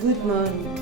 Good morning.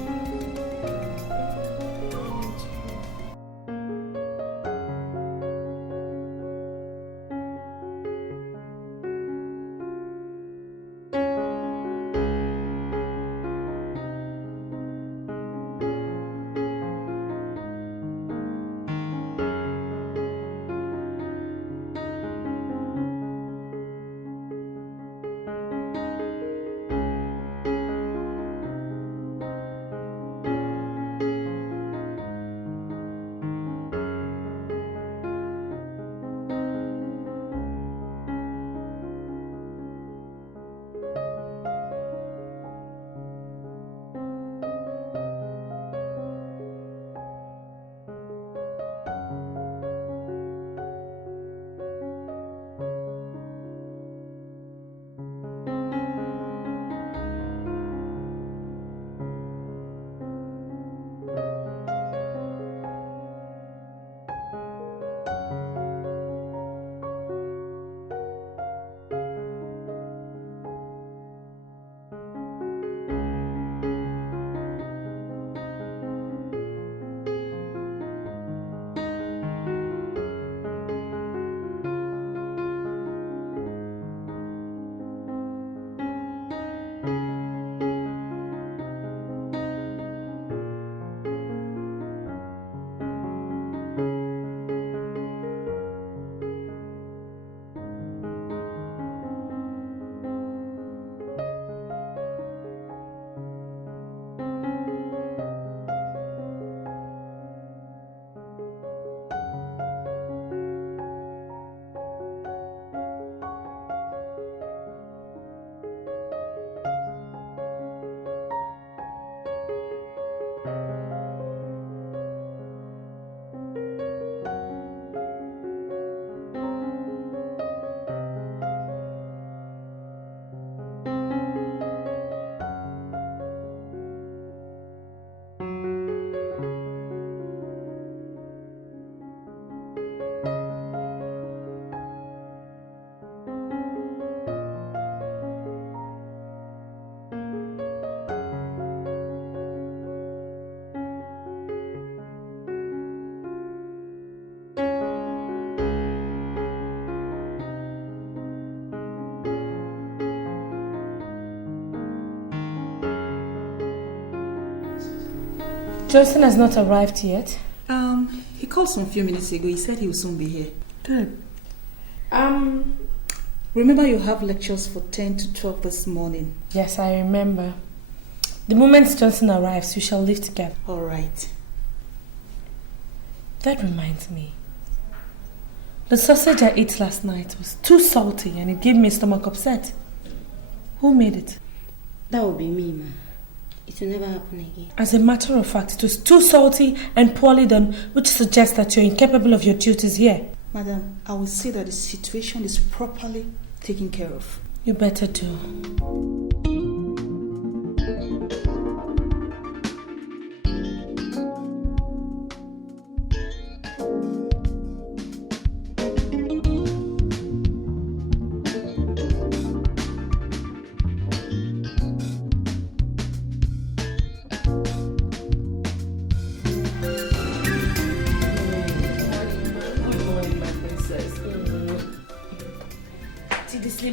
Johnson has not arrived yet. He called some few minutes ago. He said he will soon be here. Good. Remember you have lectures for 10 to 12 this morning. Yes, I remember. The moment Johnson arrives, we shall leave together. All right. That reminds me. The sausage I ate last night was too salty and it gave me a stomach upset. Who made it? That will be me, ma. It will never happen again. As a matter of fact, it was too salty and poorly done, which suggests that you're incapable of your duties here. Madam, I will see that the situation is properly taken care of. You better do.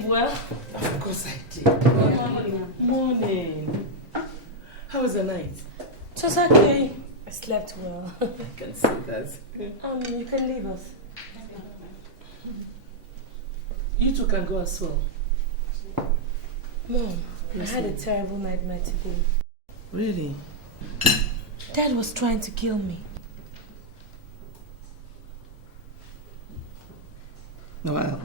Well, of course I did. Morning. Morning. How was the night? It was okay. I slept well. I can see that. You can leave us. You two can go as well. Mom, I had a terrible nightmare today. Really? Dad was trying to kill me. Well,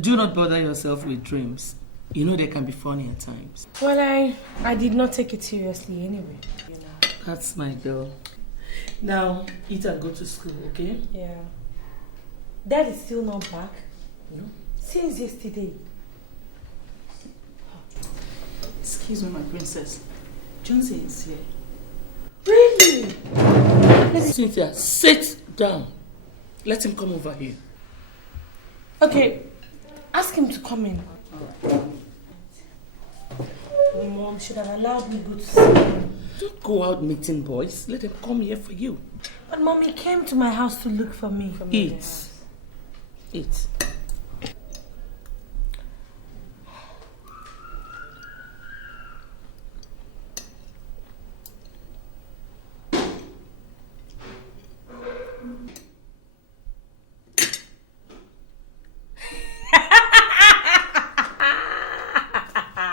do not bother yourself with dreams. You know they can be funny at times. Well, I did not take it seriously anyway. You know. That's my girl. Now, eat and go to school, okay? Yeah. Dad is still not back. No. Since yesterday. Excuse me, my princess. Johnson is here. Really? Cynthia, sit down. Let him come over here. Okay. Ask him to come in. mom should have allowed me go to see him. Don't go out meeting boys. Let them come here for you. But mommy came to my house to look for me. Eat. Eat.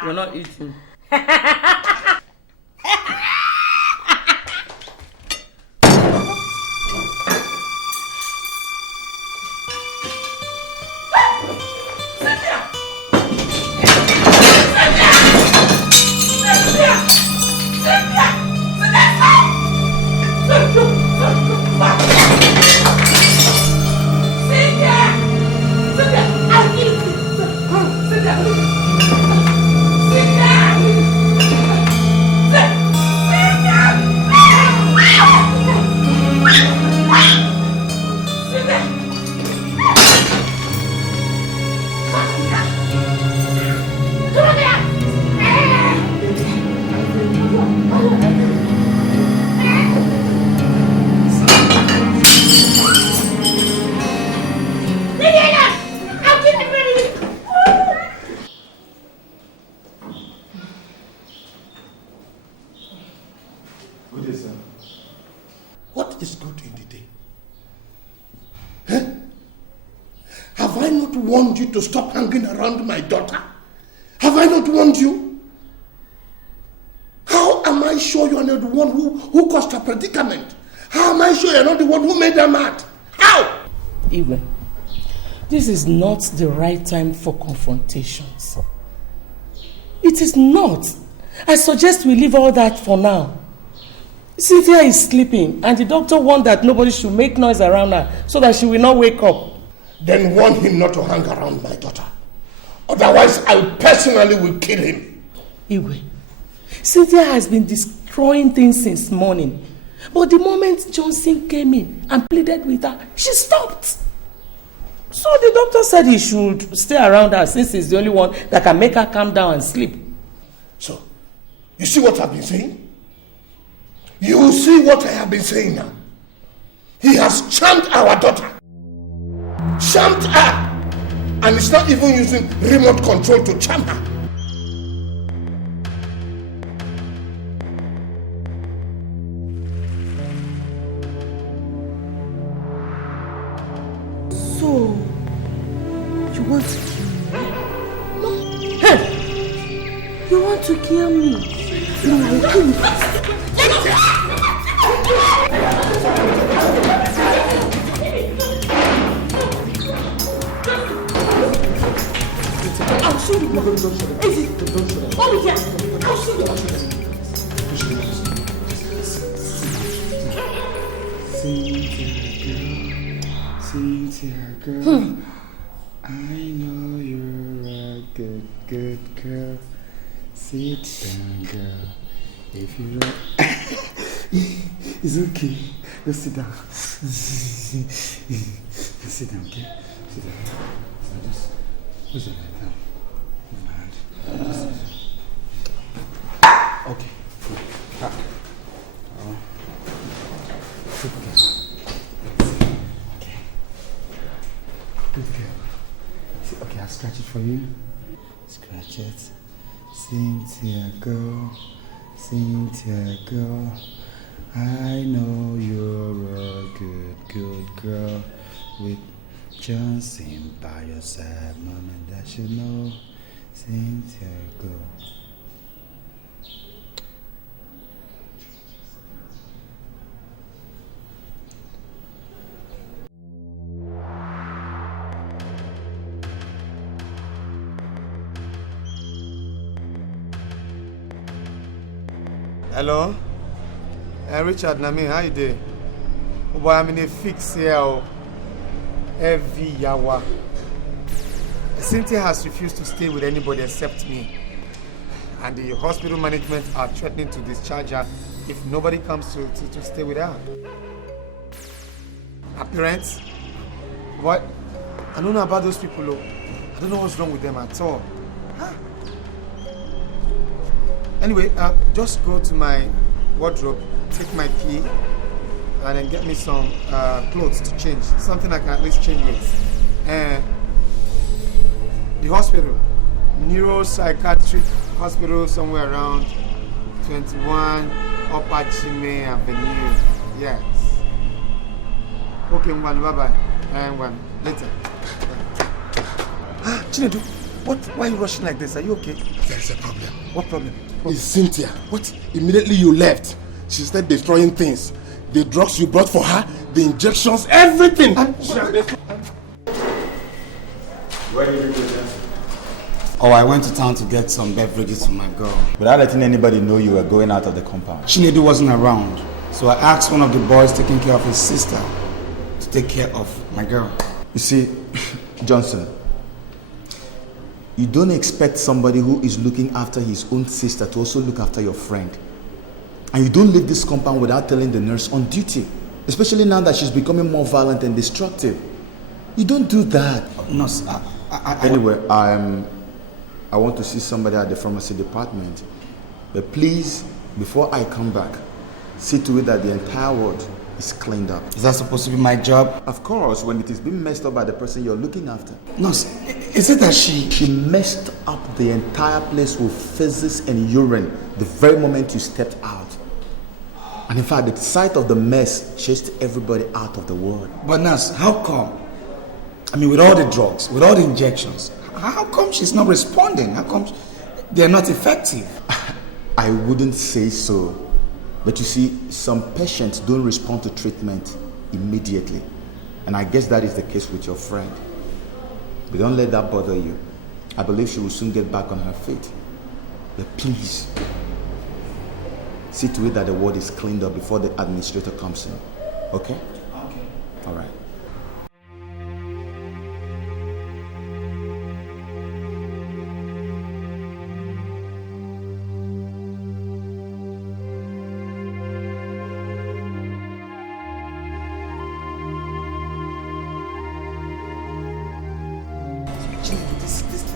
You're not eating. To stop hanging around my daughter? Have I not warned you? How am I sure you are not the one who caused her predicament? How am I sure you are not the one who made her mad? How? Iwe, this is not the right time for confrontations. It is not. I suggest we leave all that for now. Cynthia is sleeping and the doctor warned that nobody should make noise around her so that she will not wake up. Then warn him not to hang around my daughter. Otherwise, I personally will kill him. Iwe, Cynthia has been destroying things since morning. But the moment Johnson came in and pleaded with her, she stopped. So the doctor said he should stay around her since he's the only one that can make her calm down and sleep. So, you see what I've been saying? You see what I have been saying now? He has charmed our daughter. Charmed her, and it's not even using remote control to charm her. So, you want to kill me? No. Hey! You want to kill me? No, I will kill you first. I'll show you. Don't show them. Oh, yeah. I'll show you. Cynthia, girl. I know you're a good girl. Sit down, girl. If you don't... It's okay. Just sit down. Sit down, okay? Sit down. So just... What's it like now? Move my hand. Okay. Good girl. Okay. Good girl. Okay, I'll scratch it for you. Scratch it. Cynthia, girl. Cynthia, girl. I know you're a good girl with Johnson by your side, Mom and Dad should know. Cynthia, girl. Hello? Richard, Nami, how you doing? Oh boy, I'm in a fix here. Heavy yawa. Cynthia has refused to stay with anybody except me. And the hospital management are threatening to discharge her if nobody comes to stay with her. Her parents? What? I don't know about those people, though. I don't know what's wrong with them at all. Huh? Anyway, just go to my wardrobe, take my key, and then get me some clothes to change. Something I can at least change it. The hospital, neuropsychiatric hospital, somewhere around 21 Upper Chime Avenue. Yes. Okay, one. Bye-bye. And one later. Chinedu, why are you rushing like this? Are you okay? There's a problem. What problem? It's Cynthia. What? Immediately you left, she started destroying things. The drugs you brought for her, the injections, everything. Where did you go? Oh, I went to town to get some beverages for my girl. Without letting anybody know you were going out of the compound. Chinedu wasn't around, so I asked one of the boys taking care of his sister to take care of my girl. You see, Johnson, you don't expect somebody who is looking after his own sister to also look after your friend. And you don't leave this compound without telling the nurse on duty, especially now that she's becoming more violent and destructive. You don't do that. Nurse, Anyway, I want to see somebody at the pharmacy department. But please, before I come back, see to it that the entire ward is cleaned up. Is that supposed to be my job? Of course, when it is being messed up by the person you're looking after. Nurse, is it that she messed up the entire place with feces and urine the very moment you stepped out. And in fact, the sight of the mess chased everybody out of the ward. But nurse, how come? I mean, with all the drugs, with all the injections, how come she's not responding? How come they're not effective? I wouldn't say so. But you see, some patients don't respond to treatment immediately. And I guess that is the case with your friend. But don't let that bother you. I believe she will soon get back on her feet. But please, see to it that the ward is cleaned up before the administrator comes in. Okay? Okay. All right.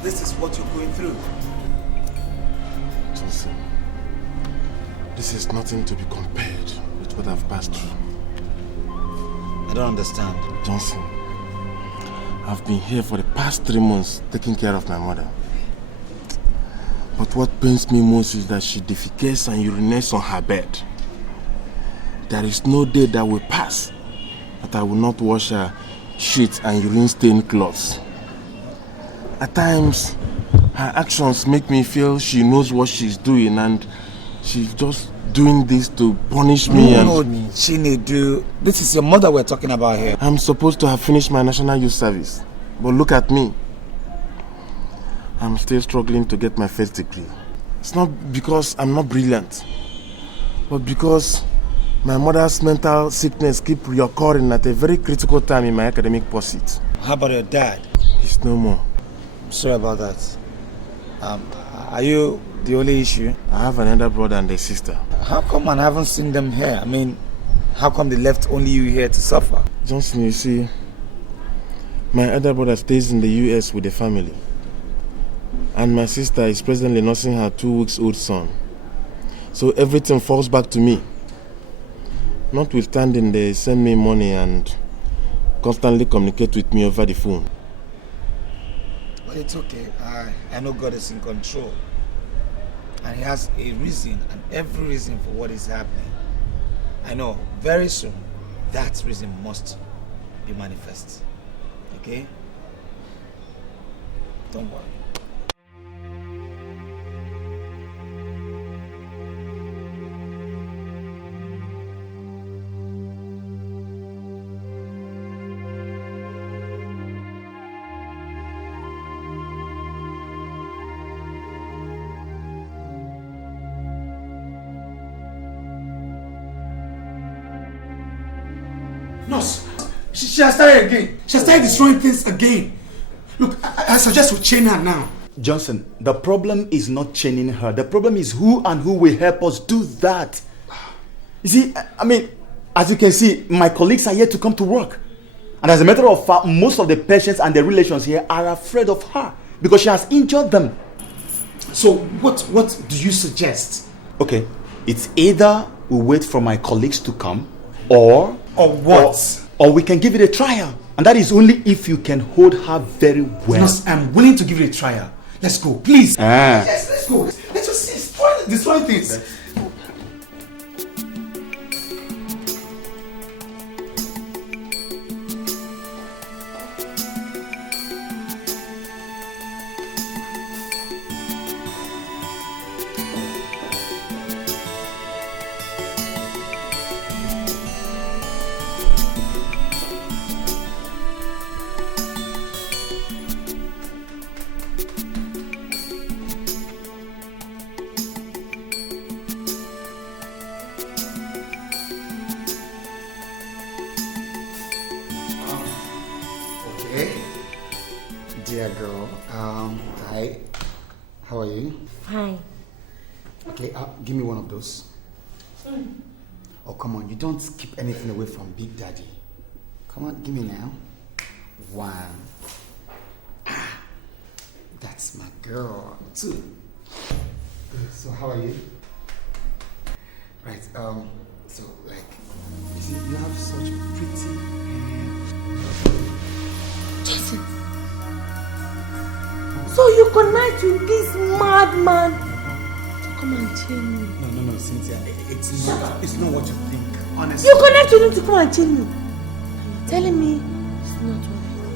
This is what you're going through. Johnson, this is nothing to be compared with what I've passed through. I don't understand. Johnson, I've been here for the past 3 months taking care of my mother. But what pains me most is that she defecates and urinates on her bed. There is no day that will pass that I will not wash her sheets and urine-stained clothes. At times, her actions make me feel she knows what she's doing and she's just doing this to punish me. No, Chinedu, this is your mother we're talking about here. I'm supposed to have finished my national youth service, but look at me. I'm still struggling to get my first degree. It's not because I'm not brilliant, but because my mother's mental sickness keeps reoccurring at a very critical time in my academic pursuit. How about your dad? He's no more. Sorry about that. Are you the only issue? I have an elder brother and a sister. How come I haven't seen them here? I mean, how come they left only you here to suffer? Johnson, you see, my elder brother stays in the US with the family. And my sister is presently nursing her 2-week-old son. So everything falls back to me. Notwithstanding, they send me money and constantly communicate with me over the phone. But it's okay. I know God is in control. And He has a reason and every reason for what is happening. I know very soon that reason must be manifest. Okay? Don't worry. Nurse, she has started again. She has started destroying things again. Look, I suggest we chain her now. Johnson, the problem is not chaining her. The problem is who and who will help us do that. You see, I mean, as you can see, my colleagues are yet to come to work. And as a matter of fact, most of the patients and their relations here are afraid of her because she has injured them. So what do you suggest? Okay, it's either we wait for my colleagues to come, or what? Or we can give it a trial. And that is only if you can hold her very well. Yes, I'm willing to give it a trial. Let's go, please. Yes, let's go. Let's just destroy things. Dear girl, hi. How are you? Fine. Okay, give me one of those. Oh, come on, you don't keep anything away from Big Daddy. Come on, give me now. One. That's my girl. Two. So how are you? Right, so like, you see, you have such pretty hair. Jason. So you connect with this madman to come and chain me? No, Cynthia. It's not what you think. Honestly. You connect with him to come and chain me? And you're telling me it's not what I think.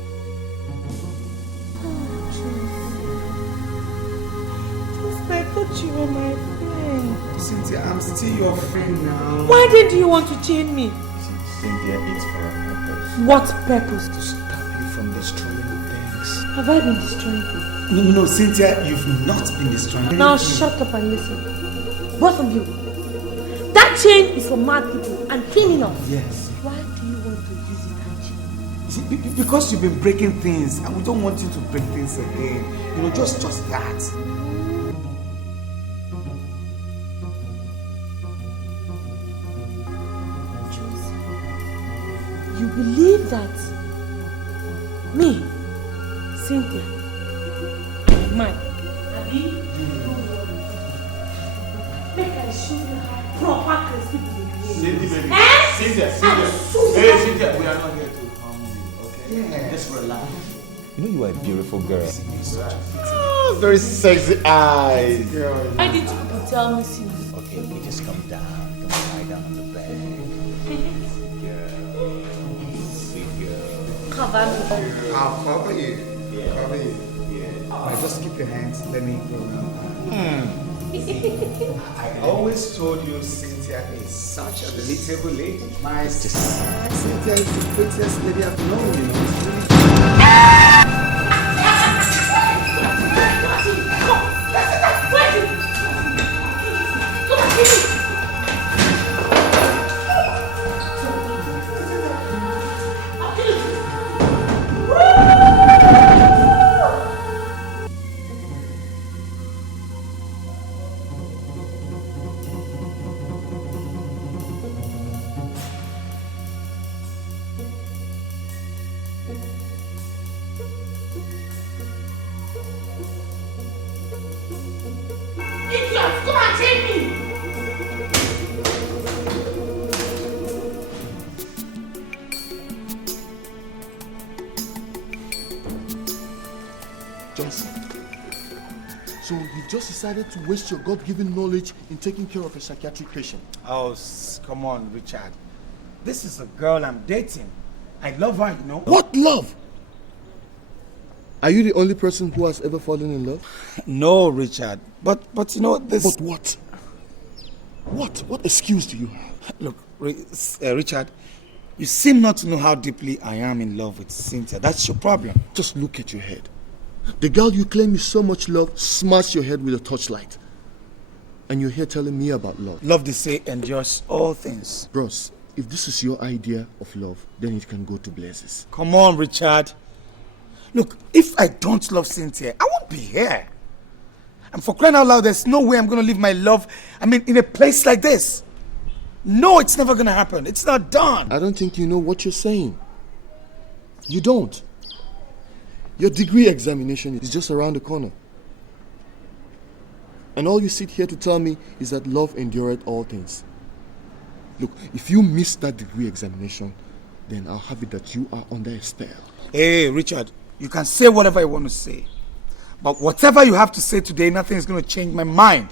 Oh, Jesus. I thought you were my friend. Cynthia, I'm still your friend now. Why did you want to chain me? Cynthia, it's for a purpose. What purpose? To stop you from destroying things. Have I been destroying things? No, Cynthia, you've not been destroying. Now shut up and listen. Both of you. That chain is for mad people and criminals. Yes. Why do you want to use it and chain? You see, because you've been breaking things and we don't want you to break things again. You know, just that. You believe that me, Cynthia, I'm mad? Abi? Make I show you how proper respect is. Cynthia, baby. Eh? Cynthia. Hey, Cynthia, we are not here to harm you, okay? Yeah. Just relax. You know you are a beautiful girl. Oh, very sexy eyes. Why did you tell me since? Okay, you just come down. Come lie down on the bed. Cover me. I'll cover you. Yeah. Cover you. Yeah. Right, just keep your hands. Let me go now. I always told you Cynthia is such a delectable lady. Nice. Cynthia is the prettiest lady I've known, you know. It's really... So you just decided to waste your God-given knowledge in taking care of a psychiatric patient? Oh, come on, Richard. This is a girl I'm dating. I love her, you know. What love? Are you the only person who has ever fallen in love? No, Richard. But you know this. But what? What excuse do you have? Look, Richard, you seem not to know how deeply I am in love with Cynthia. That's your problem. Just look at your head. The girl you claim you so much love smashed your head with a torchlight. And you're here telling me about love. Love, they say, endures all things. Bros, if this is your idea of love, then it can go to blazes. Come on, Richard. Look, if I don't love Cynthia, I won't be here. And for crying out loud, there's no way I'm going to leave my love, in a place like this. No, it's never going to happen. It's not done. I don't think you know what you're saying. You don't. Your degree examination is just around the corner. And all you sit here to tell me is that love endureth all things. Look, if you miss that degree examination, then I'll have it that you are under a spell. Hey, Richard, you can say whatever you want to say. But whatever you have to say today, nothing is going to change my mind.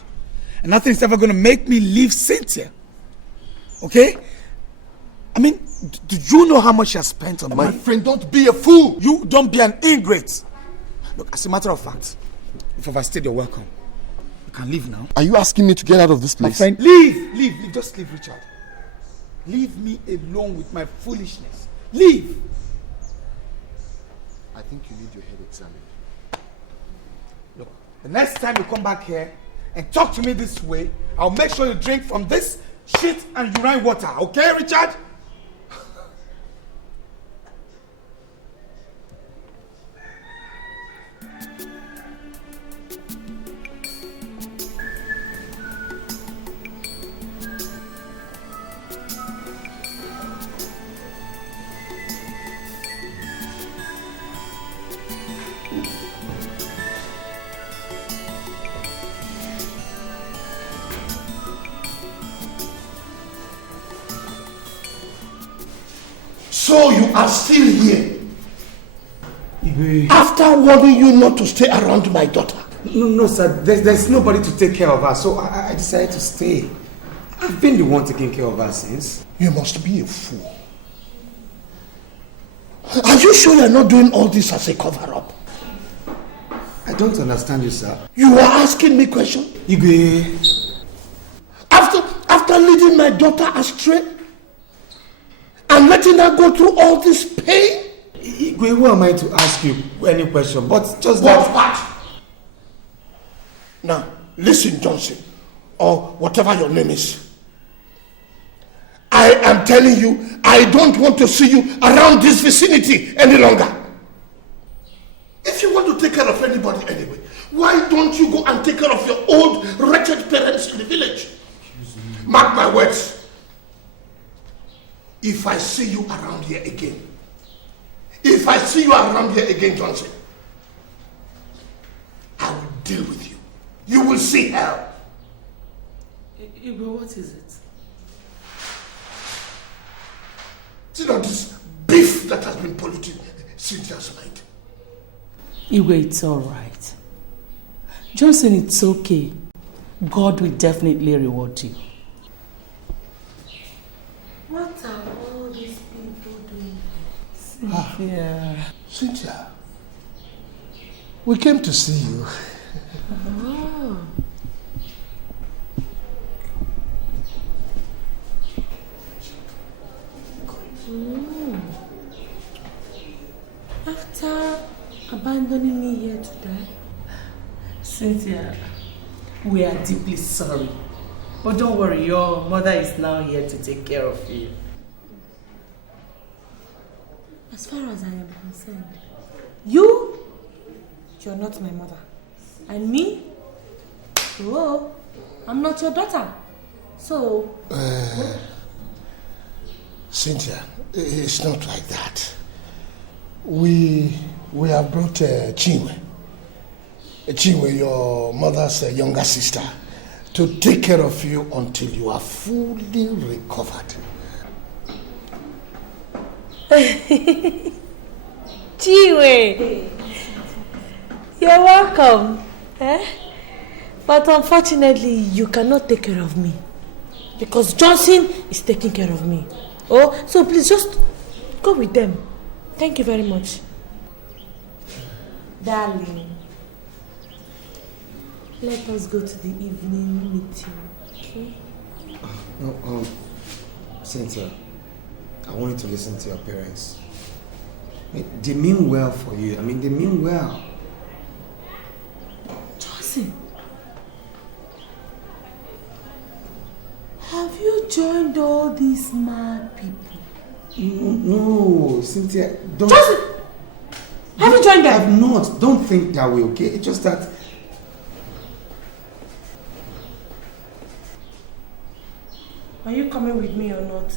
And nothing is ever going to make me leave Cynthia. Okay? I mean, do you know how much she has spent on my friend, don't be a fool. You don't be an ingrate. Look, as a matter of fact, if I've stayed, you're welcome. You can leave now. Are you asking me to get out of this place? My friend, leave. Just leave, Richard. Leave me alone with my foolishness. Leave. I think you need your head examined. Look, the next time you come back here and talk to me this way, I'll make sure you drink from this shit and urine water. Okay, Richard? So you are still here? After warning you not to stay around my daughter? No, sir. There's nobody to take care of her, so I decided to stay. I've been the one taking care of her since. You must be a fool. Are you sure you're not doing all this as a cover-up? I don't understand you, sir. You are asking me questions? Igwe. After leading my daughter astray? And letting her go through all this pain? Igwe, who am I to ask you any question? But just what part? Now, listen, Johnson, or whatever your name is. I am telling you, I don't want to see you around this vicinity any longer. If you want to take care of anybody anyway, why don't you go and take care of your old, wretched parents in the village? Mark my words. If I see you around here again, Johnson, I will deal with you. You will see hell. Igwe, what is it? See now this beef that has been polluting Cynthia's mind. Igwe, it's all right. Johnson, it's okay. God will definitely reward you. What are all these people doing? Cynthia. Cynthia, we came to see you. Oh. After abandoning me here to die? Cynthia, we are deeply sorry. But don't worry, your mother is now here to take care of you. As far as I am concerned, you're not my mother. And me? Oh, I'm not your daughter. So... Cynthia, it's not like that. We have brought Chinwe, your mother's younger sister, to take care of you until you are fully recovered. Chinwe, you're welcome. But unfortunately, you cannot take care of me. Because Johnson is taking care of me. Oh, so please just go with them. Thank you very much. Darling, let us go to the evening meeting, okay? No, Cynthia, I want you to listen to your parents. They mean well for you. They mean well. Johnson, have you joined all these mad people? No, Cynthia, don't... Johnson! Have you joined them? I have not. Don't think that way, okay? It's just that... Are you coming with me or not?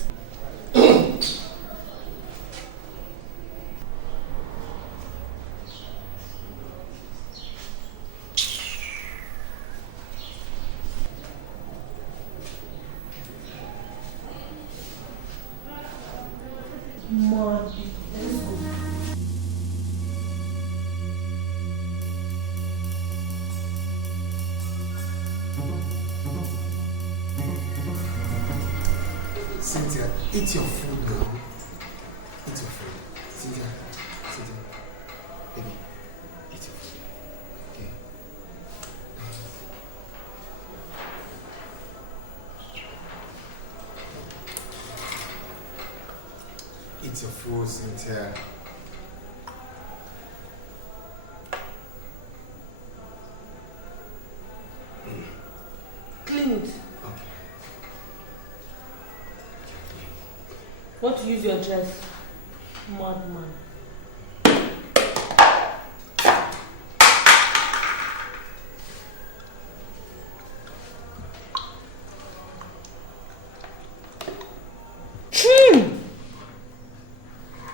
Cynthia, eat your food now. Eat your food. Cynthia, baby, eat your food. Okay. Eat your food, Cynthia. Clean it. Want to use your dress? Madman.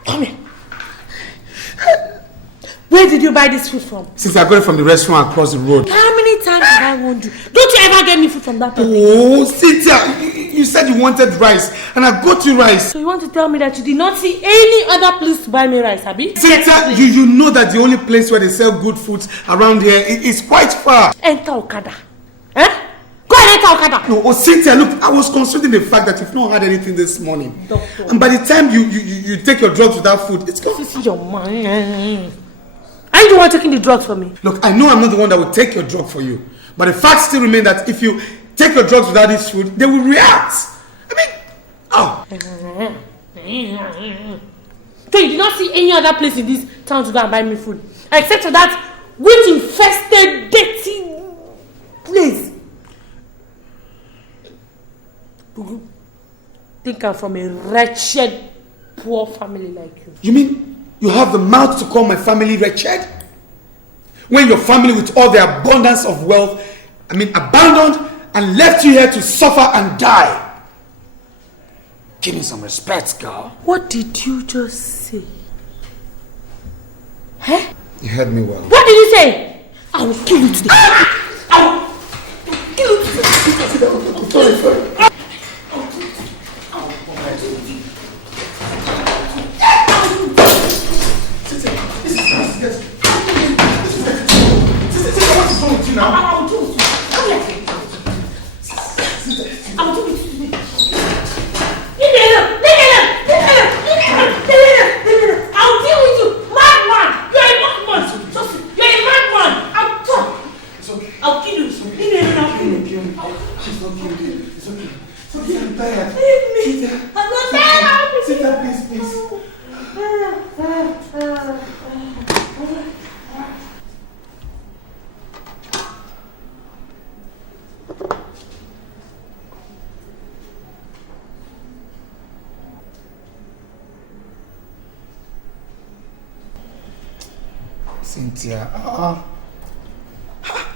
Come here. Where did you buy this food from? Since I got it from the restaurant across the road. How many times did I warn you? Don't you ever get me food from that place? Oh, Cynthia, you said you wanted rice, and I got you rice. So you want to tell me that you did not see any other place to buy me rice, Abi? Cynthia, you know that the only place where they sell good foods around here is quite far. Enter Okada. Eh? Go and enter Okada. No, Cynthia, look, I was considering the fact that you've not had anything this morning. Doctor. And by the time you take your drugs without food, it's gone. This is your mind. Are you the one taking the drugs for me? Look, I know I'm not the one that will take your drug for you. But the fact still remains that if you take your drugs without this food, they will react. I mean, oh. So you did not see any other place in this town to go and buy me food? Except for that witch-infested, dirty place. Think I'm from a wretched, poor family like you. You mean you have the mouth to call my family wretched? When your family with all their abundance of wealth, abandoned and left you here to suffer and die. Give me some respect, girl. What did you just say? Huh? You heard me well. What did you say? I will kill you today. I will kill you today. Sorry. I'll do it. Come here. I'll do it. Leave me alone. Leave me alone. Leave me alone. Leave me alone. Leave me alone. Leave me alone. I'll deal with you. Madman. You're a madman. Just, you're a madman. I'll talk. It's okay. I'll kill you. Leave me alone. I'll kill you. It's okay. It's okay. It's okay. I'm tired. Leave me. I'm not tired. Sit down, please. Cynthia,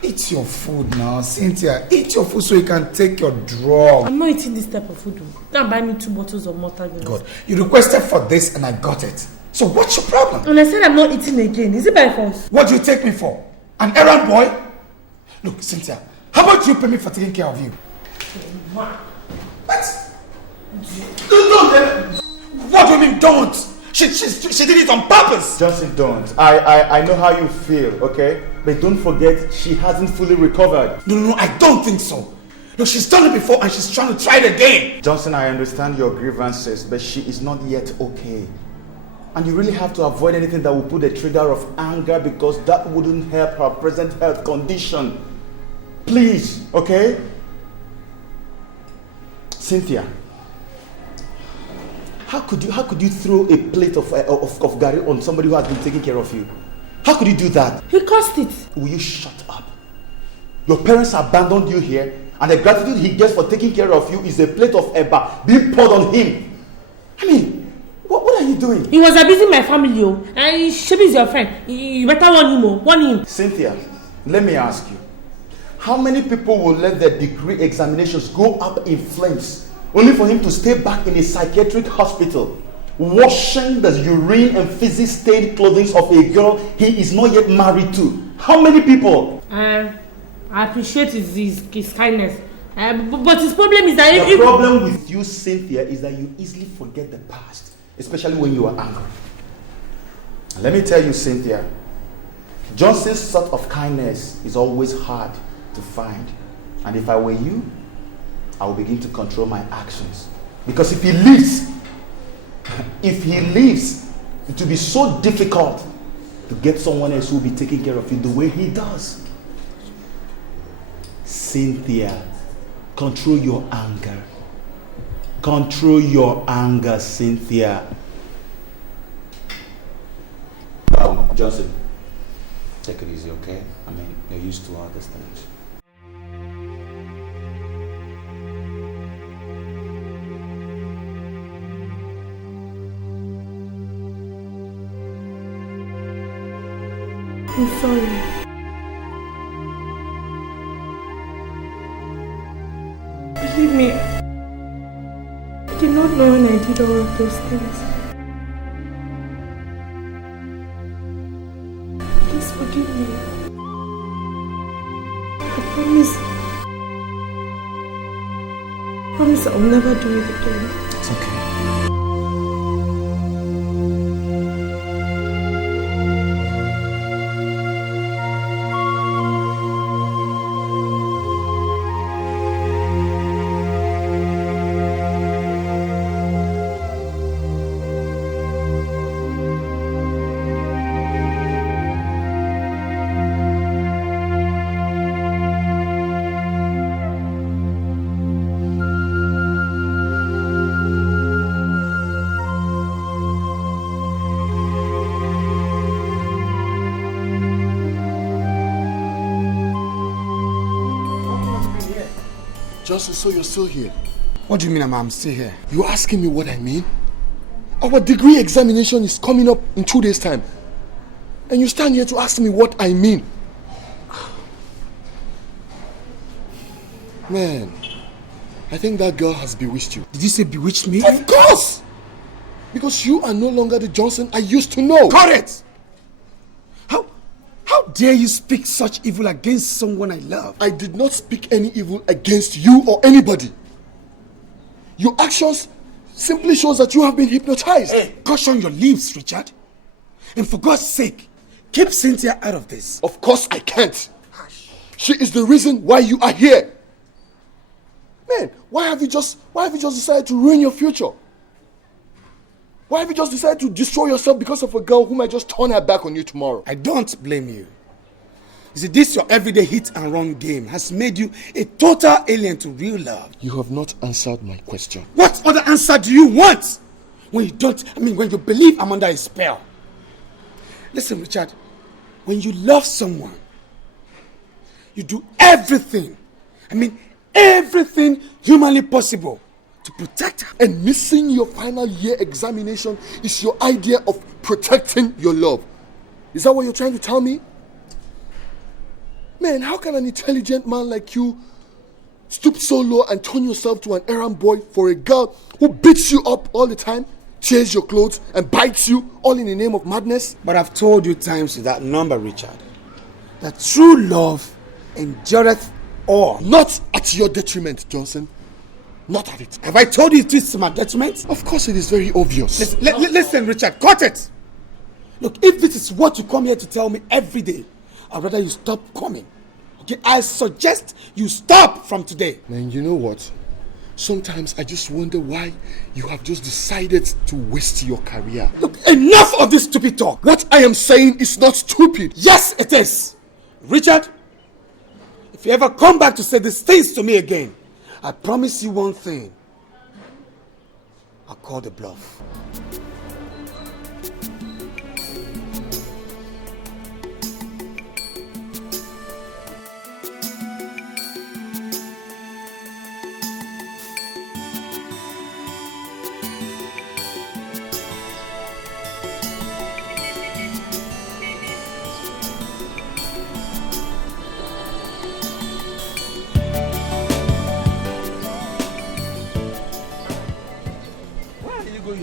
eat your food now. Cynthia, eat your food so you can take your drug. I'm not eating this type of food. Don't buy me 2 bottles of Malta. God, you requested for this and I got it. So what's your problem? And I said I'm not eating again. Is it by force? What do you take me for? An errand boy? Look, Cynthia, how about you pay me for taking care of you? What? What do you mean don't? She did it on purpose. Johnson, don't. I know how you feel, okay? But don't forget, she hasn't fully recovered. No, I don't think so. Look, she's done it before and she's trying to try it again. Johnson, I understand your grievances, but she is not yet okay. And you really have to avoid anything that will put a trigger of anger because that wouldn't help her present health condition. Please, okay? Cynthia, how could you throw a plate of gari on somebody who has been taking care of you? How could you do that? He caused it. Will you shut up? Your parents abandoned you here, and the gratitude he gets for taking care of you is a plate of eba being poured on him. I mean, what are you doing? He was abusing my family, and Shebi is your friend. You better warn him, warn him. Cynthia, let me ask you, how many people will let their degree examinations go up in flames only for him to stay back in a psychiatric hospital, washing the urine and physics stained clothing of a girl he is not yet married to? How many people? I appreciate his kindness. But his problem is that the problem with you, Cynthia, is that you easily forget the past, especially when you are angry. Let me tell you, Cynthia, Johnson's sort of kindness is always hard to find. And if I were you, I will begin to control my actions. Because if he leaves, it will be so difficult to get someone else who will be taking care of you the way he does. Cynthia, control your anger. Control your anger, Cynthia. Johnson, take it easy, okay? I mean, you're used to all these things. I'm sorry. Believe me, I did not know when I did all of those things. Please forgive me. I promise I'll never do it again. It's okay. Johnson, so you're still here? What do you mean I'm still here? You're asking me what I mean? Our degree examination is coming up in 2 days' time. And you stand here to ask me what I mean. Man, I think that girl has bewitched you. Did you say bewitched me? Of course! Because you are no longer the Johnson I used to know. Correct! How dare you speak such evil against someone I love? I did not speak any evil against you or anybody. Your actions simply shows that you have been hypnotized. Hey, caution your lips, Richard. And for God's sake, keep Cynthia out of this. Of course I can't. She is the reason why you are here. Man, why have you just decided to ruin your future? Why have you just decided to destroy yourself because of a girl who might just turn her back on you tomorrow? I don't blame you. You see, this your everyday hit and run game has made you a total alien to real love. You have not answered my question. What other answer do you want? When you believe I'm under a spell. Listen, Richard, when you love someone, you do everything humanly possible to protect her. And missing your final year examination is your idea of protecting your love. Is that what you're trying to tell me? Man, how can an intelligent man like you stoop so low and turn yourself to an errand boy for a girl who beats you up all the time, tears your clothes and bites you all in the name of madness? But I've told you times with that number, Richard, that true love endureth all. Not at your detriment, Johnson. Not at it. Have I told you it is to my detriment? Of course it is very obvious. Listen, Richard, cut it. Look, if this is what you come here to tell me every day, I'd rather you stop coming. Okay, I suggest you stop from today. Man, you know what? Sometimes I just wonder why you have just decided to waste your career. Look, enough of this stupid talk. What I am saying is not stupid. Yes, it is. Richard, if you ever come back to say these things to me again, I promise you one thing. I'll call the bluff.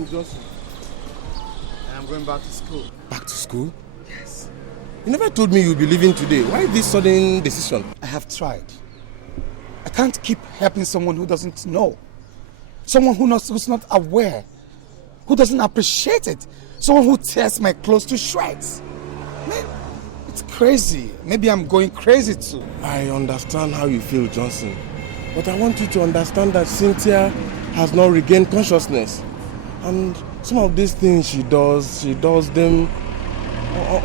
Johnson? I'm going back to school. Back to school? Yes. You never told me you'd be leaving today. Why this sudden decision? I have tried. I can't keep helping someone who doesn't know. Someone who's not aware. Who doesn't appreciate it. Someone who tears my clothes to shreds. Man, It's crazy. Maybe I'm going crazy too. I understand how you feel, Johnson. But I want you to understand that Cynthia has not regained consciousness. And some of these things she does them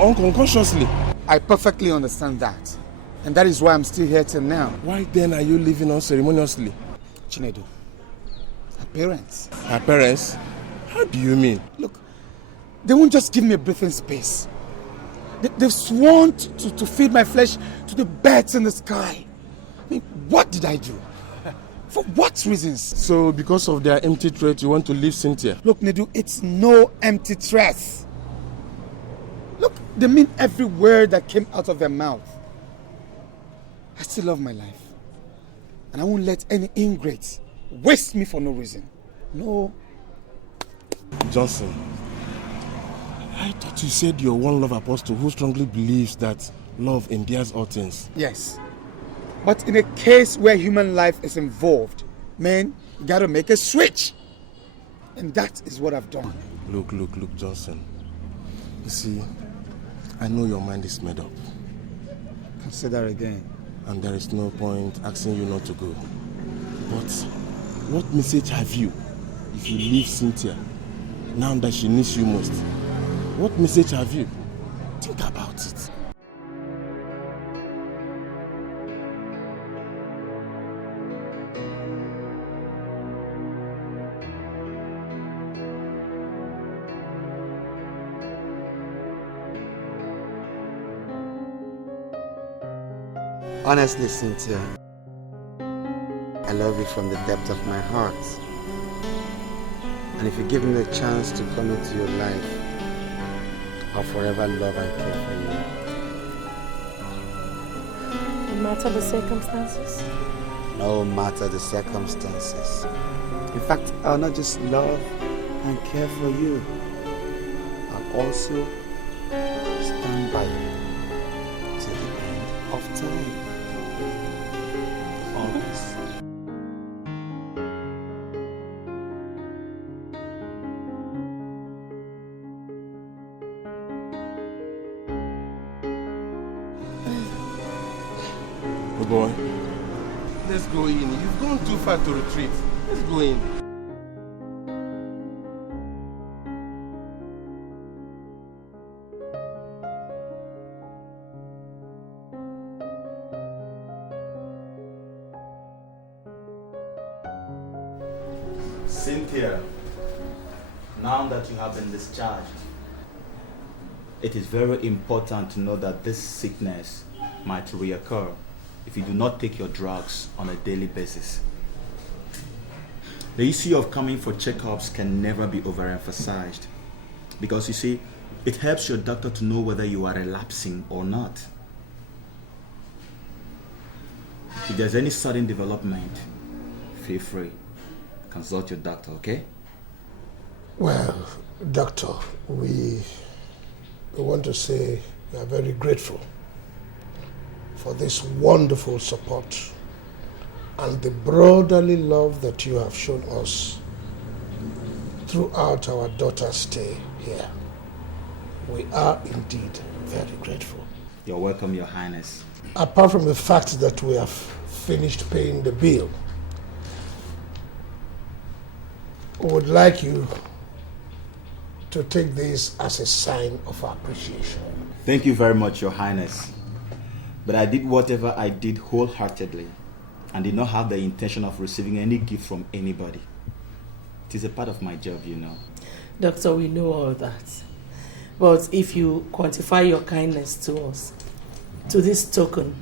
unconsciously. I perfectly understand that. And that is why I'm still here till now. Why then are you leaving unceremoniously? Chinedu, her parents. Her parents? How do you mean? Look, they won't just give me a breathing space. They've sworn to feed my flesh to the birds in the sky. I mean, what did I do? For what reasons? So because of their empty threat, you want to leave Cynthia? Look, Nedu, it's no empty threats. Look, they mean every word that came out of their mouth. I still love my life. And I won't let any ingrate waste me for no reason. No. Johnson, I thought you said you're one love apostle who strongly believes that love endears all things. Yes. But in a case where human life is involved, man, you gotta make a switch. And that is what I've done. Look, Johnson. You see, I know your mind is made up. Consider again. And there is no point asking you not to go. But what message have you if you leave Cynthia now that she needs you most? What message have you? Think about it. Honestly, Cynthia, I love you from the depth of my heart. And if you give me the chance to come into your life, I'll forever love and care for you. No matter the circumstances? No matter the circumstances. In fact, I'll not just love and care for you, I'll also stand by you till the end of time. Always. Good boy. Let's go in. You've gone too far to retreat. Let's go in. Cynthia, now that you have been discharged, it is very important to know that this sickness might reoccur if you do not take your drugs on a daily basis. The issue of coming for checkups can never be overemphasized because you see, it helps your doctor to know whether you are relapsing or not. If there's any sudden development, feel free. Consult your doctor, okay? Well, doctor, we want to say we are very grateful for this wonderful support and the brotherly love that you have shown us throughout our daughter's stay here. We are indeed very grateful. You're welcome, Your Highness. Apart from the fact that we have finished paying the bill, we would like you to take this as a sign of appreciation. Thank you very much, Your Highness. But I did whatever I did wholeheartedly and did not have the intention of receiving any gift from anybody. It is a part of my job, you know. Doctor, we know all that. But if you quantify your kindness to us, to this token,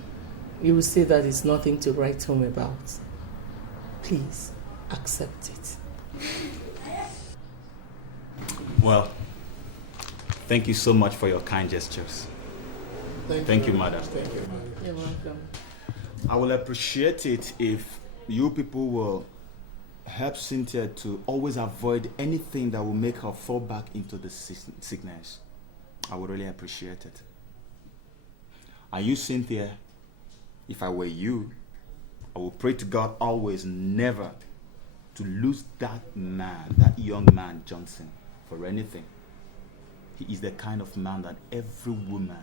you will say that it's nothing to write home about. Please, accept it. Well, thank you so much for your kind gestures. Thank you, madam. Thank you, madam. You're welcome. I will appreciate it if you people will help Cynthia to always avoid anything that will make her fall back into the sickness. I would really appreciate it. And you, Cynthia, if I were you, I will pray to God always never to lose that man, that young man, Johnson, for anything. He is the kind of man that every woman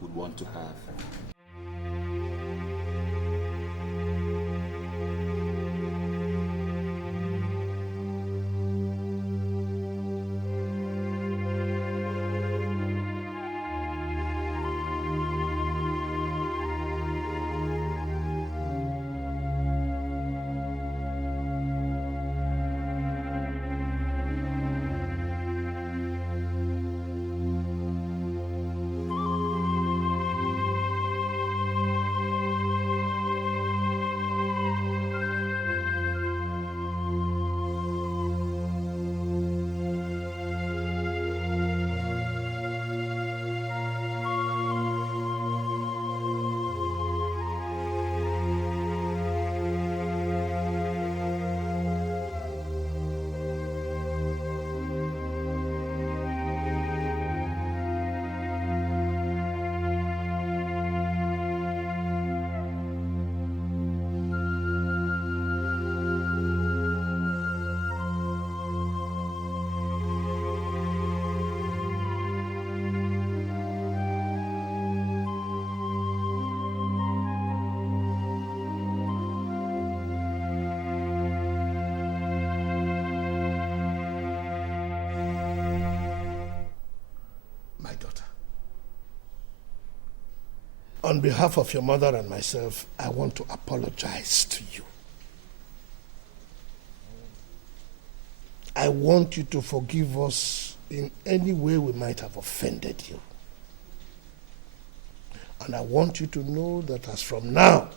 would want to have. On behalf of your mother and myself, I want to apologize to you. I want you to forgive us in any way we might have offended you. And I want you to know that as from now,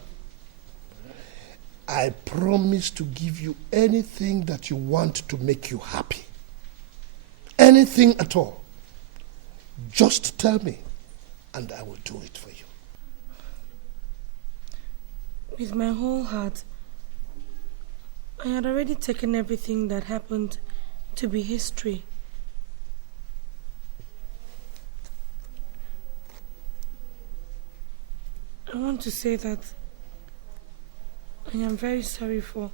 I promise to give you anything that you want to make you happy. Anything at all. Just tell me, and I will do it for you. With my whole heart, I had already taken everything that happened to be history. I want to say that I am very sorry for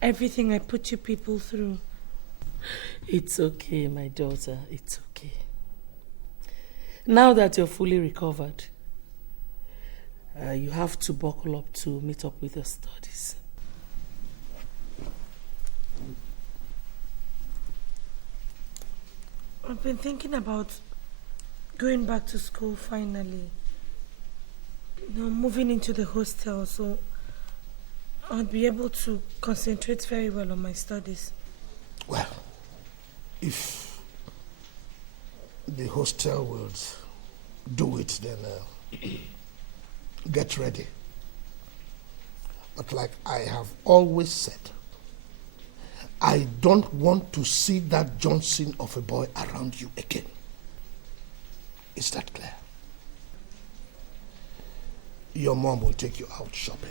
everything I put you people through. It's okay, my daughter. It's okay. Now that you're fully recovered, you have to buckle up to meet up with your studies. I've been thinking about going back to school finally. Moving into the hostel, so I'll be able to concentrate very well on my studies. Well, if the hostel will do it, then get ready. But like I have always said, I don't want to see that Johnson of a boy around you again. Is that clear? Your mom will take you out shopping.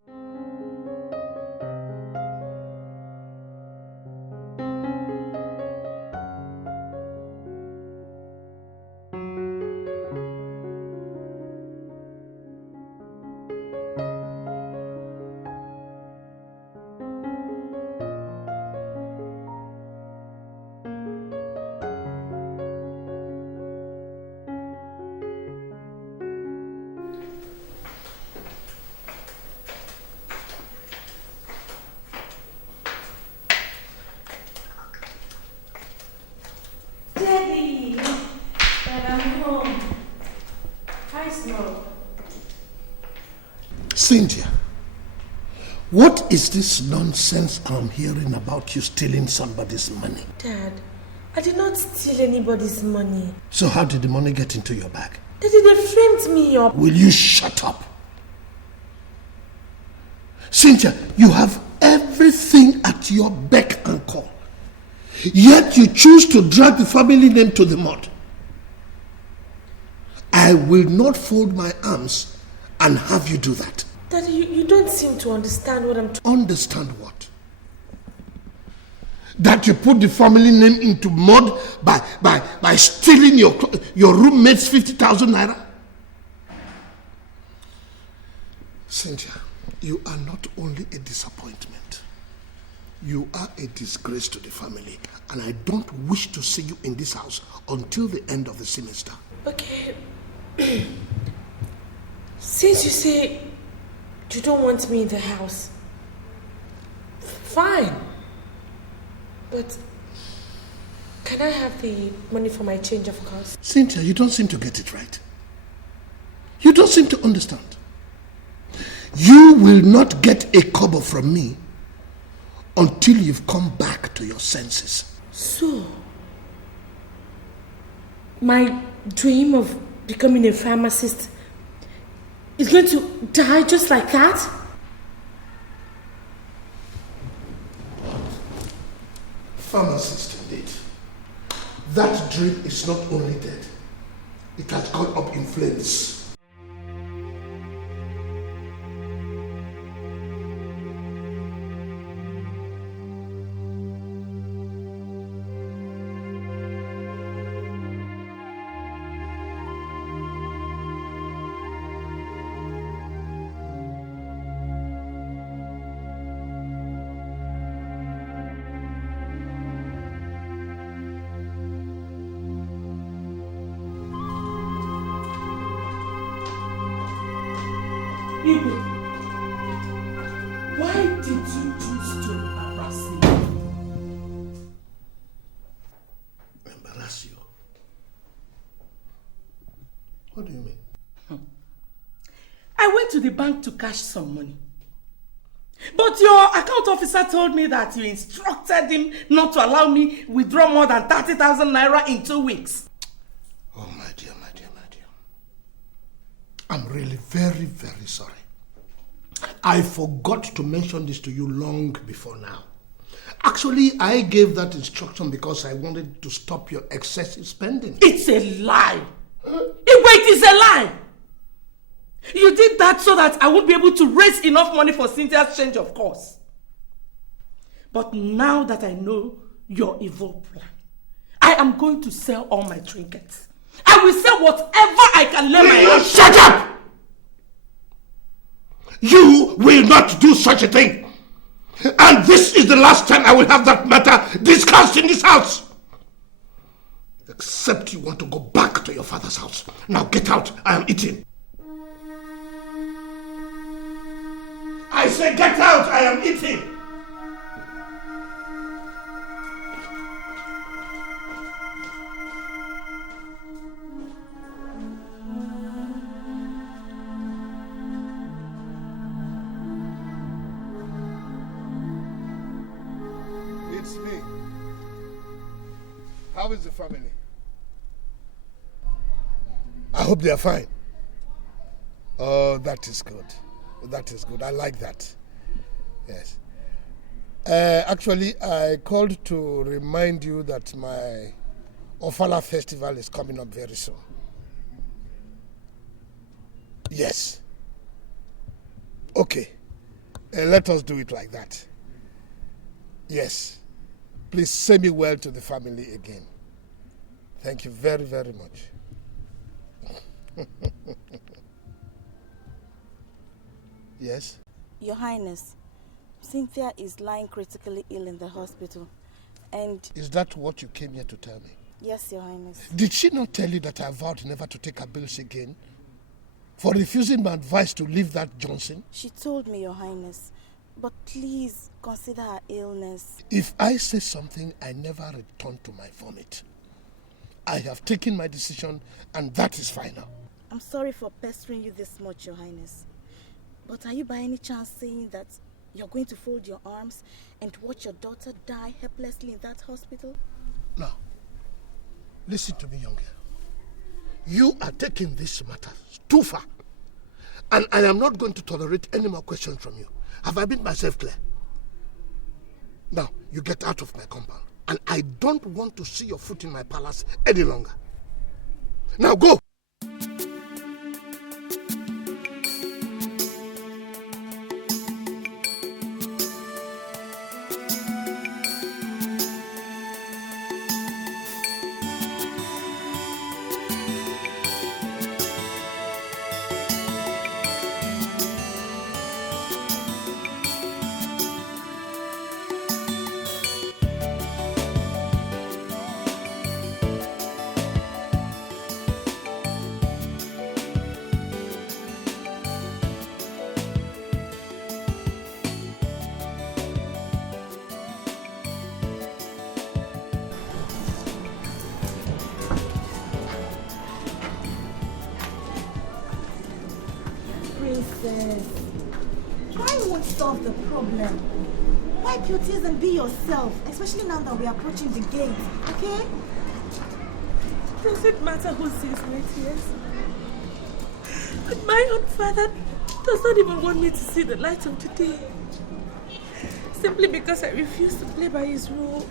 Cynthia, what is this nonsense I'm hearing about you stealing somebody's money? Dad, I did not steal anybody's money. So how did the money get into your bag? Daddy, they framed me up. Will you shut up? Cynthia, you have everything at your beck and call. Yet you choose to drag the family name to the mud. I will not fold my arms and have you do that. Daddy, you don't seem to understand what I'm trying. Understand what? That you put the family name into mud by stealing your roommate's 50,000 naira? Cynthia, you are not only a disappointment. You are a disgrace to the family, and I don't wish to see you in this house until the end of the semester. Okay. Since you say you don't want me in the house, fine. But can I have the money for my change of cars? Cynthia, you don't seem to get it right. You don't seem to understand. You will not get a kobo from me until you've come back to your senses. So, my dream of becoming a pharmacist is going to die just like that? Pharmacist indeed. That dream is not only dead, it has gone up in flames. Why did you choose to embarrass me? Embarrass you? What do you mean? I went to the bank to cash some money. But your account officer told me that you instructed him not to allow me withdraw more than 30,000 naira in 2 weeks. Oh, my dear, my dear, my dear. I'm really very, very sorry. I forgot to mention this to you long before now. Actually, I gave that instruction because I wanted to stop your excessive spending. It's a lie. It is a lie. You did that so that I won't be able to raise enough money for Cynthia's change of course. But now that I know your evil plan, I am going to sell all my trinkets. I will sell whatever I can lay my hands. Shut up! You will not do such a thing. And this is the last time I will have that matter discussed in this house. Except you want to go back to your father's house. Now get out. I am eating. I say get out. I am eating. It's me. How is the family? I hope they are fine. Oh, that is good. That is good. I like that. Yes. Actually, I called to remind you that my Ofala festival is coming up very soon. Yes. Okay. Let us do it like that. Yes. Please say me well to the family again. Thank you very, very much. Yes? Your Highness, Cynthia is lying critically ill in the hospital, and... Is that what you came here to tell me? Yes, Your Highness. Did she not tell you that I vowed never to take her bills again? For refusing my advice to leave that Johnson? She told me, Your Highness, but please consider her illness. If I say something, I never return to my vomit. I have taken my decision, and that is final. I'm sorry for pestering you this much, Your Highness. But are you by any chance saying that you're going to fold your arms and watch your daughter die helplessly in that hospital? No. Listen to me, young girl. You are taking this matter too far. And I am not going to tolerate any more questions from you. Have I made myself clear? Now, you get out of my compound. And I don't want to see your foot in my palace any longer. Now go! won't solve the problem. Wipe your tears and be yourself, especially now that we are approaching the gate, okay? Does it matter who sees my tears? But my own father does not even want me to see the light of the day. Simply because I refuse to play by his rule.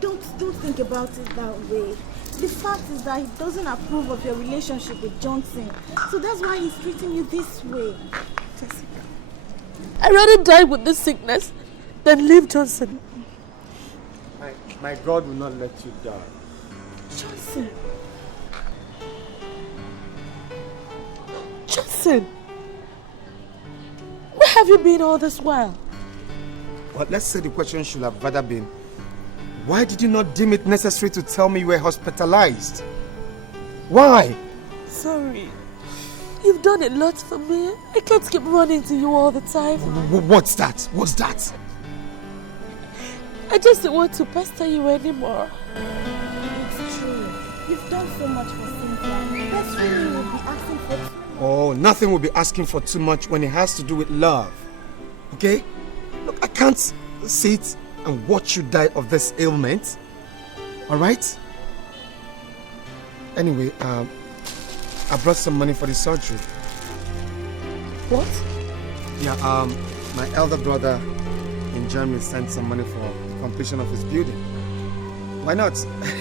Don't think about it that way. The fact is that he doesn't approve of your relationship with Johnson. So that's why he's treating you this way. Jessica, I'd rather die with this sickness than leave Johnson. My God will not let you die. Johnson. Johnson. Where have you been all this while? Well, let's say the question should have rather been, why did you not deem it necessary to tell me you were hospitalized? Why? Sorry. You've done a lot for me. I can't keep running to you all the time. What's that? What's that? I just don't want to pester you anymore. It's true. You've done so much for Cynthia. Best friend will be asking for too much. Oh, nothing will be asking for too much when it has to do with love. Okay? Look, I can't sit and watch you die of this ailment. Alright? Anyway, I brought some money for the surgery. What? Yeah, my elder brother in Germany sent some money for the completion of his building. Why not?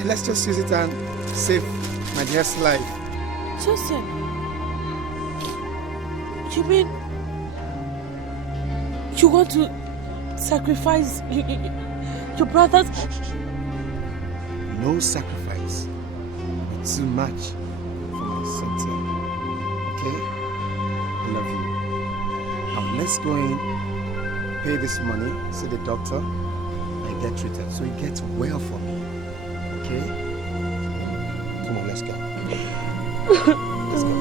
Let's just use it and save my dear's life. Joseph, you mean you want to sacrifice your brothers? No sacrifice, but too much for my Cynthia. Okay? I love you. Now let's go in, pay this money, see the doctor, and get treated so it gets well for me. Okay? Come on, let's go. Let's go.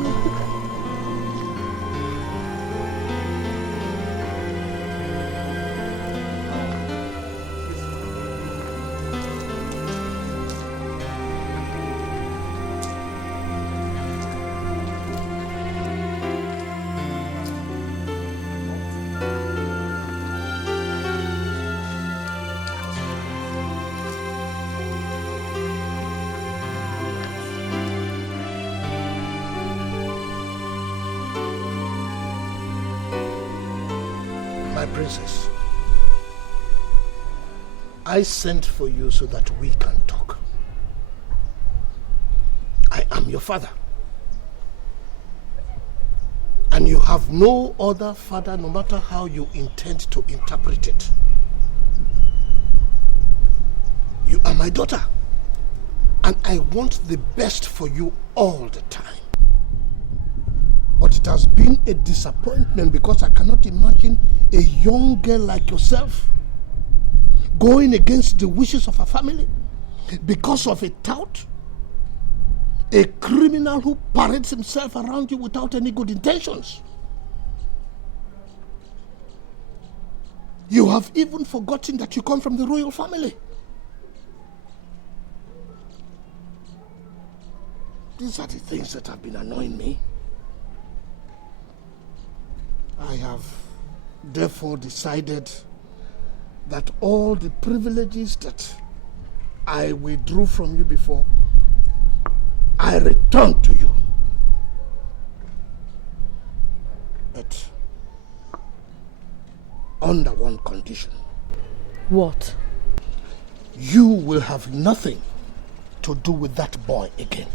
Princess, I sent for you so that we can talk. I am your father. And you have no other father, no matter how you intend to interpret it. You are my daughter. And I want the best for you all the time. But it has been a disappointment because I cannot imagine a young girl like yourself going against the wishes of her family because of a tout, a criminal who parades himself around you without any good intentions. You have even forgotten that you come from the royal family. These are the things that have been annoying me. I have therefore decided that all the privileges that I withdrew from you before, I return to you. But under one condition. What? You will have nothing to do with that boy again.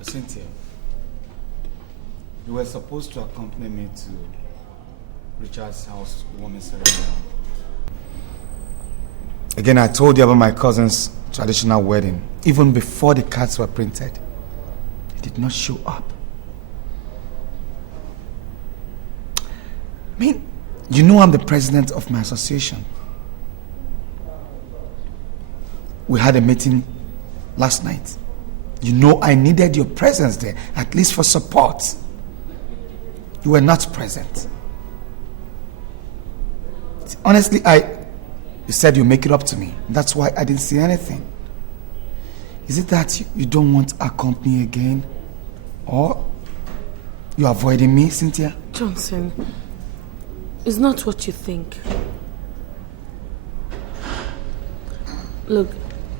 Cynthia, you were supposed to accompany me to Richard's house warming ceremony. Again, I told you about my cousin's traditional wedding. Even before the cards were printed, he did not show up. I mean, you know I'm the president of my association. We had a meeting last night. You know I needed your presence there, at least for support. You were not present. Honestly, I You said you'd make it up to me. That's why I didn't see anything. Is it that you don't want our company again? Or you're avoiding me, Cynthia? Johnson, it's not what you think. Look,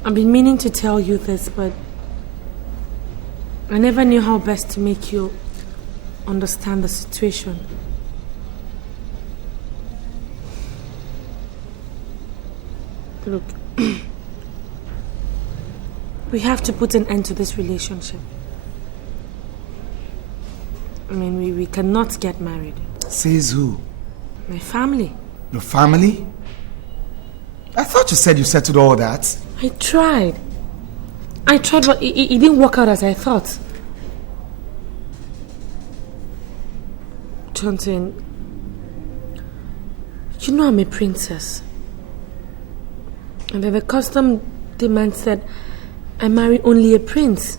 I've been meaning to tell you this, but I never knew how best to make you understand the situation. Look, we have to put an end to this relationship. I mean, we cannot get married. Says who? My family. Your family? I thought you said you settled all that. I tried, but it didn't work out as I thought. Johnson, you know I'm a princess. And then the custom demands that I marry only a prince.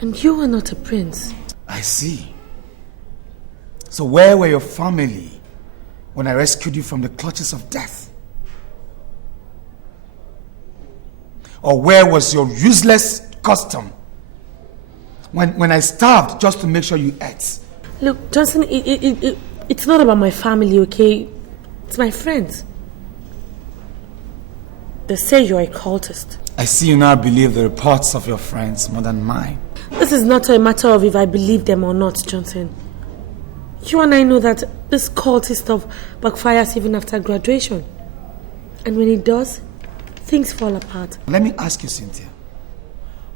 And you are not a prince. I see. So where were your family when I rescued you from the clutches of death? Or where was your useless custom when I starved just to make sure you ate? Look, Johnson, it's not about my family, okay? It's my friends. They say you're a cultist. I see you now believe the reports of your friends more than mine. This is not a matter of if I believe them or not, Johnson. You and I know that this cultist stuff backfires even after graduation. And when it does, things fall apart. Let me ask you, Cynthia.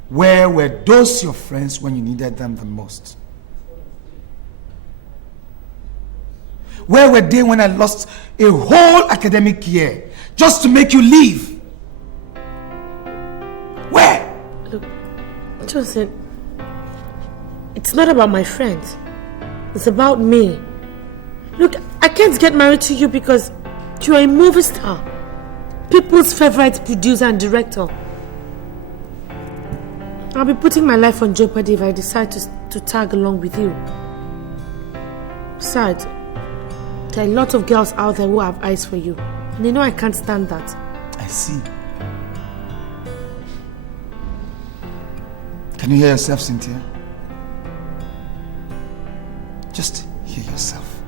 Where were those your friends when you needed them the most? Where were they when I lost a whole academic year just to make you leave? Where? Look, Johnson, it's not about my friends. It's about me. Look, I can't get married to you because you're a movie star. People's favorite producer and director. I'll be putting my life on jeopardy if I decide to tag along with you. Besides, there are a lot of girls out there who have eyes for you. And they know I can't stand that. I see. Can you hear yourself, Cynthia? Just hear yourself.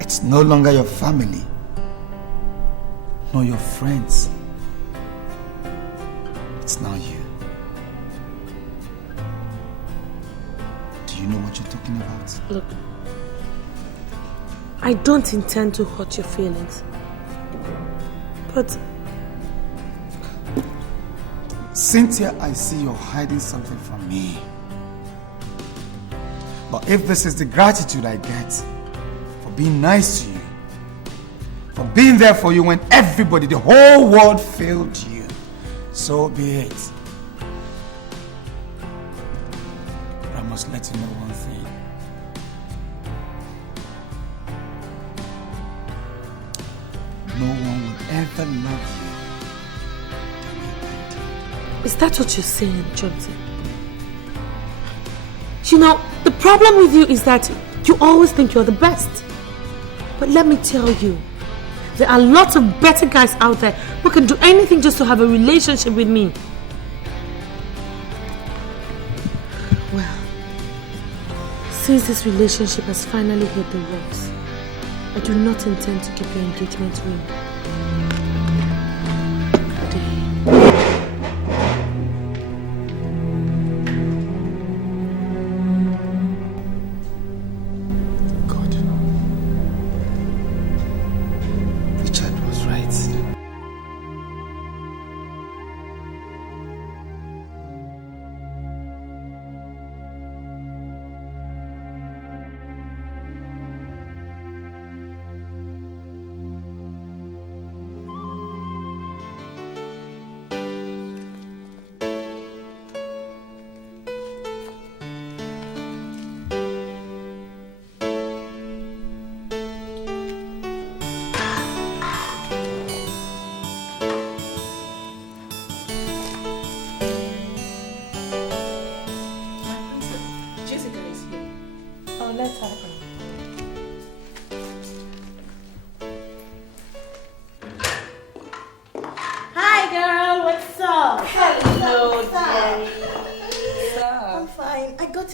It's no longer your family, nor your friends. It's now you. Do you know what you're talking about? Look, I don't intend to hurt your feelings. But Cynthia, I see you're hiding something from me. But if this is the gratitude I get for being nice to you, for being there for you when everybody, the whole world failed you, so be it. But I must let you know one thing. No one will ever love you. is that what you're saying, Johnson? You know, the problem with you is that you always think you're the best. But let me tell you, there are lots of better guys out there who can do anything just to have a relationship with me. Well, since this relationship has finally hit the rocks, I do not intend to keep your engagement ring.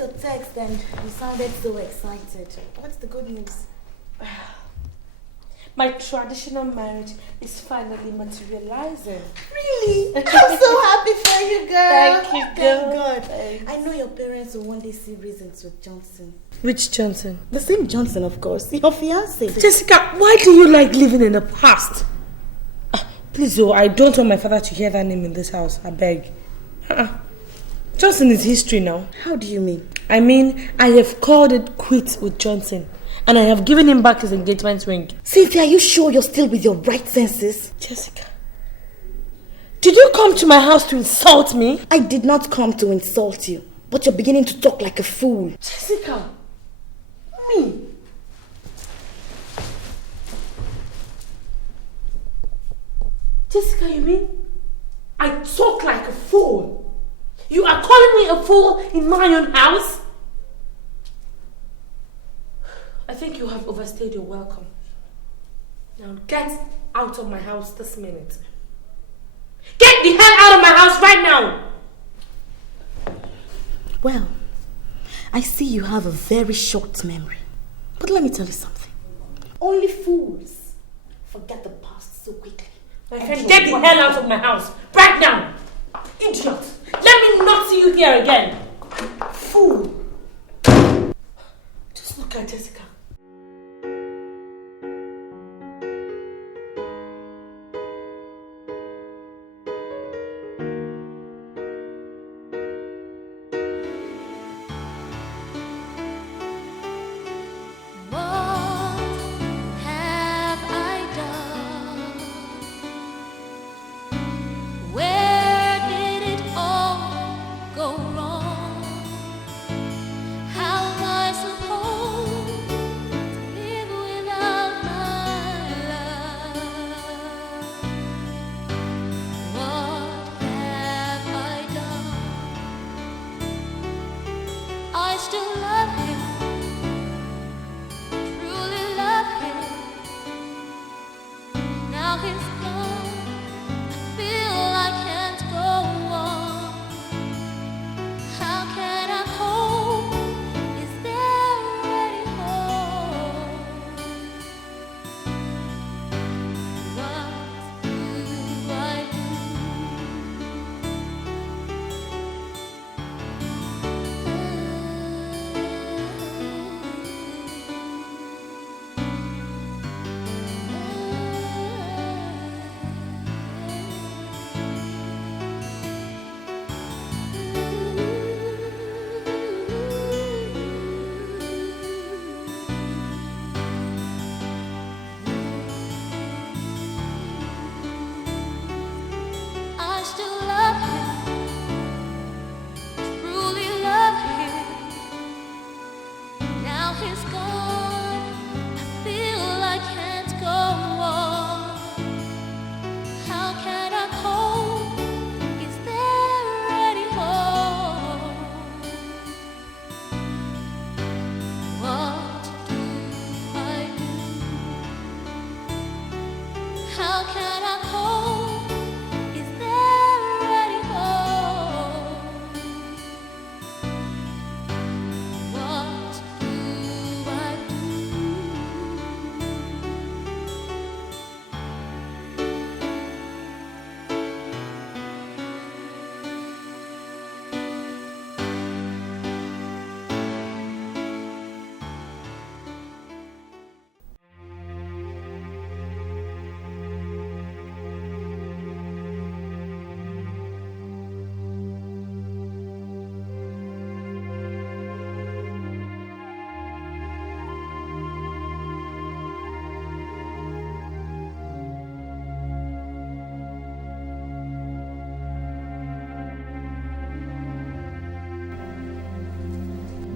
your text and you sounded so excited. What's the good news? My traditional marriage is finally materializing. Really? I'm so happy for you, girl. Thank you, girl. Thank God. Thanks. I know your parents will one day see reasons with Johnson. Which Johnson? The same Johnson, of course. Your fiance. Jessica, why do you like living in the past? Please, I don't want my father to hear that name in this house. I beg. Johnson is history now. How do you mean? I mean, I have called it quits with Johnson. And I have given him back his engagement ring. Cynthia, are you sure you're still with your right senses? Jessica, did you come to my house to insult me? I did not come to insult you. But you're beginning to talk like a fool. Jessica, me? Jessica, you mean I talk like a fool? You are calling me a fool in my own house? I think you have overstayed your welcome. Now get out of my house this minute. Get the hell out of my house right now! Well, I see you have a very short memory. But let me tell you something. Only fools forget the past so quickly. My friend, get the hell out of my house right now! Idiot! Let me not see you here again! Fool! Just look at Jessica.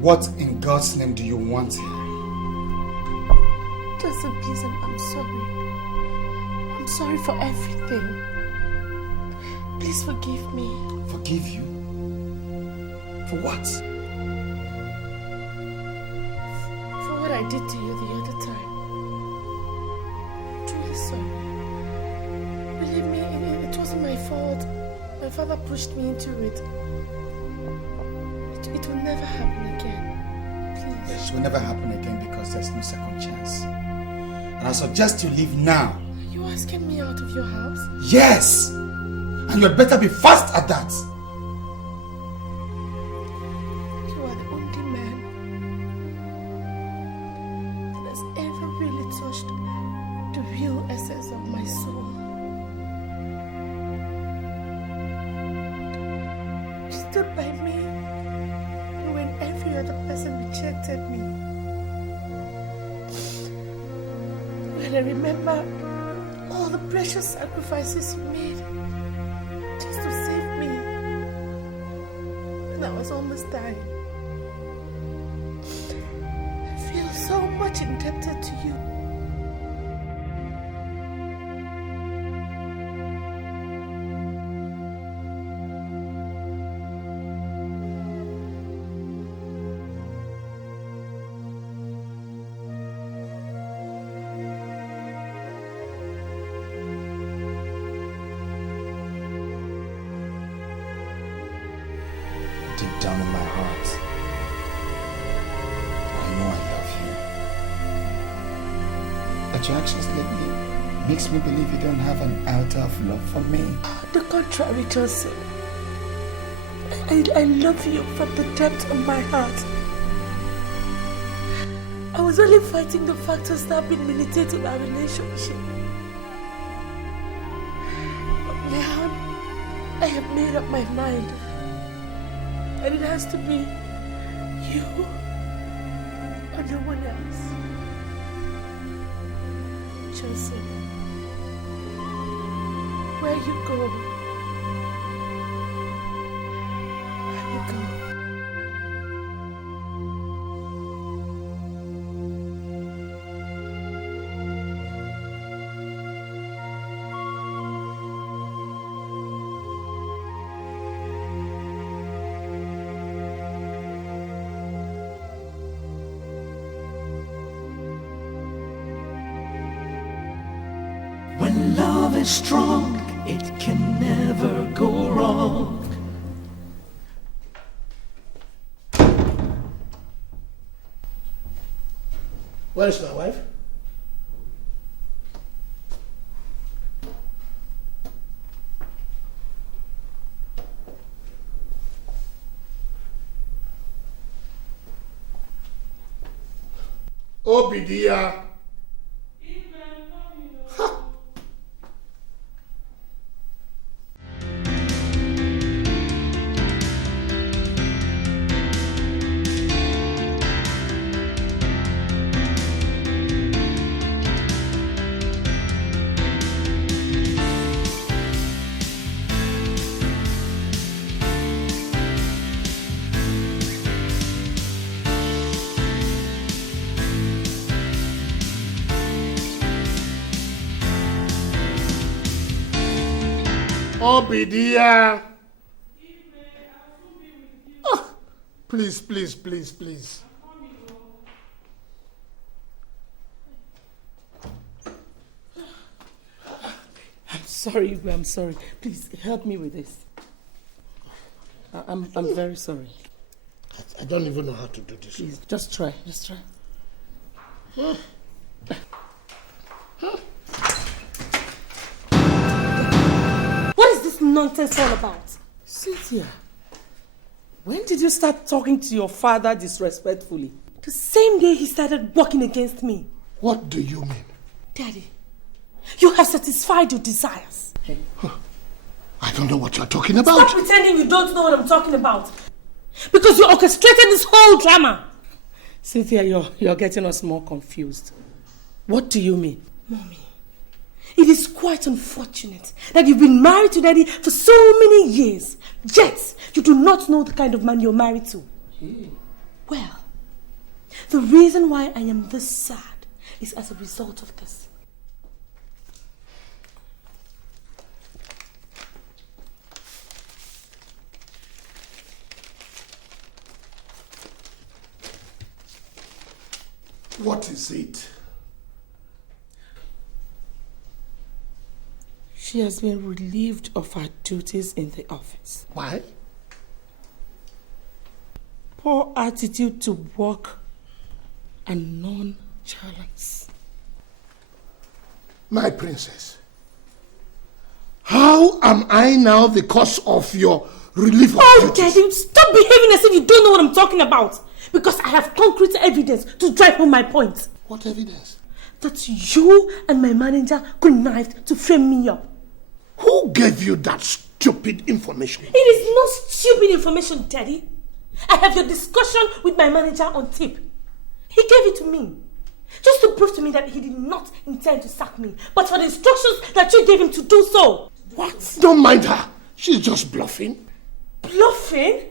What in God's name do you want here? Johnson, please, I'm sorry. I'm sorry for everything. Please forgive me. Forgive you? For what? For what I did to you the other time. I'm truly sorry. Believe me, it wasn't my fault. My father pushed me into it. It It will never happen again. Please. It will never happen again because there's no second chance. And I suggest you leave now. Are you asking me out of your house? Yes! And you had better be fast at that. You are the only man that has ever really touched the real essence of my soul. You stood by me when every other person rejected me. When I remember all the precious sacrifices you made just to save me when I was almost dying. I feel so much indebted to you. Deep down in my heart, I know I love you. But your actions lately makes me believe you don't have an iota of love for me. The contrary, Joseph. I love you from the depth of my heart. I was only fighting the factors that have been militating our relationship. But now, I have made up my mind. And it has to be you or no one else. Joseph, where you go, I will go. When love is strong, it can never go wrong. Where's my wife? Obidia. Obidia. Oh, please, please, please, please. I'm sorry, Igwe, I'm sorry. Please help me with this. I'm very sorry. I don't even know how to do this. Please, just try. Just try. What is this nonsense all about? Cynthia, when did you start talking to your father disrespectfully? The same day he started working against me. What do you mean? Daddy, you have satisfied your desires. Hey. I don't know what you're talking about. Stop pretending you don't know what I'm talking about. Because you orchestrated this whole drama. Cynthia, you're getting us more confused. What do you mean? Mommy, it is quite unfortunate that you've been married to Daddy for so many years, yet you do not know the kind of man you're married to. Well, the reason why I am this sad is as a result of this. What is it? She has been relieved of her duties in the office. Why? poor attitude to work and nonchalance. My princess, how am I now the cause of your relief of duties? Daddy, stop behaving as if you don't know what I'm talking about. Because I have concrete evidence to drive home my point. What evidence? That you and my manager connived to frame me up. Who gave you that stupid information? It is not stupid information, Daddy. I have your discussion with my manager on tape. He gave it to me. Just to prove to me that he did not intend to sack me, but for the instructions that you gave him to do so. What? Don't mind her. She's just bluffing. Bluffing?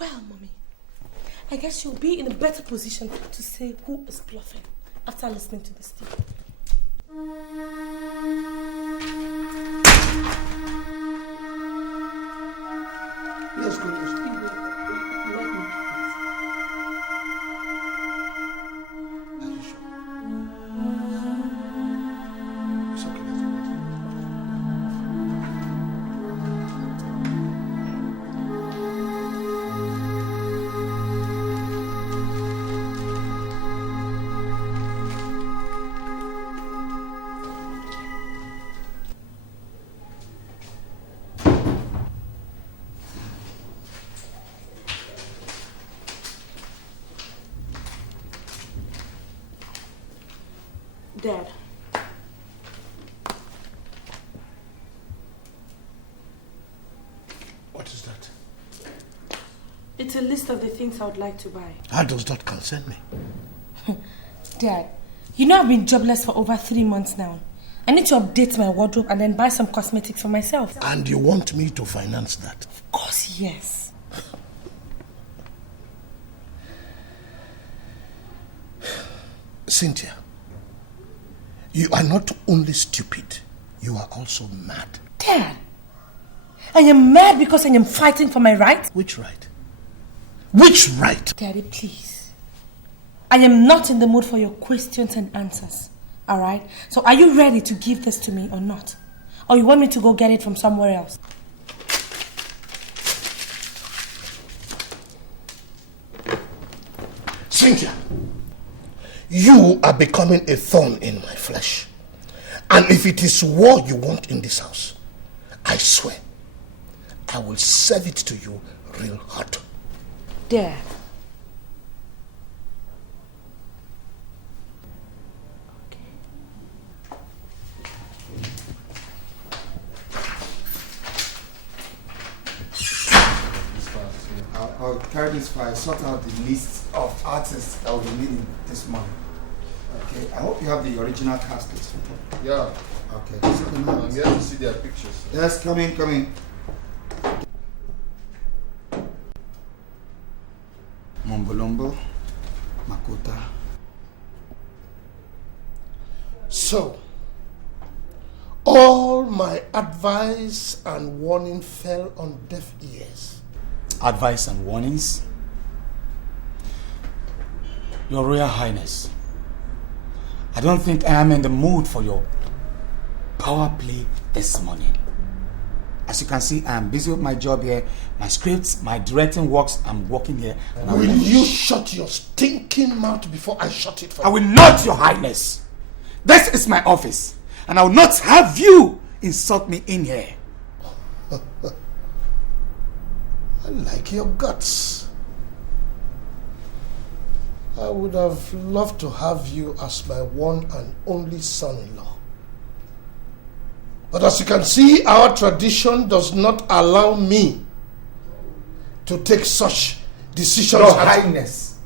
Well, Mommy, I guess you'll be in a better position to say who is bluffing after listening to this tape. Let's go. Dad. What is that? It's a list of the things I would like to buy. How does that concern me? Dad, you know I've been jobless for over 3 months now. I need to update my wardrobe and then buy some cosmetics for myself. And you want me to finance that? Of course, yes. Cynthia, you are not only stupid, you are also mad. Dad, I am mad because I am fighting for my right. Which right? Which right? Daddy, please. I am not in the mood for your questions and answers. Alright? So are you ready to give this to me or not? Or you want me to go get it from somewhere else? Cynthia, you are becoming a thorn in my flesh. And if it is war you want in this house, I swear, I will serve it to you real hot. Dad. I'll carry this file, sort out the list of artists that will be needing this morning. Okay, I hope you have the original cast list. Yeah. Okay. I'm here to see their pictures. Yes, come in. Mombolombo, Makota. So, all my advice and warning fell on deaf ears. Advice and warnings? Your Royal Highness, I don't think I am in the mood for your power play this morning. As you can see, I am busy with my job here, my scripts, my directing works. I'm working here. Will you shut your stinking mouth before I shut it for you? I will not, Your Highness. This is my office, and I will not have you insult me in here. I like your guts. I would have loved to have you as my one and only son-in-law. But as you can see, our tradition does not allow me to take such decisions. Your Highness,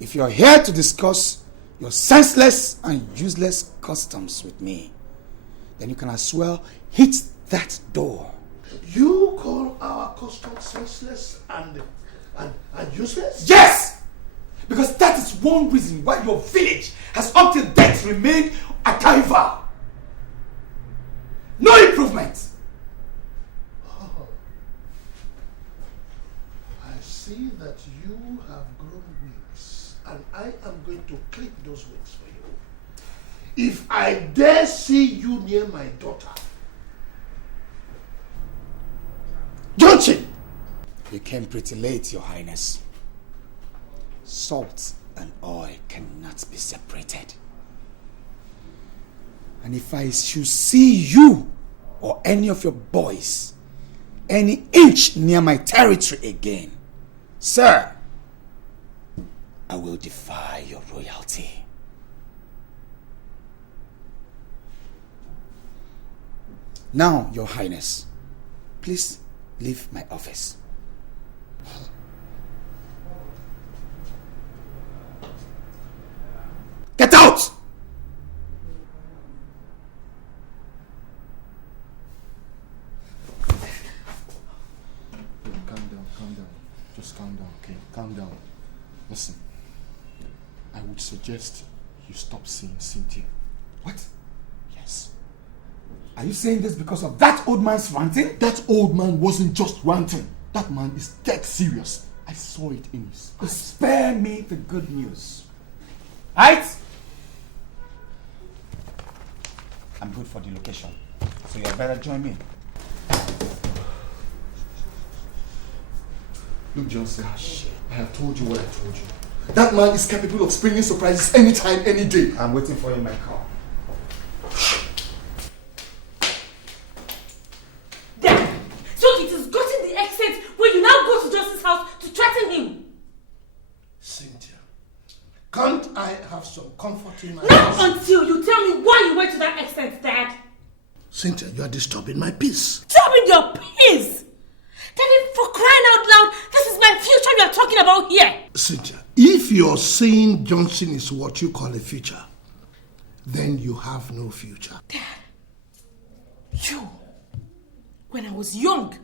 if you're here to discuss your senseless and useless customs with me, then you can as well hit that door. You call our customs senseless and useless? Yes! Because that is one reason why your village has up to date remained a carnival. No improvement. Oh. I see that you have grown wings, and I am going to clip those wings for you. If I dare see you near my daughter, Johnson! You came pretty late, Your Highness. Salt and oil cannot be separated. And if I should see you or any of your boys any inch near my territory again, sir, I will defy your royalty. Now, Your Highness, please leave my office. Get out! Calm down. Just calm down, okay? Calm down. Listen, I would suggest you stop seeing Cynthia. What? Yes. Are you saying this because of that old man's ranting? That old man wasn't just ranting. That man is dead serious. I saw it in his eyes. Spare me the good news. Right? I'm good for the location. So you better join me. Look, Johnson, I have told you what I told you. That man is capable of springing surprises anytime, any day. I'm waiting for you in my car. Dad, so it has gotten the extent where you now go to Johnson's house to threaten him. Cynthia, can't I have some comfort in my Not house? until you tell me why you went to that extent, Dad. Cynthia, you are disturbing my peace. Disturbing your peace? Daddy, for crying out loud, this is my future you are talking about here. Cynthia, if you're saying Johnson is what you call a future, then you have no future. Dad, you, when I was young,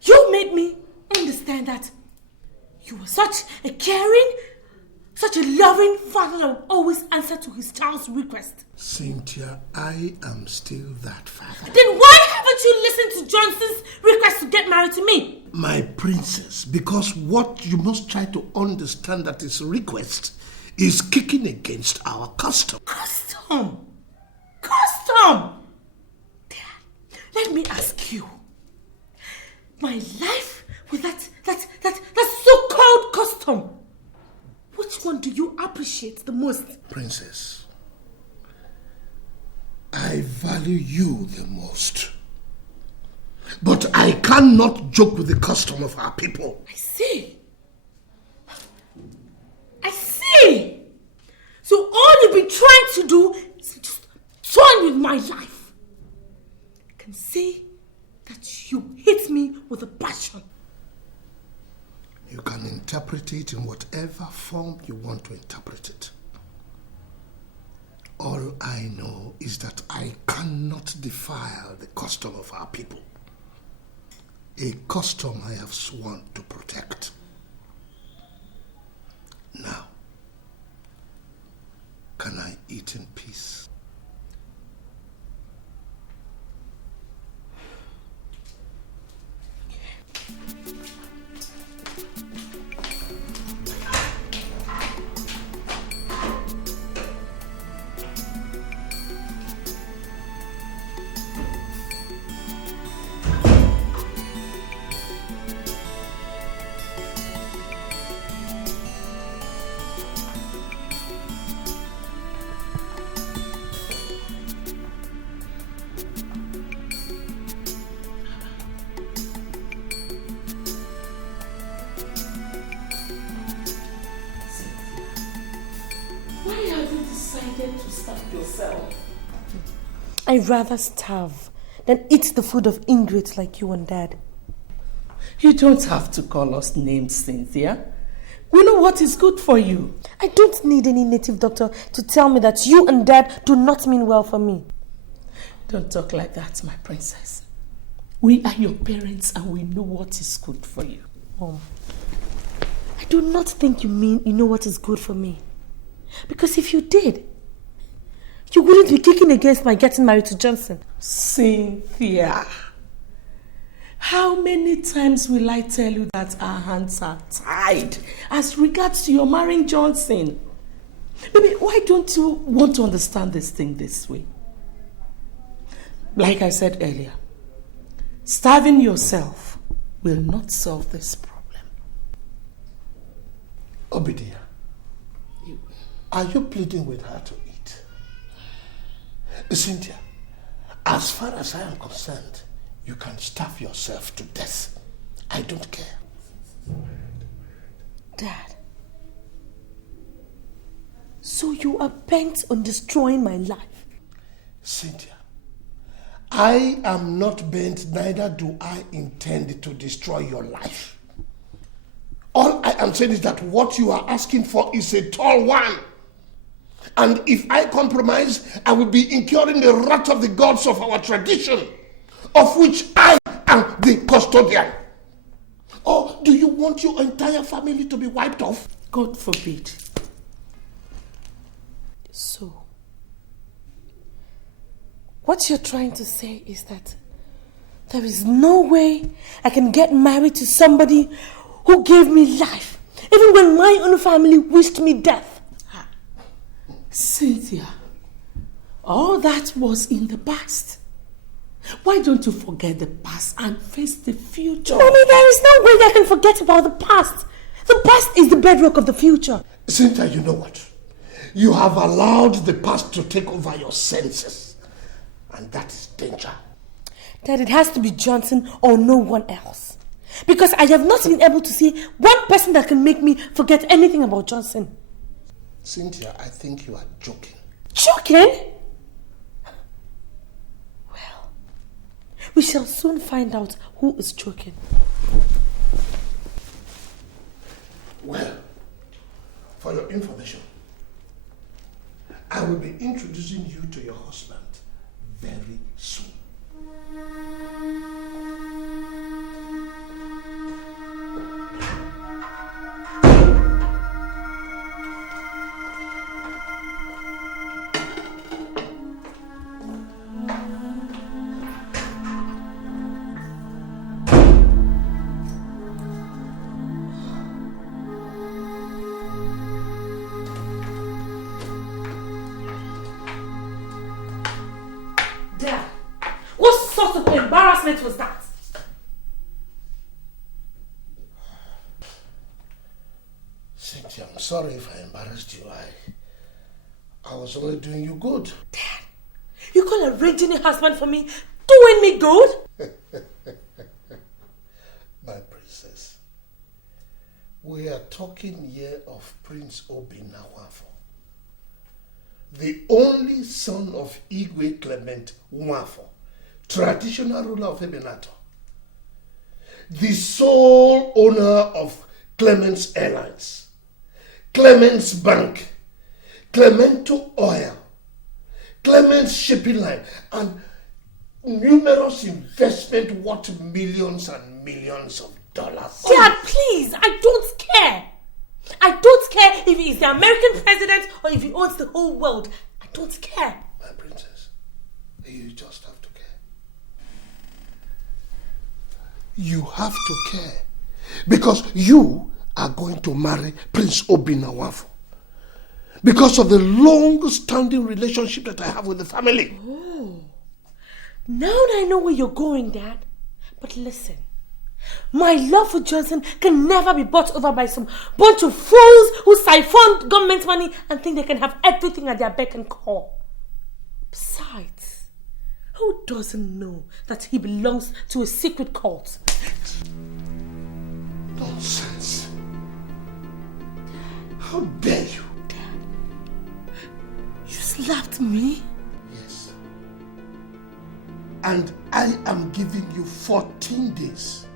you made me understand that you were such a caring, such a loving father that would always answer to his child's request. Cynthia, I am still that father. Then why haven't you listened to Johnson's request to get married to me? My princess, because what you must try to understand that his request is kicking against our custom. Custom? Custom? Dad, let me ask you. My life with that so-called custom, which one do you appreciate the most? Princess, I value you the most. But I cannot joke with the custom of our people. I see. I see. So all you've been trying to do is just toy with my life. I can see that you hate me with a passion. You can interpret it in whatever form you want to interpret it. All I know is that I cannot defile the custom of our people. A custom I have sworn to protect. Now, can I eat in peace? I'd rather starve than eat the food of ingrates like you and Dad. You don't have to call us names, Cynthia. We know what is good for you. I don't need any native doctor to tell me that you and Dad do not mean well for me. Don't talk like that, my princess. We are your parents and we know what is good for you. Mom, I do not think you know what is good for me. Because if you did, you wouldn't be kicking against my getting married to Johnson. Cynthia, how many times will I tell you that our hands are tied as regards to your marrying Johnson? Baby, why don't you want to understand this thing this way? Like I said earlier, starving yourself will not solve this problem. Obidia, are you pleading with her to eat? Cynthia, as far as I am concerned, you can starve yourself to death. I don't care. Dad, so you are bent on destroying my life? Cynthia, I am not bent, neither do I intend to destroy your life. All I am saying is that what you are asking for is a tall one. And if I compromise, I will be incurring the wrath of the gods of our tradition, of which I am the custodian. Or do you want your entire family to be wiped off? God forbid. So, what you're trying to say is that there is no way I can get married to somebody who gave me life, even when my own family wished me death. Cynthia, all that was in the past. Why don't you forget the past and face the future? Mommy, there is no way I can forget about the past. The past is the bedrock of the future. Cynthia, you know what? You have allowed the past to take over your senses. And that is danger. That it has to be Johnson or no one else. Because I have not been able to see one person that can make me forget anything about Johnson. Cynthia, I think you are joking. Joking? Well, we shall soon find out who is joking. Well, for your information, I will be introducing you to your husband very soon. Was that? Cynthia, I'm sorry if I embarrassed you. I was only doing you good. Dad, you call arranging a husband for me doing me good? My princess, we are talking here of Prince Obinawafo, the only son of Igwe Clement Nwafo, traditional ruler of Ebenator, the sole owner of Clement's Airlines, Clement's Bank, Clemento Oil, Clement's Shipping Line, and numerous investments worth millions and millions of dollars. Dad, please, I don't care. I don't care if he's the American president or if he owns the whole world. I don't care. My princess, you just have to care. You have to care because you are going to marry Prince Obinawafo because of the long-standing relationship that I have with the family. Oh, now that I know where you're going, Dad. But listen, my love for Johnson can never be bought over by some bunch of fools who siphon government money and think they can have everything at their beck and call. Besides, who doesn't know that he belongs to a secret cult? Nonsense. How dare you? Dad, you slapped me? Yes. And I am giving you 14 days.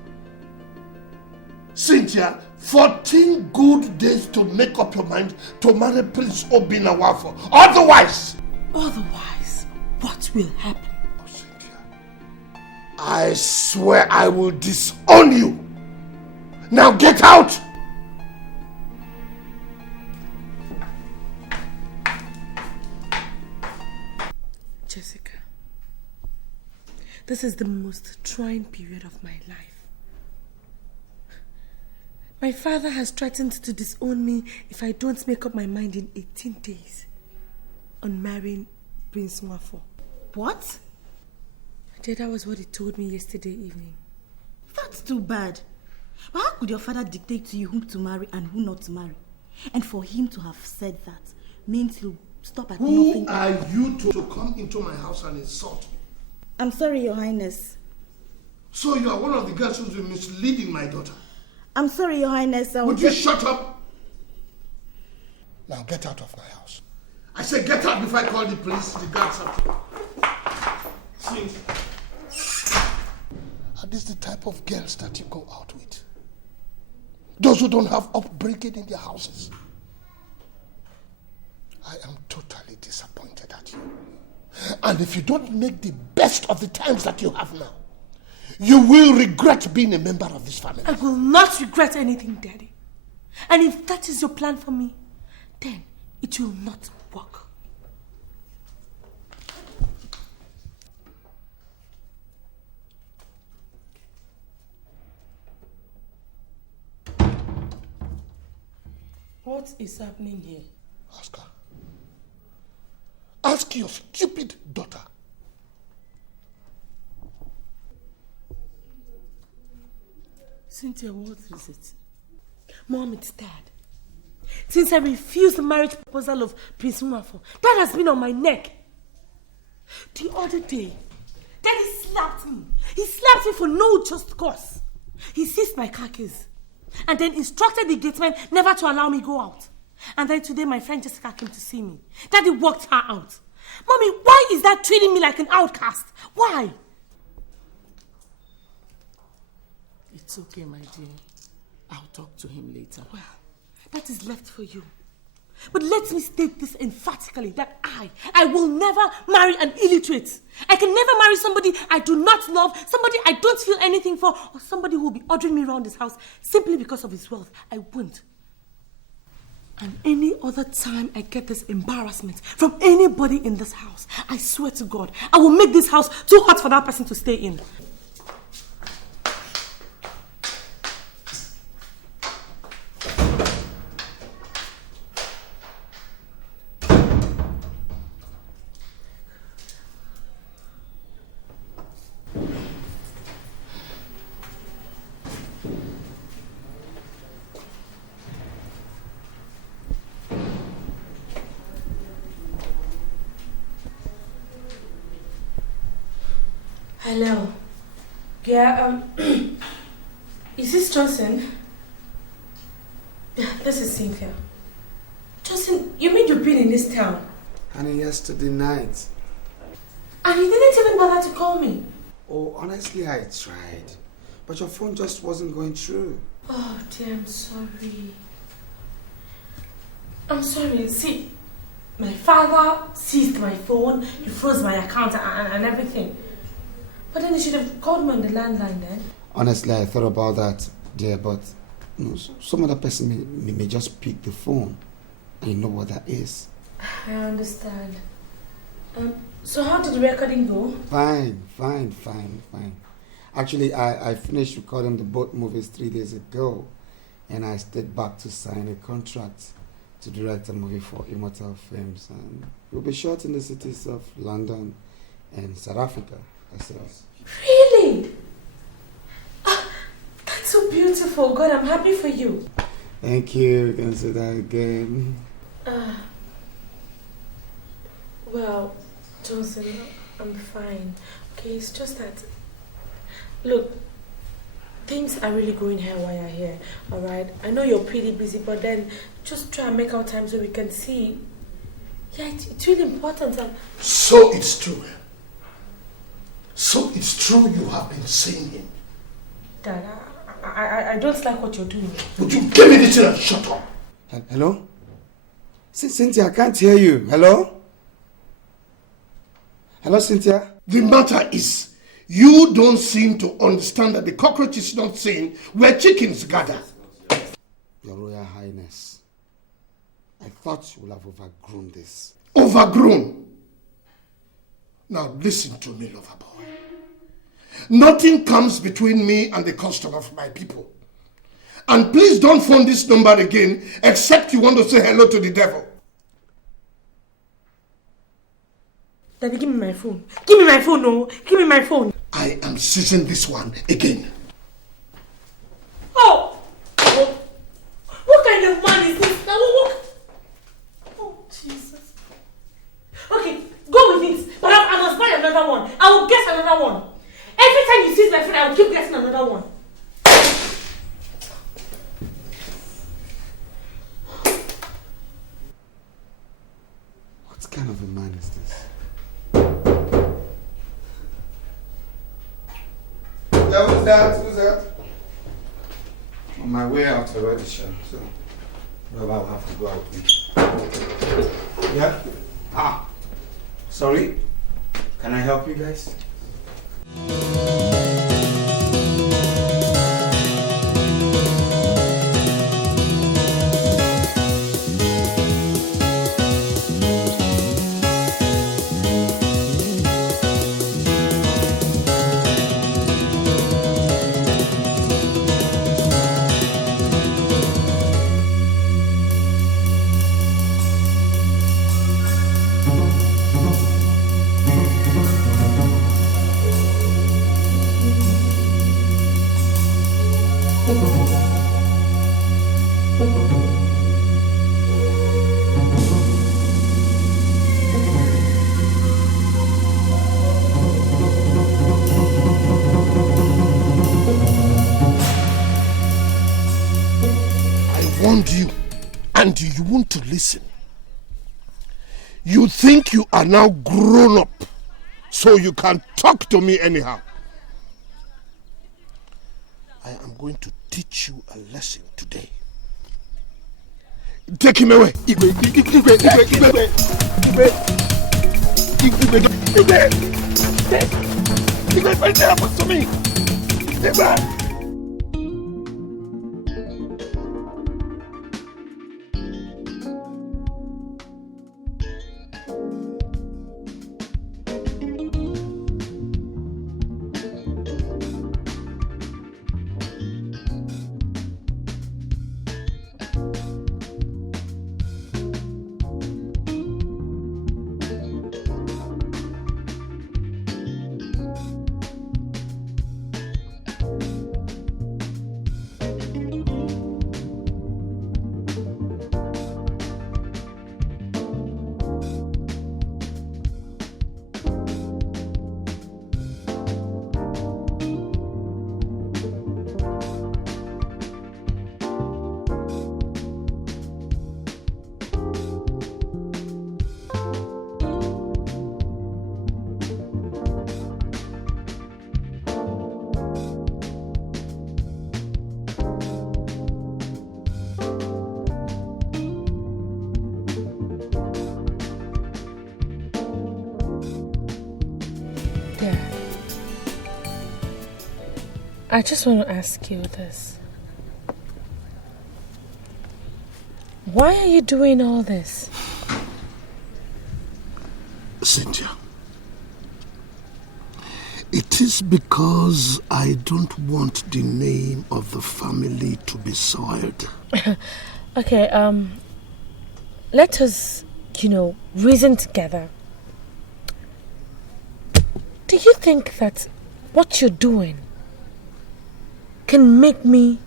Cynthia, 14 good days to make up your mind to marry Prince Obinawafo. Otherwise, what will happen? Oh, Cynthia, I swear I will disown you. Now get out! Jessica, this is the most trying period of my life. My father has threatened to disown me if I don't make up my mind in 18 days on marrying Prince Nwafo. What? That was what he told me yesterday evening. That's too bad. But how could your father dictate to you whom to marry and who not to marry? And for him to have said that means he'll stop at nothing. Who are you to come into my house and insult me? I'm sorry, Your Highness. So you are one of the girls who's been misleading my daughter? I'm sorry, Your Highness. Would you shut up? Now get out of my house. I said get out before I call the police, the guards up. See? Are these the type of girls that you go out with? Those who don't have upbringing in their houses. I am totally disappointed at you. And if you don't make the best of the times that you have now, you will regret being a member of this family. I will not regret anything, Daddy. And if that is your plan for me, then it will not work. What is happening here? Ask her. Ask your stupid daughter. Cynthia, what is it? Mom, it's Dad. Since I refused the marriage proposal of Prince Nwafo, Dad has been on my neck. The other day, Daddy slapped me. He slapped me for no just cause. He seized my car keys and then instructed the gateman never to allow me go out. And then today my friend Jessica came to see me. Daddy walked her out. Mommy, why is that treating me like an outcast? Why? It's okay, my dear. I'll talk to him later. Well, that is left for you. But let me state this emphatically, that I will never marry an illiterate. I can never marry somebody I do not love, somebody I don't feel anything for, or somebody who will be ordering me around this house simply because of his wealth. I won't. And any other time I get this embarrassment from anybody in this house, I swear to God, I will make this house too hot for that person to stay in. Hello. Yeah, is this Johnson? Yeah, this is Cynthia. Johnson, you mean you've been in this town? Honey, yesterday night. And you didn't even bother to call me? Oh, honestly, I tried. But your phone just wasn't going through. Oh, dear, I'm sorry. I'm sorry. See, my father seized my phone, he froze my account and everything. But then he should have called me on the landline then. Honestly, I thought about that, dear, but some other person may just pick the phone. And you know what that is. I understand. So how did the recording go? Fine. Actually, I finished recording the both movies 3 days ago. And I stayed back to sign a contract to direct a movie for Immortal Films. And we'll be shot in the cities of London and South Africa. Really? That's so beautiful. God, I'm happy for you. Thank you. You can say that again. Well, Johnson, I'm fine. Okay, it's just that... Look, things are really going haywire here, alright? I know you're pretty busy, but then just try and make out time so we can see. Yeah, it's really important. So it's true. So it's true you have been seeing him. Dad, I don't like what you're doing. Would you give me this and shut up? Hello? Cynthia, I can't hear you. Hello? Hello, Cynthia? The matter is, you don't seem to understand that the cockroach is not seen where chickens gather. Your Royal Highness, I thought you would have overgrown this. Overgrown? Now listen to me, lover boy. Nothing comes between me and the custom of my people. And please don't phone this number again except you want to say hello to the devil. Daddy, give me my phone. Give me my phone, no. Give me my phone. I am seizing this one again. another one. Every time you see my friend, I will keep getting another one. What kind of a man is this? Yeah, who's that? Who's that? On my way out already, sure. So, well, I'll have to go out with you. Yeah? Ah, sorry. Can I help you guys? You and you want to listen. You think you are now grown up, so you can talk to me anyhow. I am going to teach you a lesson today. Take him away. What happened to me? I just want to ask you this. Why are you doing all this? Cynthia, it is because I don't want the name of the family to be soiled. Okay, let us, reason together. Do you think that what you're doing can make me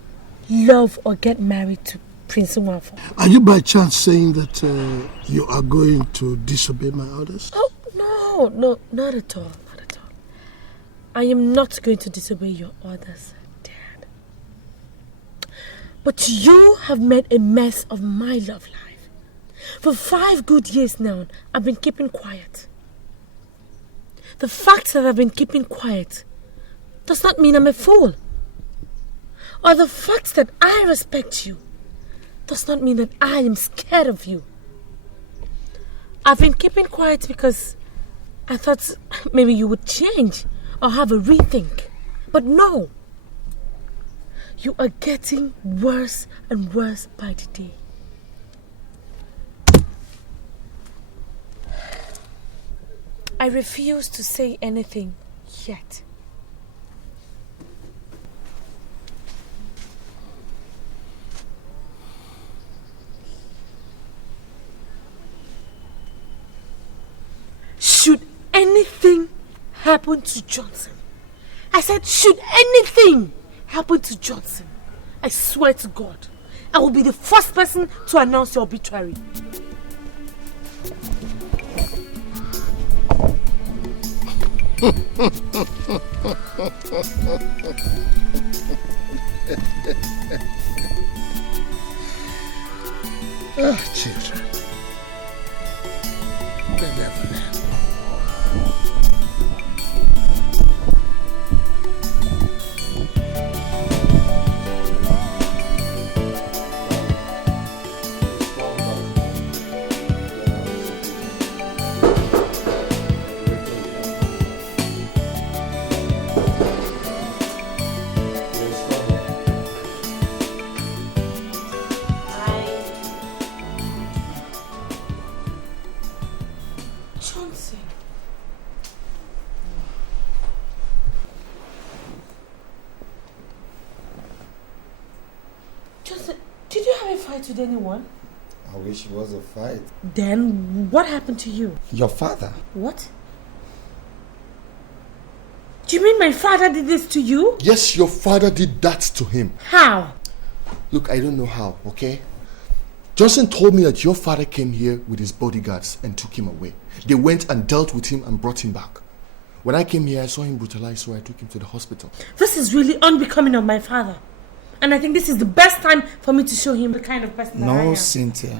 love or get married to Prince Nwafo? Are you by chance saying that you are going to disobey my orders? Oh, no, not at all, not at all. I am not going to disobey your orders, Dad. But you have made a mess of my love life. For 5 good years now, I've been keeping quiet. The fact that I've been keeping quiet does not mean I'm a fool. Or the fact that I respect you does not mean that I am scared of you. I've been keeping quiet because I thought maybe you would change or have a rethink. But no. You are getting worse and worse by the day. I refuse to say anything yet. Should anything happen to Johnson, I said, should anything happen to Johnson, I swear to God, I will be the first person to announce your obituary. Children. They never learn. With anyone? I wish it was a fight. Then what happened to you? Your father. What? Do you mean my father did this to you? Yes, your father did that to him. How? Look, I don't know how, okay? Johnson told me that your father came here with his bodyguards and took him away. They went and dealt with him and brought him back. When I came here, I saw him brutalized, so I took him to the hospital. This is really unbecoming of my father. And I think this is the best time for me to show him the kind of person that I am. No, Cynthia.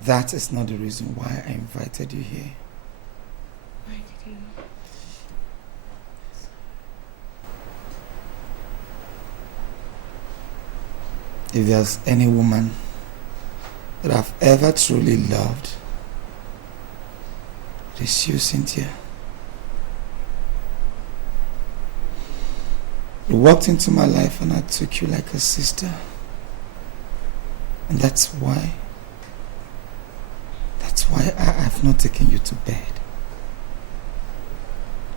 That is not the reason why I invited you here. Why did you? If there's any woman that I've ever truly loved, it is you, Cynthia. You walked into my life and I took you like a sister. And that's why I have not taken you to bed.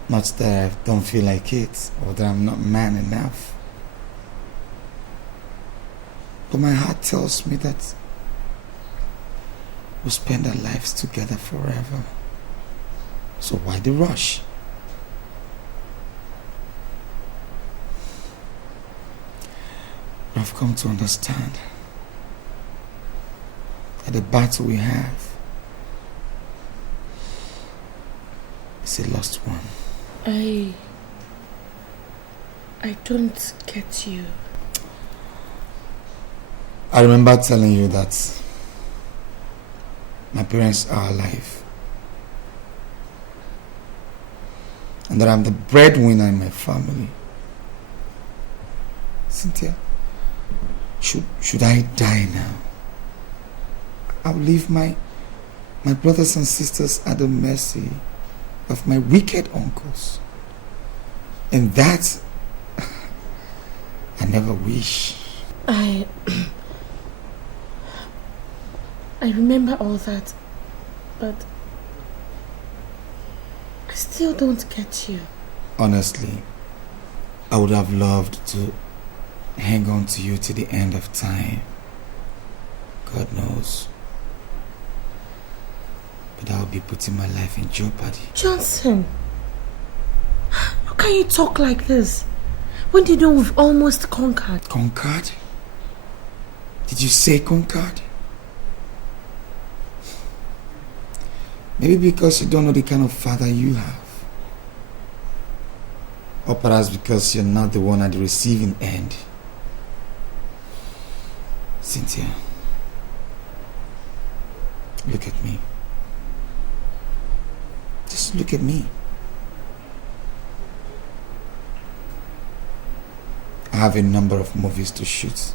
Not that I don't feel like it or that I'm not man enough. But my heart tells me that we'll spend our lives together forever. So why the rush? I've come to understand that the battle we have is a lost one. I don't get you. I remember telling you that my parents are alive and that I'm the breadwinner in my family. Cynthia, should I die now? I'll leave my brothers and sisters at the mercy of my wicked uncles. And that I never wish. I remember all that, but I still don't get you. Honestly, I would have loved to hang on to you to the end of time. God knows. But I'll be putting my life in jeopardy. Johnson, how can you talk like this? When do you know we've almost conquered? Conquered? Did you say conquered? Maybe because you don't know the kind of father you have. Or perhaps because you're not the one at the receiving end. Cynthia, look at me. Just look at me. I have a number of movies to shoot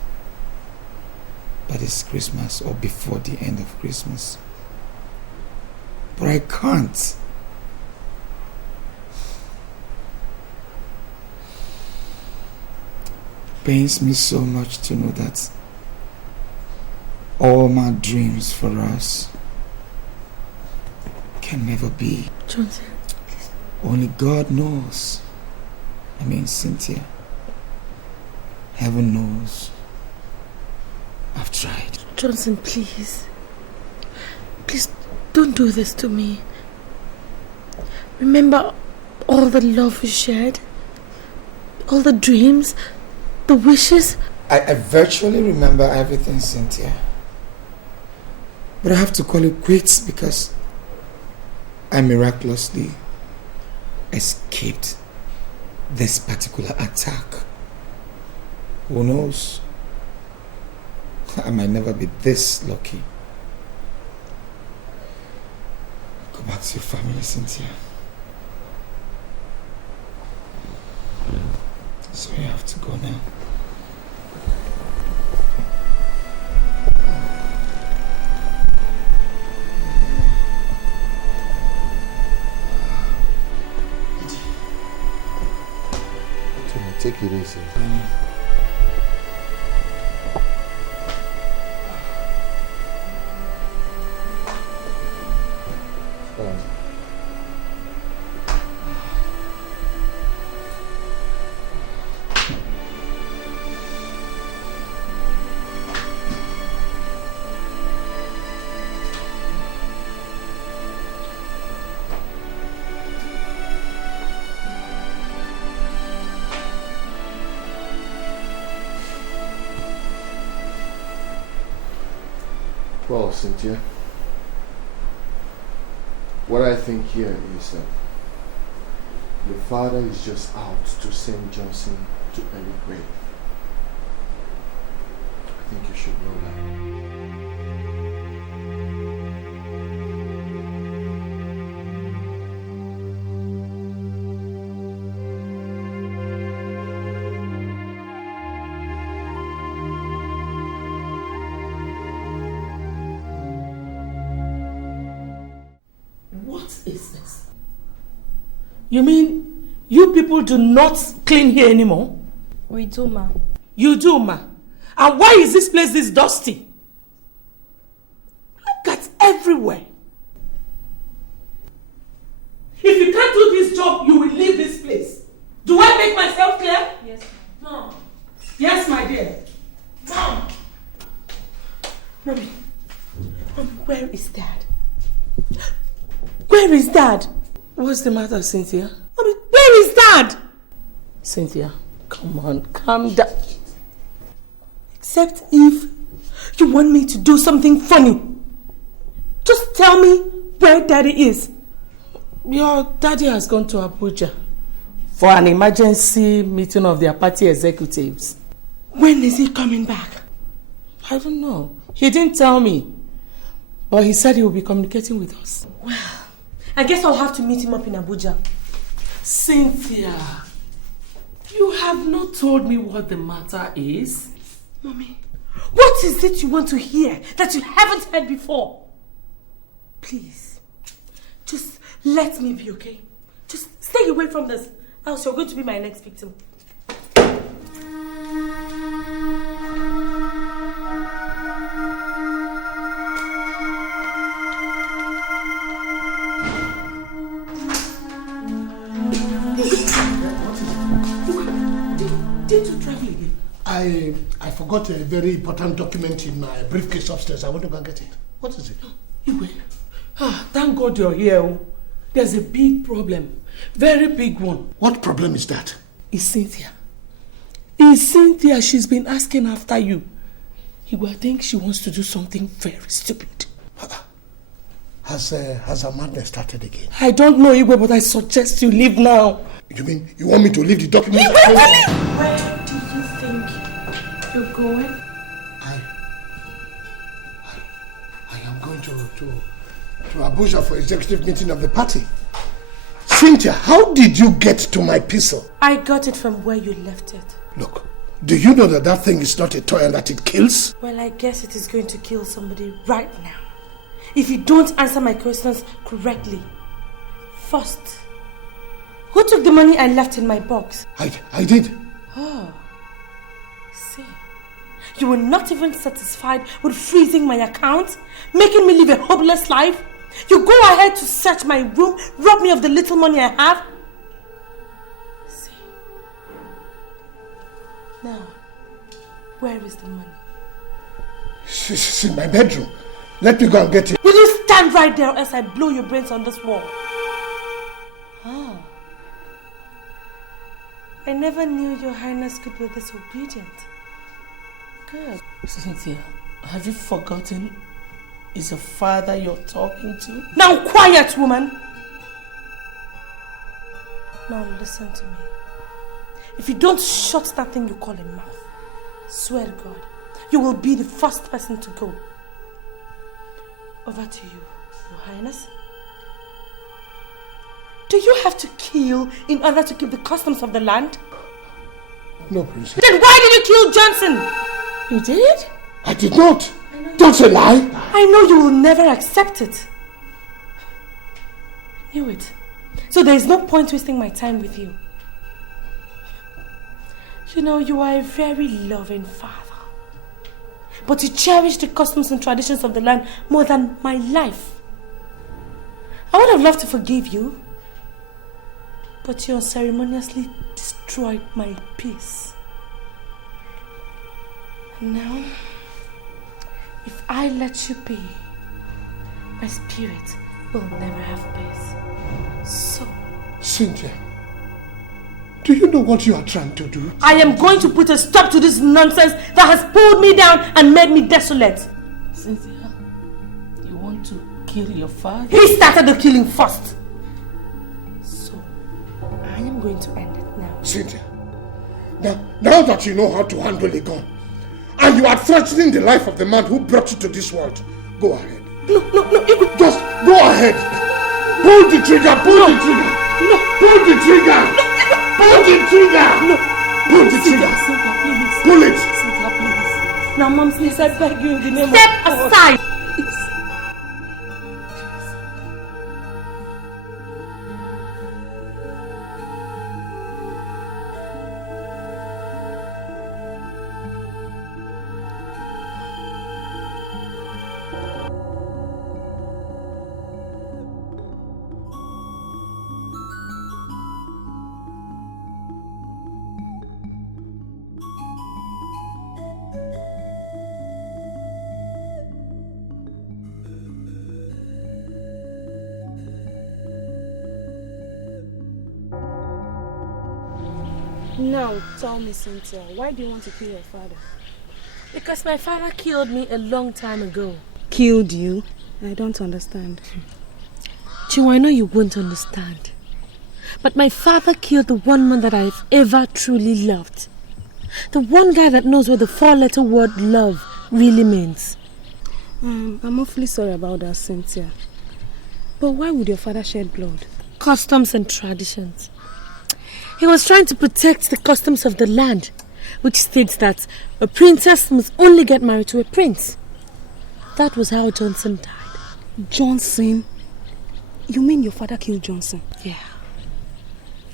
by this Christmas or before the end of Christmas. But I can't. It pains me so much to know that all my dreams for us can never be. Johnson, please. Only God knows. I mean, Cynthia. Heaven knows. I've tried. Johnson, please. Please don't do this to me. Remember all the love we shared? All the dreams? The wishes? I virtually remember everything, Cynthia. But I have to call it quits because I miraculously escaped this particular attack. Who knows? I might never be this lucky. Go back to your family, Cynthia. So you have to go now. Take it easy. Well, Cynthia, what I think here is that your father is just out to send Johnson to early grave. I think you should know that. You mean you people do not clean here anymore? We do, ma. You do, ma. And why is this place this dusty? Look at everywhere. If you can't do this job, you will leave this place. Do I make myself clear? Yes, Mom. Yes, my dear. Mom. Mommy, where is Dad? Where is Dad? What's the matter, Cynthia? Mommy, where is Dad? Cynthia, come on, calm down. Except if you want me to do something funny. Just tell me where Daddy is. Your daddy has gone to Abuja for an emergency meeting of their party executives. When is he coming back? I don't know. He didn't tell me. But he said he will be communicating with us. Well, I guess I'll have to meet him up in Abuja. Cynthia, you have not told me what the matter is. Mommy, what is it you want to hear that you haven't heard before? Please, just let me be, okay? Just stay away from this, else you're going to be my next victim. Did you travel again? I forgot a very important document in my briefcase upstairs. I want to go and get it. What is it? Iwe. Thank God you're here. There's a big problem. Very big one. What problem is that? It's Cynthia. It's Cynthia. She's been asking after you. Iwe, I think she wants to do something very stupid. Has her madness started again? I don't know, Iwe, but I suggest you leave now. You mean you want me to leave the document? Iwe, where do you think you're going? I am going to Abuja for executive meeting of the party. Cynthia, how did you get to my pistol? I got it from where you left it. Look, do you know that that thing is not a toy and that it kills? Well, I guess it is going to kill somebody right now. If you don't answer my questions correctly. First, who took the money I left in my box? I did. Oh, see. You were not even satisfied with freezing my account, making me live a hopeless life. You go ahead to search my room, rob me of the little money I have. See. Now, where is the money? It's in my bedroom. Let me go and get it. Will you stand right there or else I blow your brains on this wall? Oh. I never knew your highness could be this obedient. Good. Cynthia, have you forgotten it's your father you're talking to? Now quiet, woman! Now listen to me. if you don't shut that thing you call a mouth, swear to God, you will be the first person to go. Over to you, Your Highness. Do you have to kill in order to keep the customs of the land? No, Princess. Then why did you kill Johnson? You did? I did not. That's a lie. I know you will never accept it. I knew it. So there is no point wasting my time with you. You know, you are a very loving father. But you cherish the customs and traditions of the land more than my life. I would have loved to forgive you. But you unceremoniously destroyed my peace. And now, if I let you be, my spirit will never have peace. So, Cynthia, do you know what you are trying to do? I am going to put a stop to this nonsense that has pulled me down and made me desolate. Cynthia, you want to kill your father? He started the killing first. I am going to end it now. Cynthia, now that you know how to handle a gun, and you are threatening the life of the man who brought you to this world, go ahead. No, just go ahead. Pull the trigger, pull the trigger. No. Pull the trigger. No. Pull the trigger. No. Pull the trigger. Cynthia, please. Pull it. Cynthia, please. Now, Mom, please, I beg you in the name of God. Step aside. Now, tell me, Cynthia, why do you want to kill your father? Because my father killed me a long time ago. Killed you? I don't understand. Chiu, I know you won't understand. But my father killed the one man that I've ever truly loved. The one guy that knows what the four-letter word love really means. I'm awfully sorry about that, Cynthia. But why would your father shed blood? Customs and traditions. He was trying to protect the customs of the land, which states that a princess must only get married to a prince. That was how Johnson died. Johnson? You mean your father killed Johnson? Yeah.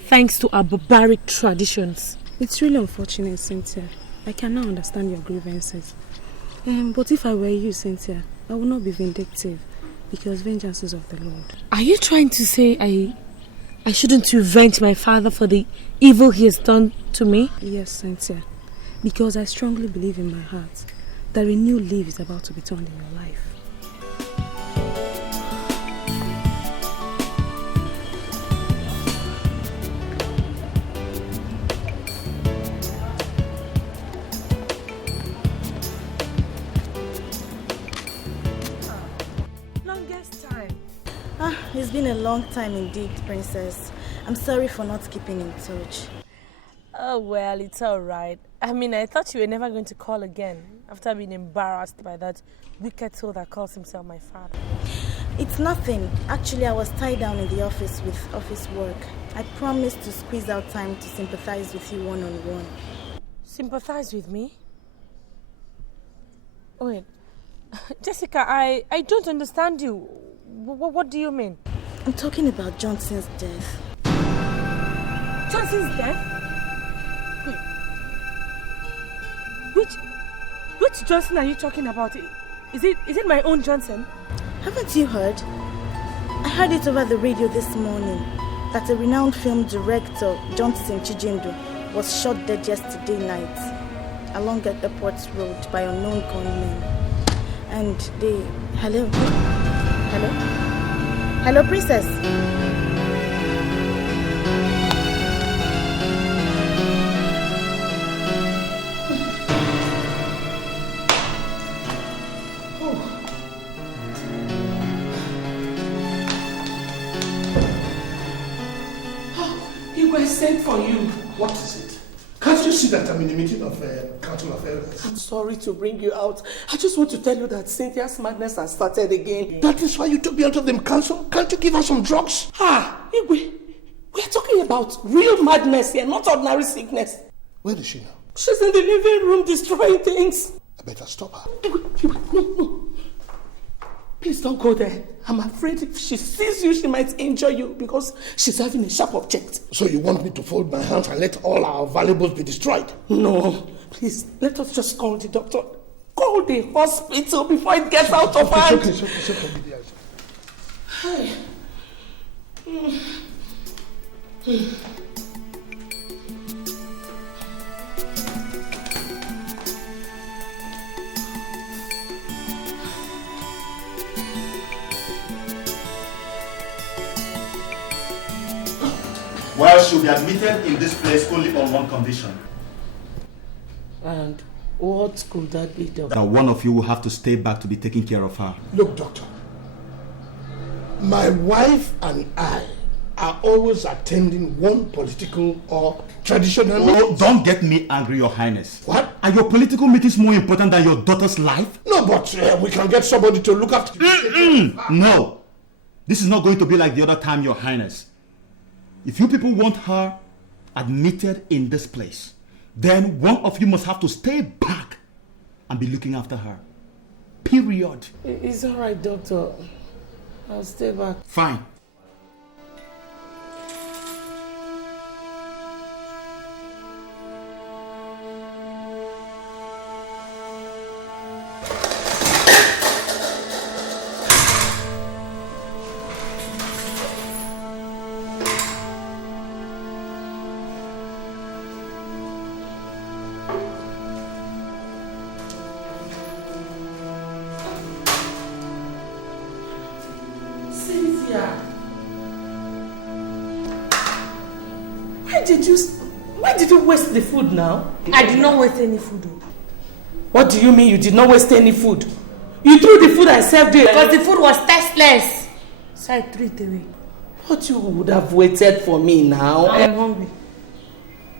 Thanks to our barbaric traditions. It's really unfortunate, Cynthia. I can now understand your grievances. But if I were you, Cynthia, I would not be vindictive, because vengeance is of the Lord. Are you trying to say I shouldn't revenge my father for the evil he has done to me? Yes, Cynthia. Because I strongly believe in my heart that a new leaf is about to be turned in your life. It's been a long time indeed, Princess. I'm sorry for not keeping in touch. Oh, well, it's all right. I mean, I thought you were never going to call again after being embarrassed by that wicked soul that calls himself my father. It's nothing. Actually, I was tied down in the office with office work. I promised to squeeze out time to sympathize with you one-on-one. Sympathize with me? Wait, Jessica, I don't understand you. What do you mean? I'm talking about Johnson's death. Johnson's death? Wait. Which Johnson are you talking about? Is it my own Johnson? Haven't you heard? I heard it over the radio this morning that a renowned film director, Johnson Chijindu, was shot dead yesterday night along at Airport Road by unknown gunmen. And they... Hello? Hello? Hello, Princess? He was sent for you. What is it? Can't you see that I'm in the meeting of Council of Elders? I'm sorry to bring you out. I just want to tell you that Cynthia's madness has started again. That is why you took me out of the council? Can't you give her some drugs? Igwe, we are talking about real madness here, not ordinary sickness. Where is she now? She's in the living room destroying things. I better stop her. Igwe, no. Please don't go there. I'm afraid if she sees you, she might injure you because she's having a sharp object. So you want me to fold my hands and let all our valuables be destroyed? No. Please, let us just call the doctor. Call the hospital before it gets out of hand. It's okay. Well, she'll be admitted in this place only on one condition. And what could that be, doctor? That one of you will have to stay back to be taking care of her. Look, doctor. My wife and I are always attending one political or traditional meeting. Don't get me angry, Your Highness. What? Are your political meetings more important than your daughter's life? No, but we can get somebody to look after No. This is not going to be like the other time, Your Highness. If you people want her admitted in this place, then one of you must have to stay back and be looking after her. Period. It's all right, doctor. I'll stay back. Fine. Why did you waste the food now? I did not waste any food. What do you mean you did not waste any food? You threw the food I served you. Because the food was tasteless. So I threw it away. But you would have waited for me now. I am hungry.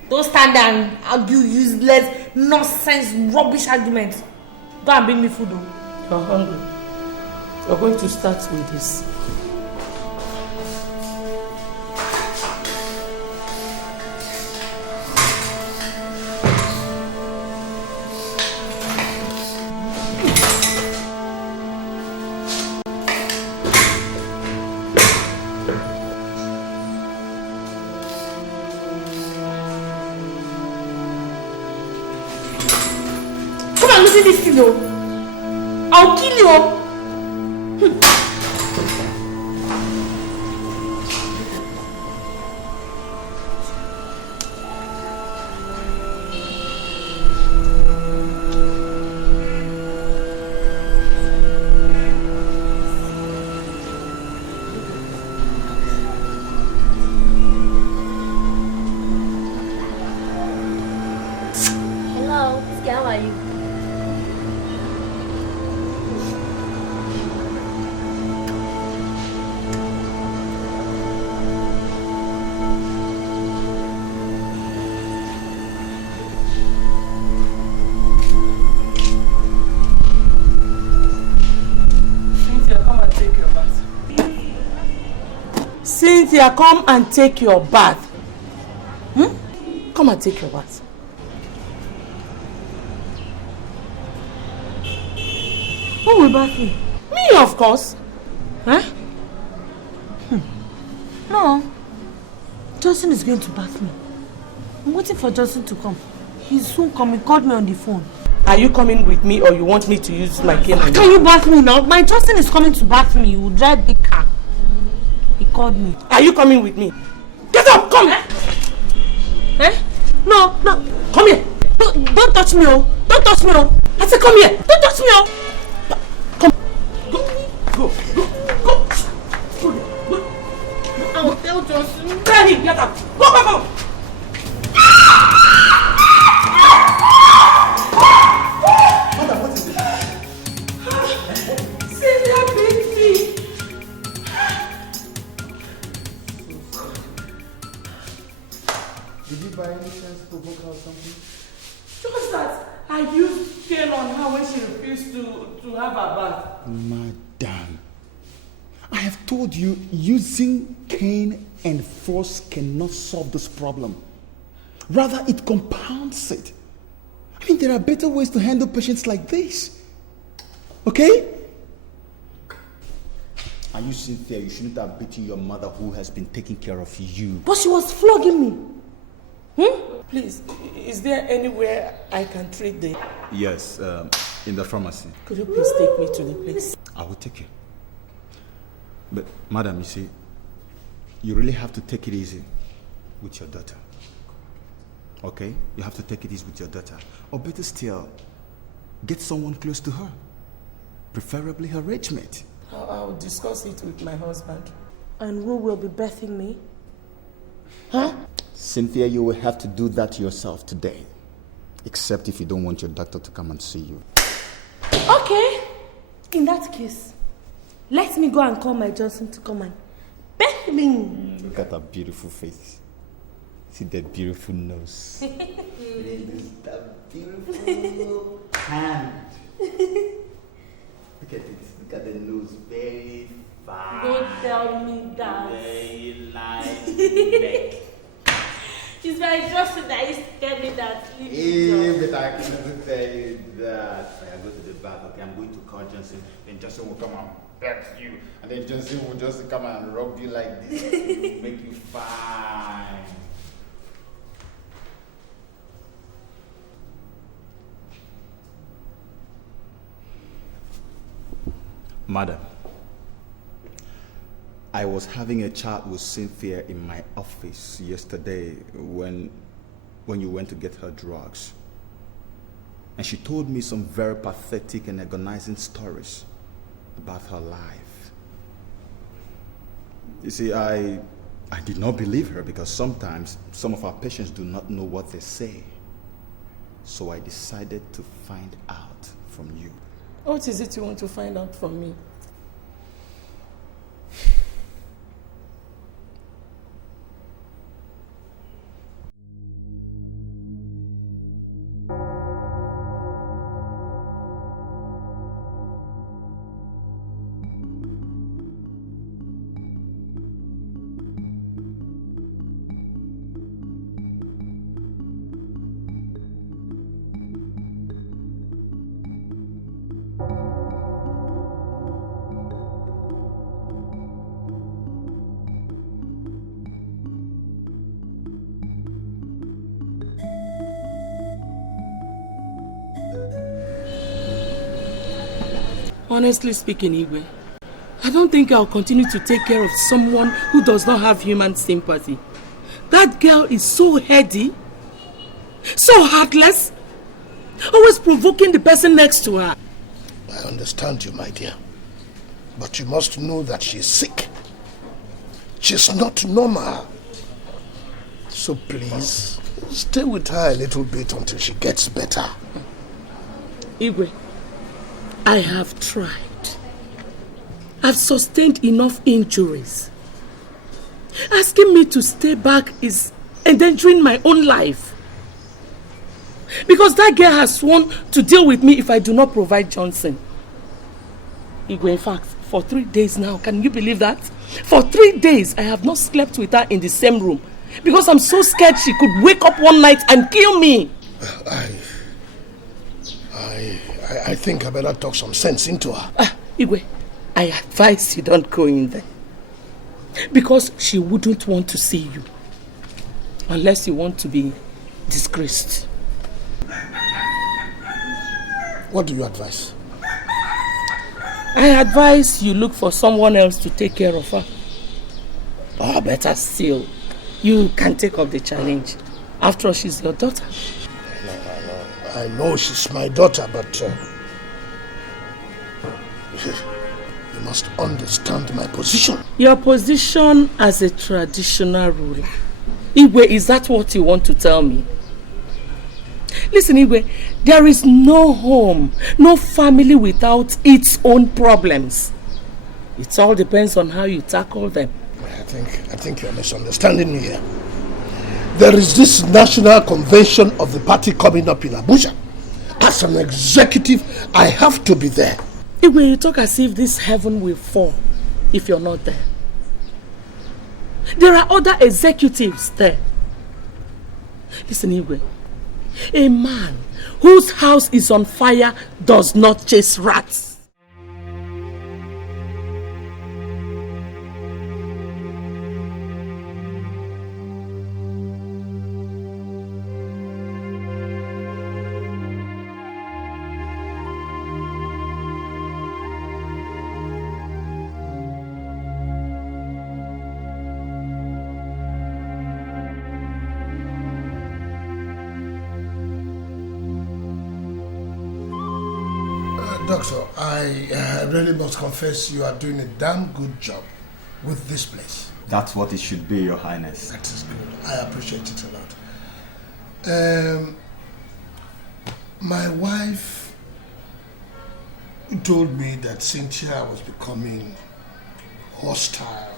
Don't stand there and argue useless, nonsense, rubbish arguments. Go and bring me food. You're hungry. You're going to start with this. This kilo, I'll kill you. Hello, how are you? Cynthia, come and take your bath. Come and take your bath. Who will bath me? Me, of course. Huh? No. Johnson is going to bath me. I'm waiting for Johnson to come. He's soon coming. He called me on the phone. Are you coming with me or you want me to use my cane? Can you bath me now? My Johnson is coming to bath me. He will drive big car. He called me. Are you coming with me? Get up! Come! Eh? No. Come here! Don't touch me, oh! Don't touch me, oh! I said come here! Don't touch me, oh! Come! Go! I will tell Johnson. Tell him! Get up! Go! What is it? Cynthia beat me! Did you by any chance provoke her or something? Just that I used cane on her when she refused to have her bath. Madam, I have told you using cane and force cannot solve this problem. Rather, it compounds it. I mean, there are better ways to handle patients like this. Okay? Are you Cynthia? You shouldn't have beaten your mother who has been taking care of you. But she was flogging me. Please, is there anywhere I can treat them? Yes, in the pharmacy. Could you please take me to the place? I will take you. But, madam, you see, you really have to take it easy with your daughter. Okay? You have to take it easy with your daughter. Or better still, get someone close to her. Preferably her age mate. I'll discuss it with my husband. And who will be birthing me? Huh? Cynthia, you will have to do that yourself today. Except if you don't want your doctor to come and see you. Okay. In that case, let me go and call my Johnson to come and birth me. Look at her beautiful face. See that beautiful nose. That beautiful hand. Look at it. Look at the nose. Very fine. Don't tell me that. Very nice neck. It's my Johnson that used to tell me that. But I can't tell you that. I go to the bath. Okay, I'm going to call Johnson. Then Johnson will come and pet you. And then Johnson will just come and rub you like this. Make you fine. Madam, I was having a chat with Cynthia in my office yesterday when you went to get her drugs. And she told me some very pathetic and agonizing stories about her life. You see, I did not believe her because sometimes some of our patients do not know what they say. So I decided to find out from you. What is it you want to find out from me? Honestly speaking, Igwe, I don't think I'll continue to take care of someone who does not have human sympathy. That girl is so heady, so heartless, always provoking the person next to her. I understand you, my dear. But you must know that she's sick. She's not normal. So please, stay with her a little bit until she gets better. Igwe, I have tried. I've sustained enough injuries. Asking me to stay back is endangering my own life. Because that girl has sworn to deal with me if I do not provide Johnson. Igwe, in fact, for 3 days now, can you believe that? For 3 days, I have not slept with her in the same room. Because I'm so scared she could wake up one night and kill me. I think I better talk some sense into her. Igwe, I advise you don't go in there. Because she wouldn't want to see you. Unless you want to be disgraced. What do you advise? I advise you look for someone else to take care of her. Or better still, you can take up the challenge. After all, she's your daughter. I know she's my daughter, but you must understand my position. Your position as a traditional ruler. Igwe, is that what you want to tell me? Listen, Igwe, there is no home, no family without its own problems. It all depends on how you tackle them. I think you're misunderstanding me here. there is this national convention of the party coming up in Abuja. As an executive, I have to be there. Igwe, you talk as if this heaven will fall if you're not there. There are other executives there. Listen, Igwe, a man whose house is on fire does not chase rats. Doctor, I really must confess you are doing a damn good job with this place. That's what it should be, Your Highness. That is good. I appreciate it a lot. My wife told me that Cynthia was becoming hostile,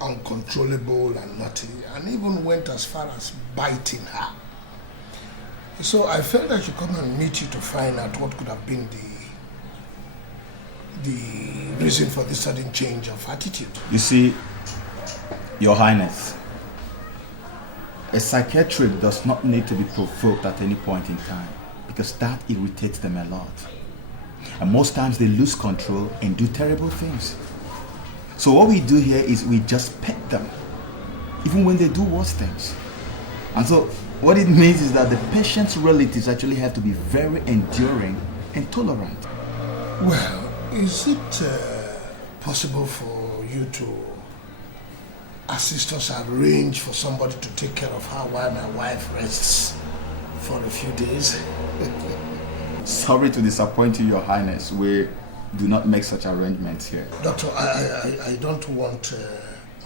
uncontrollable and naughty, and even went as far as biting her. So I felt I should come and meet you to find out what could have been the reason for this sudden change of attitude. You see, Your Highness, a psychiatrist does not need to be provoked at any point in time because that irritates them a lot. And most times they lose control and do terrible things. So what we do here is we just pet them, even when they do worse things. And so what it means is that the patient's relatives actually have to be very enduring and tolerant. Well, is it possible for you to assist us arrange for somebody to take care of her while my wife rests for a few days? Sorry to disappoint you, Your Highness. We do not make such arrangements here. Doctor, I don't want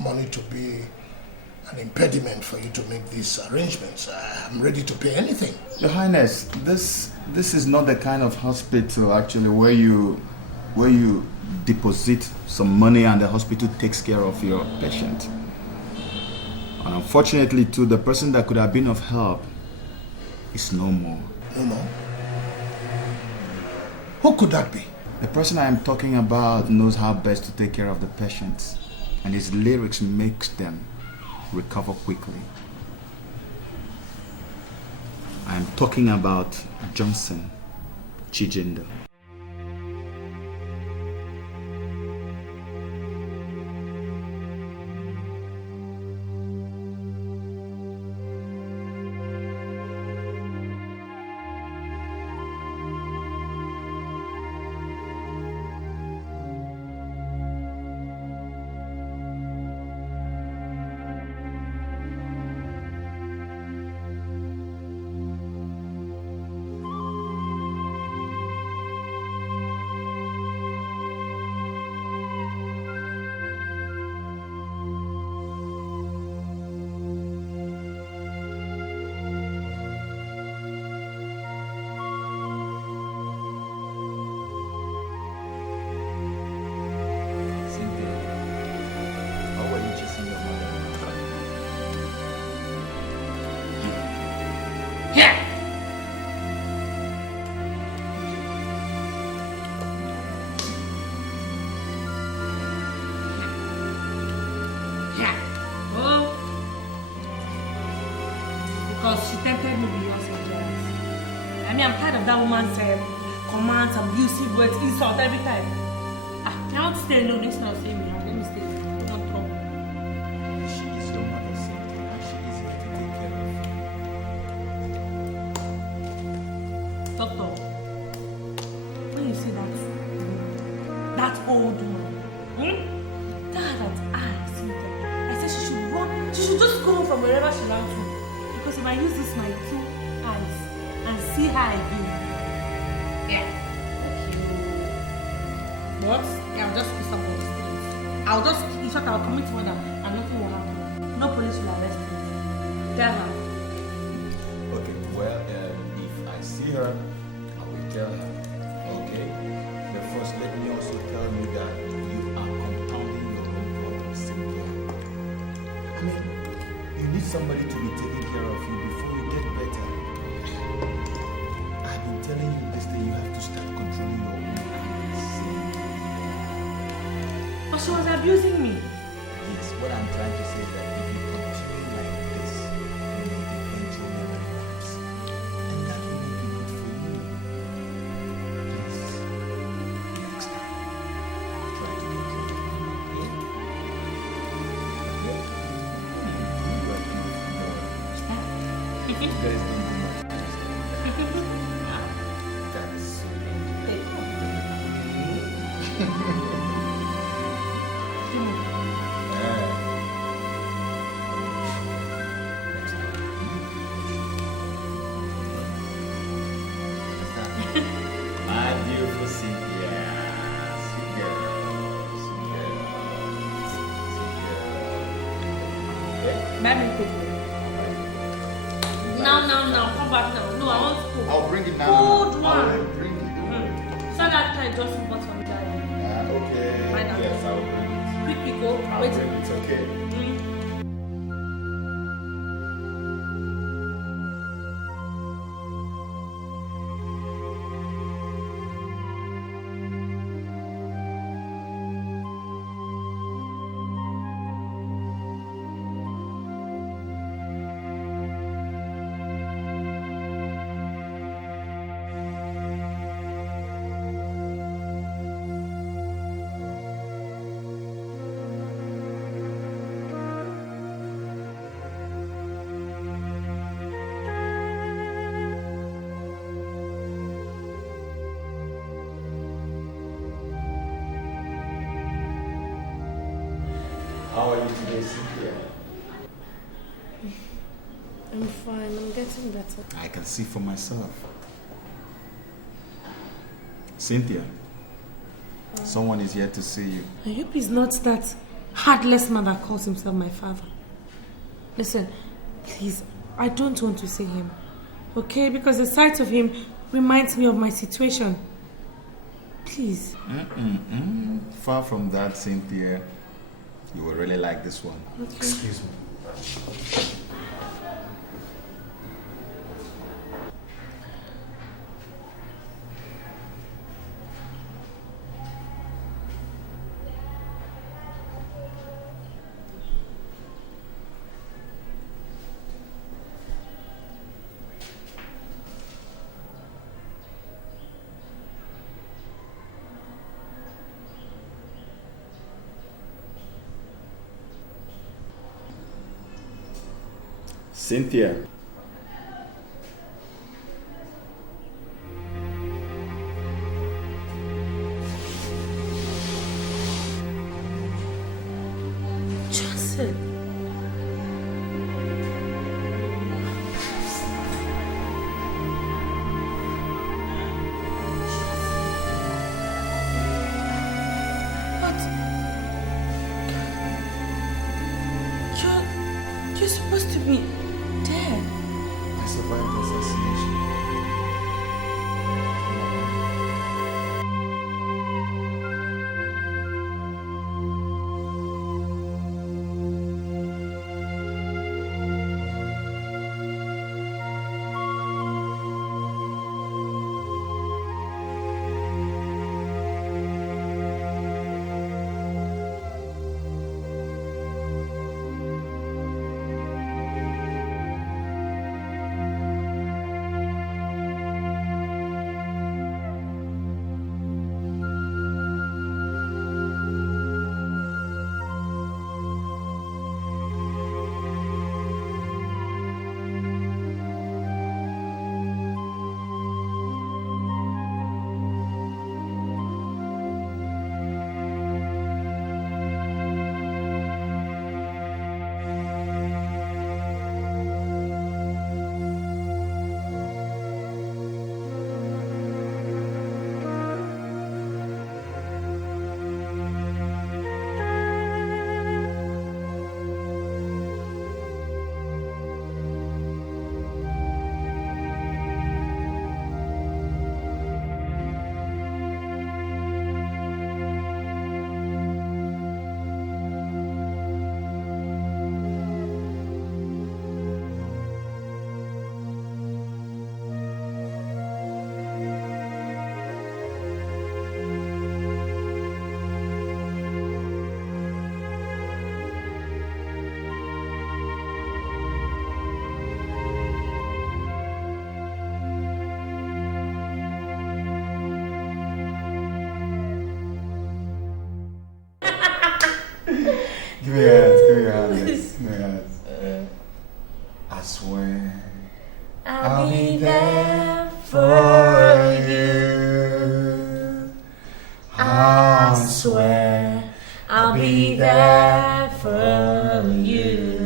money to be an impediment for you to make these arrangements. I'm ready to pay anything. Your Highness, this is not the kind of hospital actually where you deposit some money and the hospital takes care of your patient. And unfortunately too, the person that could have been of help is no more. No more? Who could that be? The person I am talking about knows how best to take care of the patients, and his lyrics makes them recover quickly. I am talking about Johnson Chijindo. That woman's commands, abusive words, insult every time. I want to stay alone. It's not saying me. Let me stay. Don't trouble. She is your mother, Cynthia, and she is here to take care of you. Doctor, when you say that old woman, that Cynthia, I said she should run. She should just go from wherever she ran to. Because if I use this my 2 eyes and see her again. Yeah. What? I'll just piss off on the streets. I'll just, in short, I'll commit murder and nothing will happen. No police will arrest me. Tell her. Okay, well, if I see her, I will tell her. Okay? But first, let me also tell you that you are compounding your own problem, Cynthia. I mean, need somebody to be taking care of you before you get better. I've been telling you this day you have to start controlling your own anger. But she was abusing me. Yes, what I'm trying to say is that if you continue like this, you may eventually relapse. And that will not be good for you. Please, next time, try to control your anger, okay? Okay? You guys don't do much. That is so my beautiful Cynthia. Sweet girl. Sweet girl. Sweet girl. Okay? Baby, quickly. Now, come back now. No, I want to cook. I'll bring it now. Cold one. I'll bring it. So that time just bought some guy. Okay. Yes, I'll bring it. Quick, go. I'll Wait. bring it, okay? How are you today, Cynthia? I'm fine. I'm getting better. I can see for myself. Cynthia, someone is here to see you. I hope he's not that heartless man that calls himself my father. Listen, please, I don't want to see him. Okay? Because the sight of him reminds me of my situation. Please. Far from that, Cynthia. You will really like this one. Okay. Excuse me. Cynthia. Johnson. You're supposed to be dead. I survived assassination. swear I'll be there for you. I swear I'll be there for you.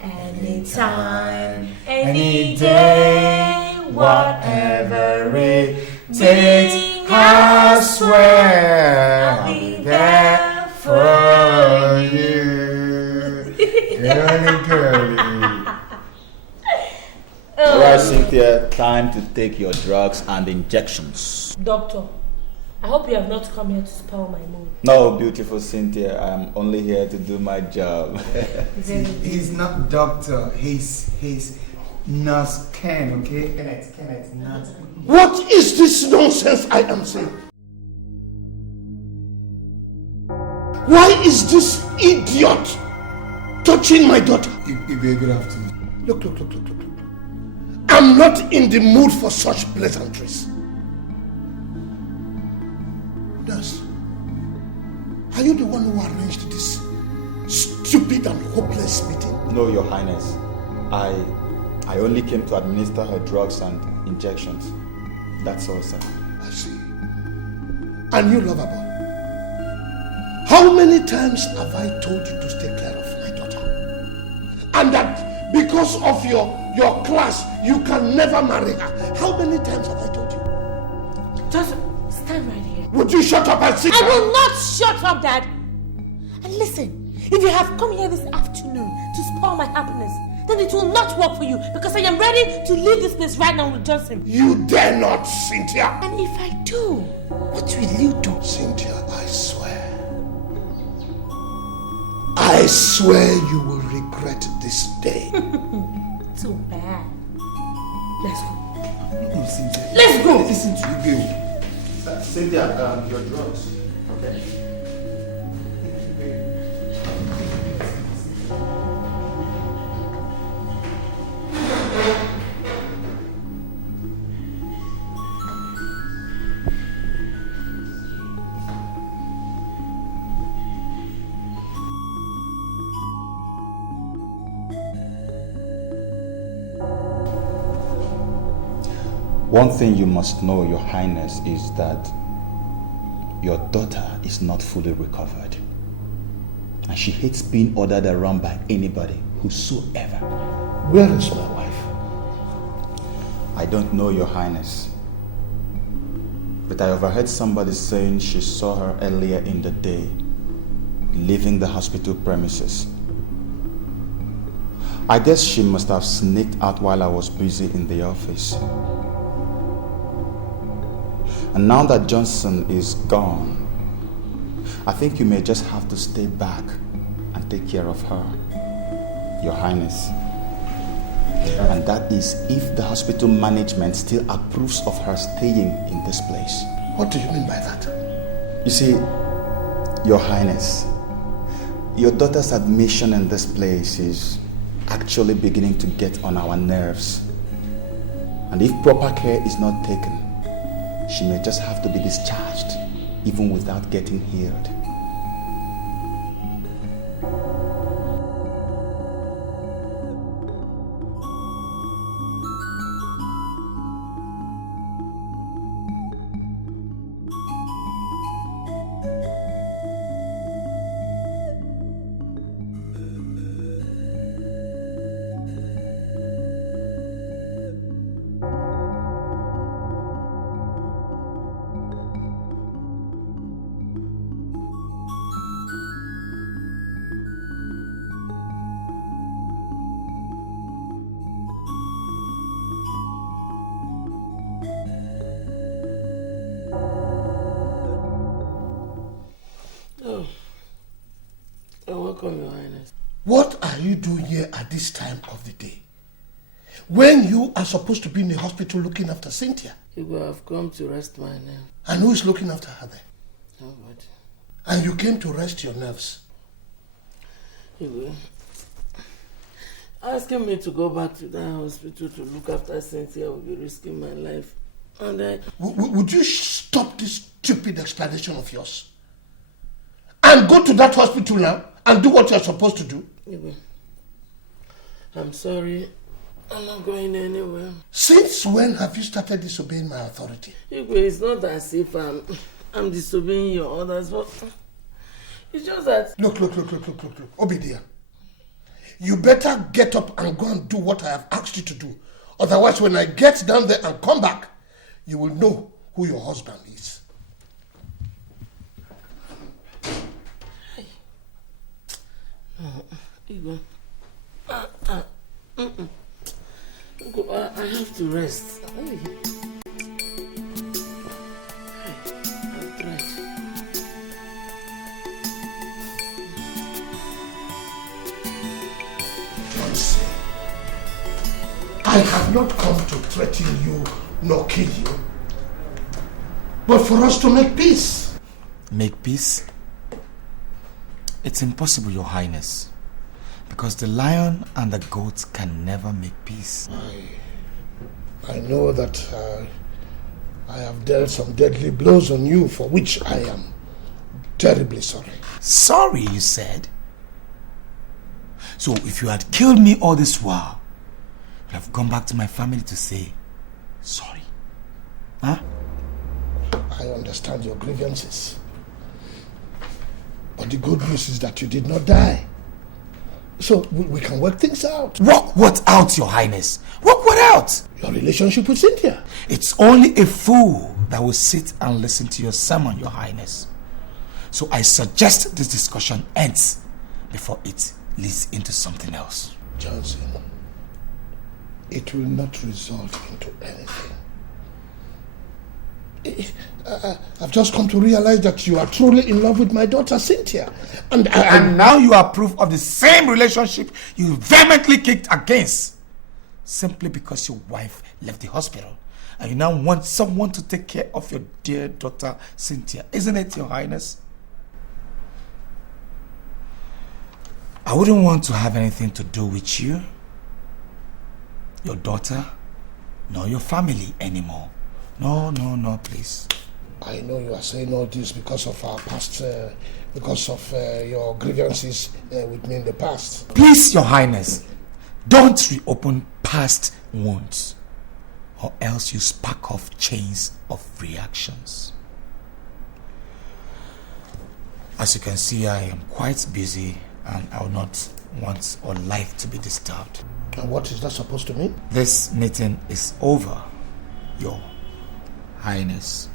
Anytime, any day, whatever it takes, I swear I'll be there for you. Girly, girly. Alright, Cynthia, time to take your drugs and injections. Doctor, I hope you have not come here to spoil my mood. No, beautiful Cynthia, I'm only here to do my job. He's not doctor, he's Nurse Ken, okay? Kenneth, Nurse. What is this nonsense I am saying? Why is this idiot touching my daughter? Good afternoon. Look. I'm not in the mood for such pleasantries. Nurse, are you the one who arranged this stupid and hopeless meeting? No, Your Highness. I only came to administer her drugs and injections. That's all, sir. I see. And you, lover boy, how many times have I told you to stay clear of my daughter? And that because of your class, you can never marry her. How many times have I told you? Just stand right here. Would you shut up and sit I down? will not shut up, Dad. And listen, if you have come here this afternoon to spoil my happiness, then it will not work for you because I am ready to leave this place right now with Johnson. You dare not, Cynthia. And if I do, what will you do? Cynthia, I swear you will regret this day. Too bad. Let's go. No, Cynthia. Let's go. Listen to you. Cynthia, your drugs. Okay. One thing you must know, Your Highness, is that your daughter is not fully recovered. And she hates being ordered around by anybody, whosoever. Where is my wife? I don't know, Your Highness. But I overheard somebody saying she saw her earlier in the day, leaving the hospital premises. I guess she must have sneaked out while I was busy in the office. And now that Johnson is gone, I think you may just have to stay back and take care of her, Your Highness. And that is if the hospital management still approves of her staying in this place. What do you mean by that? You see, Your Highness, your daughter's admission in this place is actually beginning to get on our nerves. And if proper care is not taken, she may just have to be discharged, even without getting healed. Welcome, Your Highness. What are you doing here at this time of the day? When you are supposed to be in the hospital looking after Cynthia? You will have come to rest my nerves. And who is looking after her then? Nobody. And you came to rest your nerves? You will. Asking me to go back to that hospital to look after Cynthia will be risking my life. And would you stop this stupid explanation of yours? And go to that hospital now and do what you're supposed to do? I'm sorry. I'm not going anywhere. Since when have you started disobeying my authority? It's not as if I'm disobeying your orders, but it's just that... Look. Obidia. You better get up and go and do what I have asked you to do. Otherwise, when I get down there and come back, you will know who your husband is. Igwe. I have to rest. I have not come to threaten you nor kill you, but for us to make peace. Make peace? It's impossible, Your Highness, because the lion and the goat can never make peace. I know that I have dealt some deadly blows on you, for which I am terribly sorry. Sorry, you said? So if you had killed me all this while, I'd have gone back to my family to say sorry. Huh? I understand your grievances. But the good news is that you did not die. So we can work things out. Work what out, Your Highness? Work what out? Your relationship with Cynthia. It's only a fool that will sit and listen to your sermon, Your Highness. So I suggest this discussion ends before it leads into something else. Johnson, it will not result into anything. I've just come to realize that you are truly in love with my daughter Cynthia. And now you are proof of the same relationship you vehemently kicked against. Simply because your wife left the hospital. And you now want someone to take care of your dear daughter Cynthia. Isn't it, Your Highness? I wouldn't want to have anything to do with you, your daughter, nor your family anymore. No, please. I know you are saying all this because of our past, because of your grievances with me in the past. Please, Your Highness, don't reopen past wounds, or else you spark off chains of reactions. As you can see, I am quite busy and I will not want or like to be disturbed. And what is that supposed to mean? This meeting is over, Your Highness.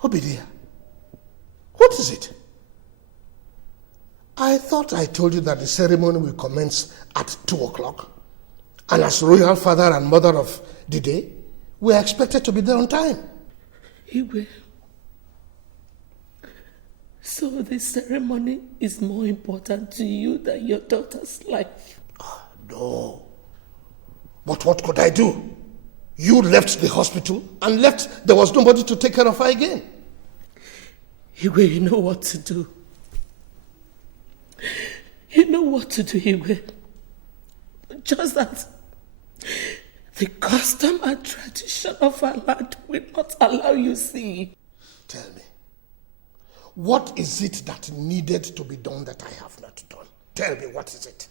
Obidia, what is it? I thought I told you that the ceremony will commence at 2 o'clock. And as royal father and mother of the day, we are expected to be there on time. Igwe, so the ceremony is more important to you than your daughter's life? No. But what could I do? You left the hospital and left. There was nobody to take care of her again. Igwe, you know what to do. You know what to do, Igwe. Just that the custom and tradition of our land will not allow you see. Tell me, what is it that needed to be done that I have not done? Tell me, what is it?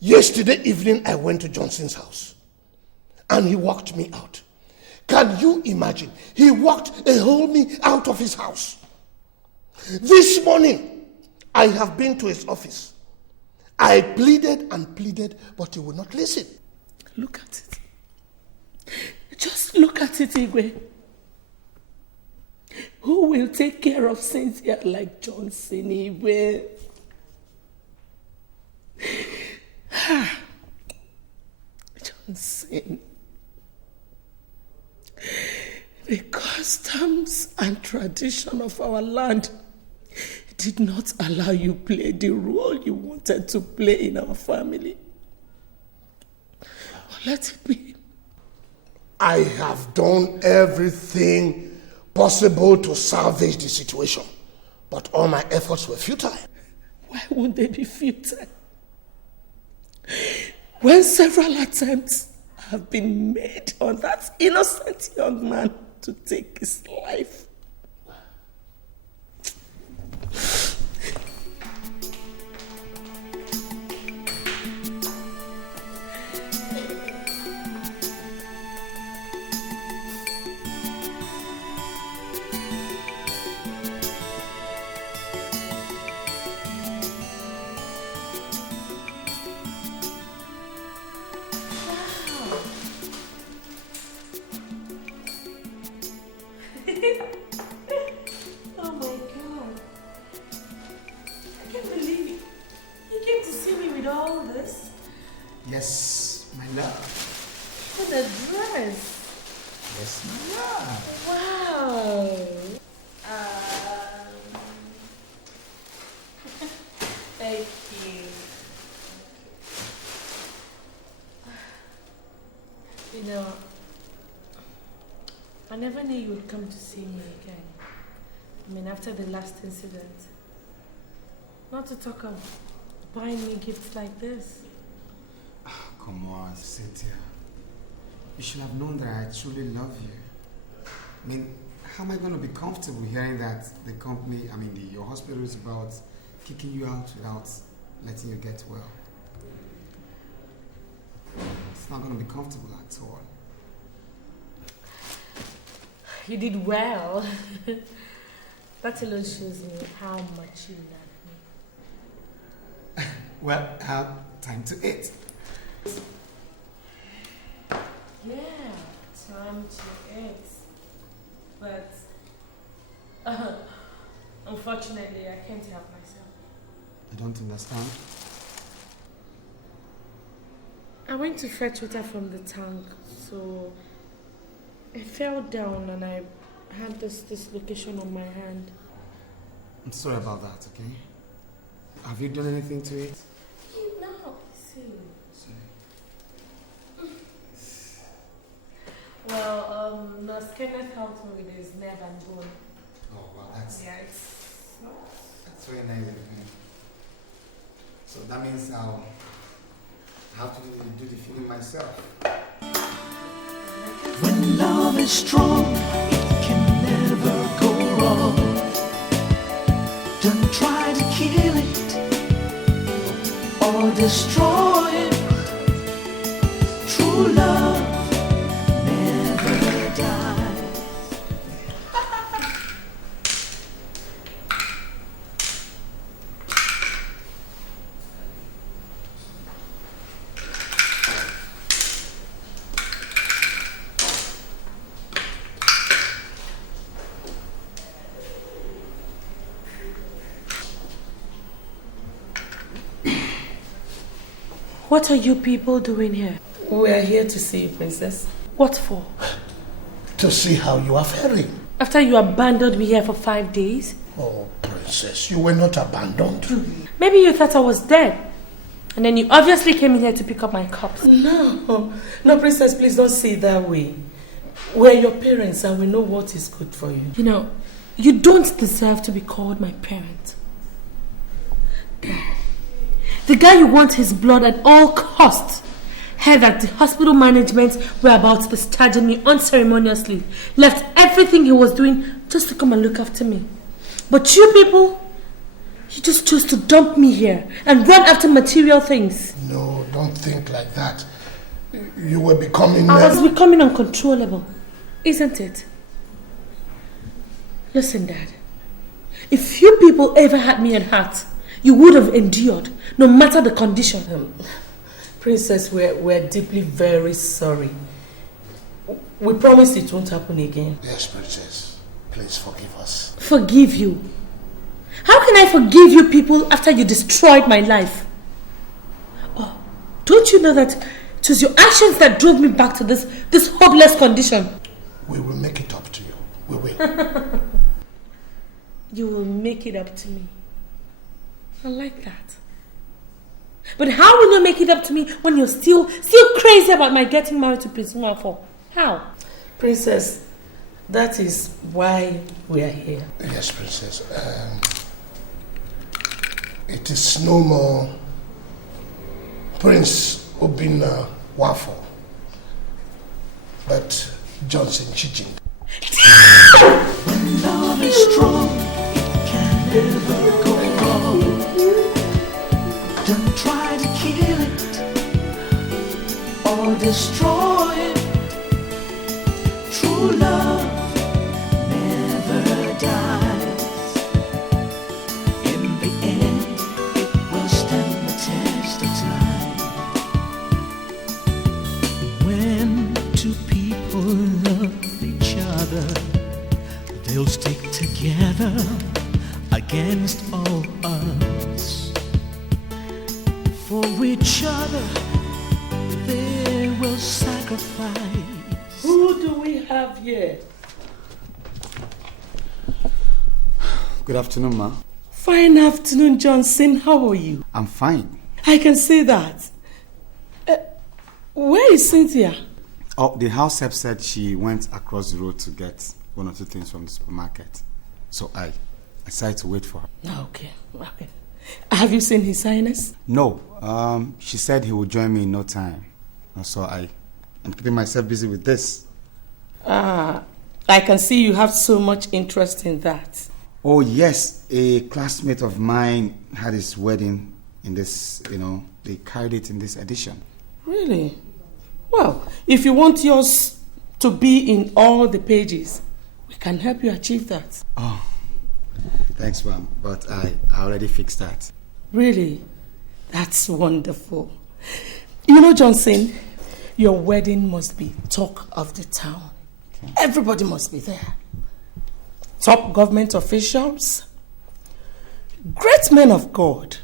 Yesterday evening, I went to Johnson's house and he walked me out. Can you imagine? He walked a whole me out of his house. This morning, I have been to his office. I pleaded and pleaded, but he would not listen. Look at it. Just look at it, Igwe. Who will take care of Cynthia like Johnson, Igwe? Johnson. The customs and tradition of our land did not allow you play the role you wanted to play in our family. But let it be. I have done everything possible to salvage the situation, but all my efforts were futile. Why won't they be futile? When several attempts have been made on that innocent young man to take his life. Oh my God. I can't believe it. You came to see me with all this? Yes, my love. What a dress. Yes, my love. Wow. Thank you. You know, I never knew you would come to see me again. I mean, after the last incident. Not to talk of buying me gifts like this. Oh, come on, Cynthia. You should have known that I truly love you. I mean, how am I going to be comfortable hearing that the company, your hospital is about kicking you out without letting you get well? It's not going to be comfortable at all. You did well. That alone shows me how much you love me. Well, time to eat. Yeah, time to eat. But unfortunately, I can't help myself. I don't understand. I went to fetch water from the tank, so I fell down and I had this dislocation on my hand. I'm sorry about that, okay? Have you done anything to it? No, see. Well, Nurse Kenneth helped me with his nerve and bone. Oh, wow, that's very nice of him. So that means I'll have to do the feeding myself. When love is strong, it can never go wrong. Don't try to kill it or destroy it. True love never dies. What are you people doing here? We are here to see you, Princess. What for? To see how you are faring. After you abandoned me here for 5 days? Oh, Princess, you were not abandoned. Maybe you thought I was dead. And then you obviously came in here to pick up my cups. No, Princess, please don't say it that way. We're your parents and we know what is good for you. You know, you don't deserve to be called my parent. The guy you want his blood at all costs heard that the hospital management were about to discharge me unceremoniously, left everything he was doing just to come and look after me. But you people, you just chose to dump me here and run after material things. No, don't think like that. You were becoming... I was becoming uncontrollable, isn't it? Listen, Dad. If you people ever had me at heart, you would have endured, no matter the condition. Princess, we're deeply very sorry. We promise it won't happen again. Yes, Princess. Please forgive us. Forgive you? How can I forgive you people after you destroyed my life? Oh, don't you know that it was your actions that drove me back to this hopeless condition? We will make it up to you. You will make it up to me. I like that. But how will you make it up to me when you're still crazy about my getting married to Prince Nwafo? How? Princess, that is why we are here. Yes, Princess. It is no more Prince Obinna Nwafo, but Johnson Chijindu. When love is strong, it can never go wrong. Don't try to kill it or destroy it. True love never dies. In the end, it will stand the test of time. When two people love each other, they'll stick together against all odds. For each other, they will sacrifice. Who do we have here? Good afternoon, ma. Fine afternoon, Johnson. How are you? I'm fine. I can see that. Where is Cynthia? Oh, the house help said she went across the road to get one or two things from the supermarket. So I decided to wait for her. Okay. Have you seen His Highness? No. She said he would join me in no time. So I'm keeping myself busy with this. I can see you have so much interest in that. Oh, yes. A classmate of mine had his wedding in this, they carried it in this edition. Really? Well, if you want yours to be in all the pages, we can help you achieve that. Oh, thanks, ma'am. But I already fixed that. Really? That's wonderful. You know, Johnson, your wedding must be talk of the town. Okay. Everybody must be there. Top government officials, great men of God,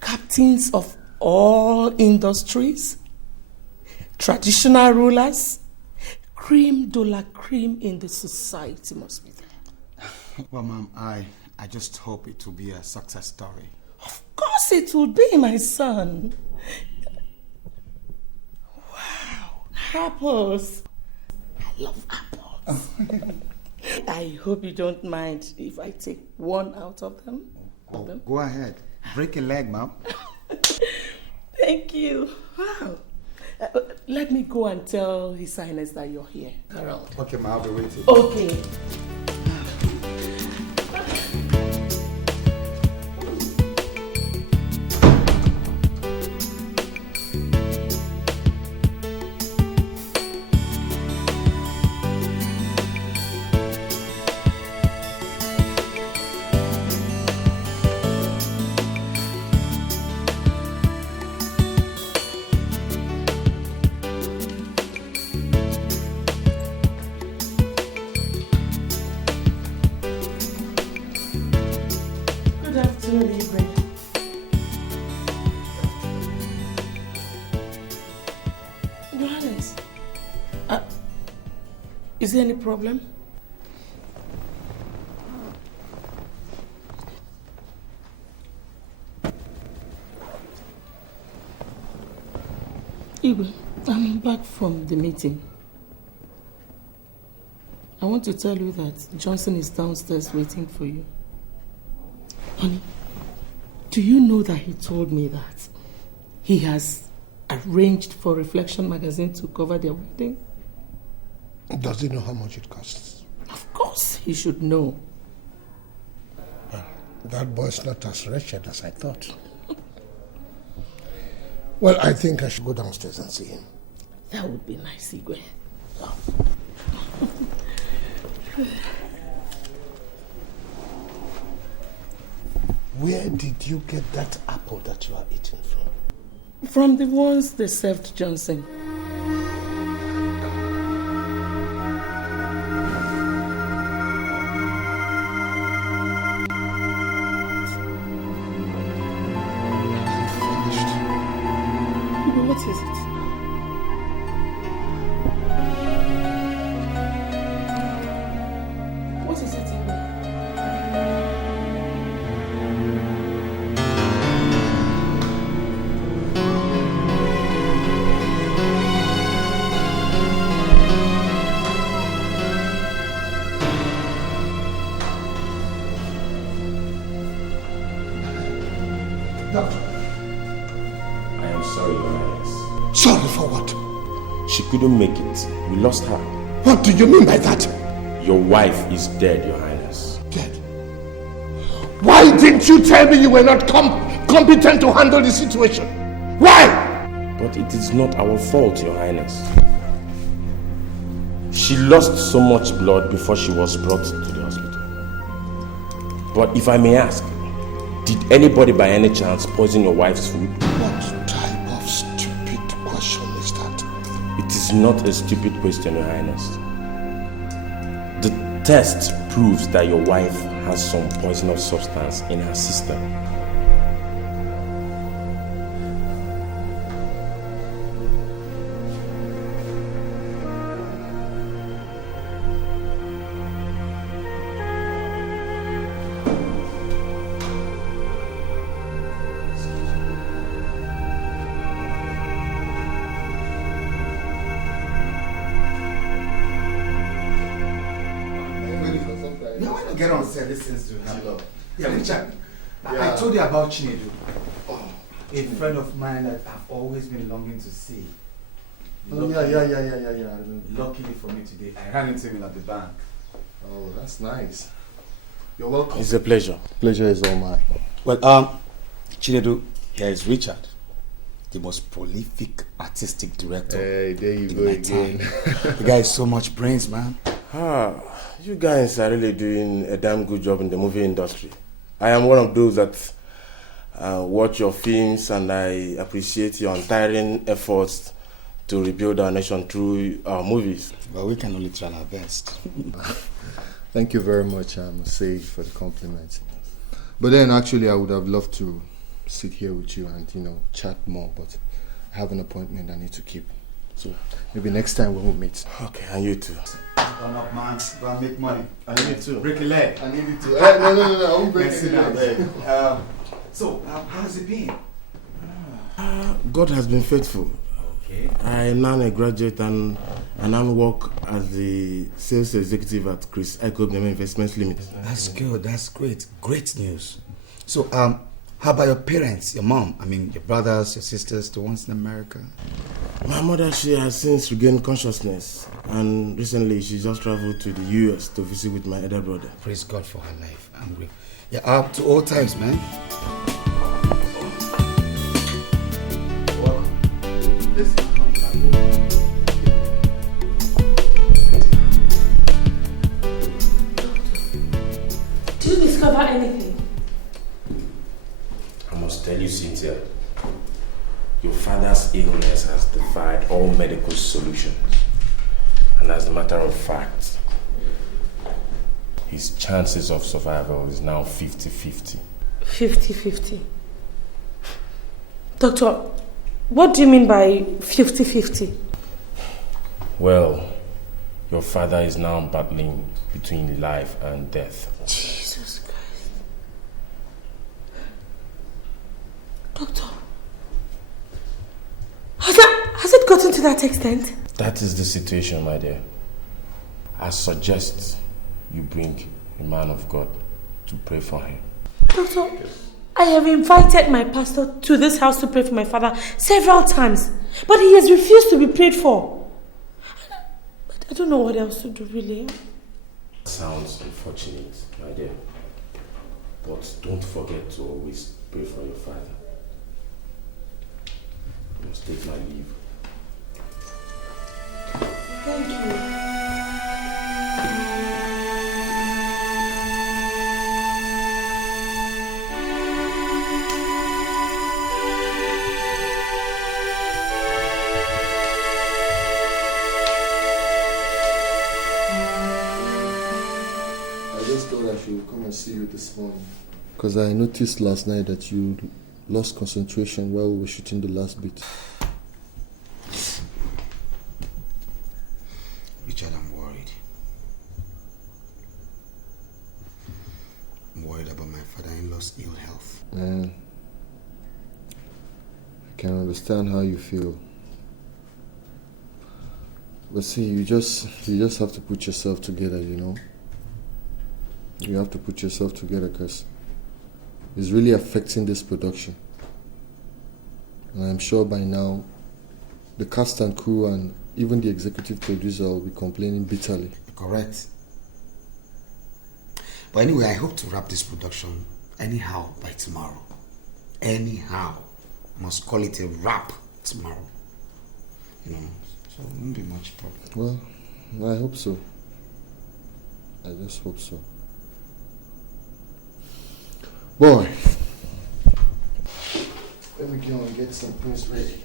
captains of all industries, traditional rulers, cream de la cream in the society must be there. Well, ma'am, I just hope it will be a success story. Of course it will be, my son. Wow, apples. I love apples. I hope you don't mind if I take one out of them. Oh, go ahead. Break a leg, ma'am. Thank you. Wow. Let me go and tell His Highness that you're here. Around. Okay, ma'am, I'll be waiting. Okay. Is there any problem? Igwe, I'm back from the meeting. I want to tell you that Johnson is downstairs waiting for you. Honey, do you know that he told me that he has arranged for Reflection magazine to cover their wedding? Does he know how much it costs? Of course, he should know. Well, that boy's not as wretched as I thought. Well, I think I should go downstairs and see him. That would be nice, Igwe. Yeah. Where did you get that apple that you are eating from? From the ones they served Johnson. What is it? couldn't make it. We lost her. What do you mean by that? Your wife is dead, Your Highness. Dead? Why didn't you tell me you were not competent to handle the situation? Why? But it is not our fault, Your Highness. She lost so much blood before she was brought to the hospital. But if I may ask, did anybody by any chance poison your wife's food? What type of stupid question is that? It is not a stupid question, Your Highness. The test proves that your wife has some poisonous substance in her system. Get on, sir. This is to hello. Yeah, Richard. I told you about Chinedu. A friend of mine that I've always been longing to see. Oh, yeah. Luckily for me today, I ran into him at the bank. Oh, that's nice. You're welcome. It's a pleasure. Pleasure is all mine. Well, Chinedu, here is Richard, the most prolific artistic director. Hey, there you in go my again. time. The guy has so much brains, man. You guys are really doing a damn good job in the movie industry. I am one of those that watch your films, and I appreciate your untiring efforts to rebuild our nation through our movies. Well, we can only try our best. Thank you very much, I must say, for the compliment. But then, actually, I would have loved to sit here with you and, chat more, but I have an appointment I need to keep. So maybe next time we will meet. Okay, and you too. Turn up, man. Go and make money. I need it too. Break a leg. I need it too. No, I won't break any leg. So, how has it been? God has been faithful. Okay. I am now a graduate and now work as the sales executive at Chris Echo Investments Limited. That's good. That's great. Great news. So, how about your parents, your mom? I mean, your brothers, your sisters, the ones in America? My mother, she has since regained consciousness, and recently she just traveled to the US to visit with my elder brother. Praise God for her life. I'm grateful. Yeah, up to all times, man. Did you discover anything? I must tell you, Cynthia, your father's illness has defied all medical solutions. And as a matter of fact, his chances of survival is now 50-50. 50-50. Doctor, what do you mean by 50-50? Well, your father is now battling between life and death. Jesus Christ. Doctor, has it gotten to that extent? That is the situation, my dear. I suggest you bring a man of God to pray for him. Doctor, I have invited my pastor to this house to pray for my father several times, but he has refused to be prayed for. But I don't know what else to do, really. Sounds unfortunate, my dear. But don't forget to always pray for your father. I must take my leave. Thank you. I just thought I should come and see you this morning. Because I noticed last night that you lost concentration while we were shooting the last bit. Richard, I'm worried. I'm worried about my father-in-law's ill health. Man, I can understand how you feel. But see, you just have to put yourself together, you know? You have to put yourself together because it's really affecting this production. And I'm sure by now, the cast and crew and even the executive producer will be complaining bitterly. Correct. But anyway, I hope to wrap this production anyhow by tomorrow. Anyhow. I must call it a wrap tomorrow. You know, so it won't be much problem. Well, I hope so. I just hope so. Boy, let me go and get some things ready.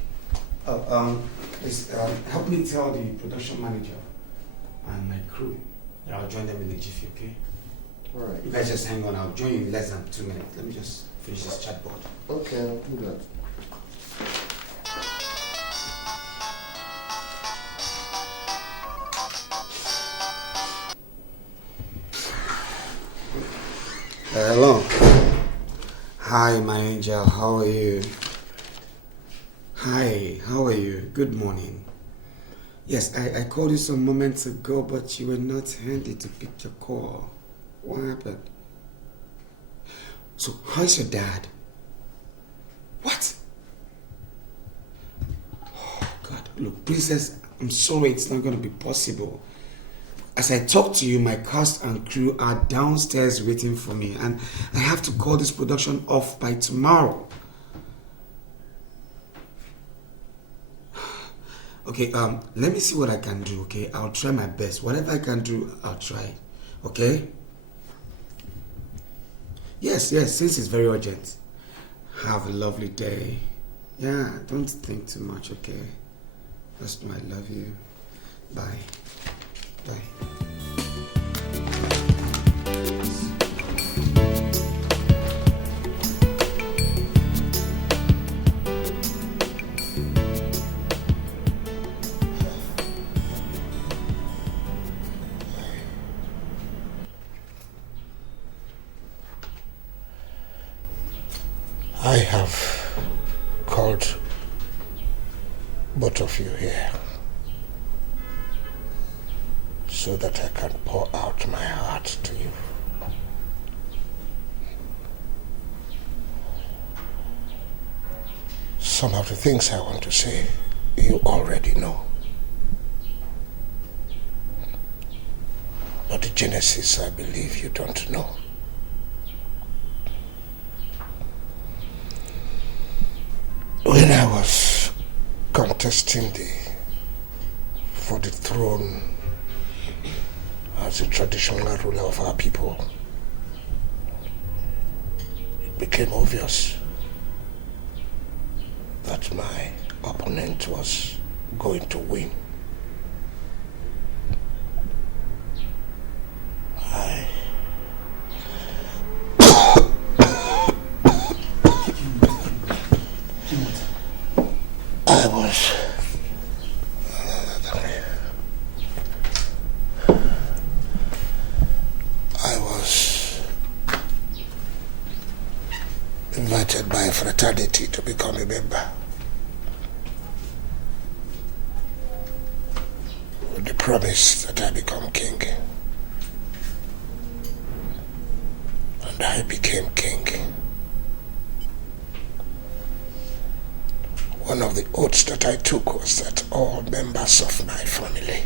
Please help me tell the production manager and my crew that I'll join them in the jiffy, okay? Alright. You guys just hang on, I'll join you in less than 2 minutes. Let me just finish this chatbot. Okay, I'll do that. Hello. Hi, my angel. How are you? Hi, how are you? Good morning. Yes, I called you some moments ago, but you were not handy to pick your call. What happened? So, how's your dad? What? Oh, God. Look, Princess, I'm sorry it's not going to be possible. As I talk to you, my cast and crew are downstairs waiting for me, and I have to call this production off by tomorrow. Okay, let me see what I can do, okay? I'll try my best. Whatever I can do, I'll try, okay? Yes, since it's very urgent. Have a lovely day. Yeah, don't think too much, okay? Just know I love you. Bye. Bye. I have called both of you here so that I can pour out my heart to you. Some of the things I want to say, you already know. But the genesis, I believe you don't know. When I was contesting for the throne as a traditional ruler of our people, it became obvious that my opponent was going to win. I was invited by a fraternity to become a member, with the promise that I become king. And I became king. One of the oaths that I took was that all members of my family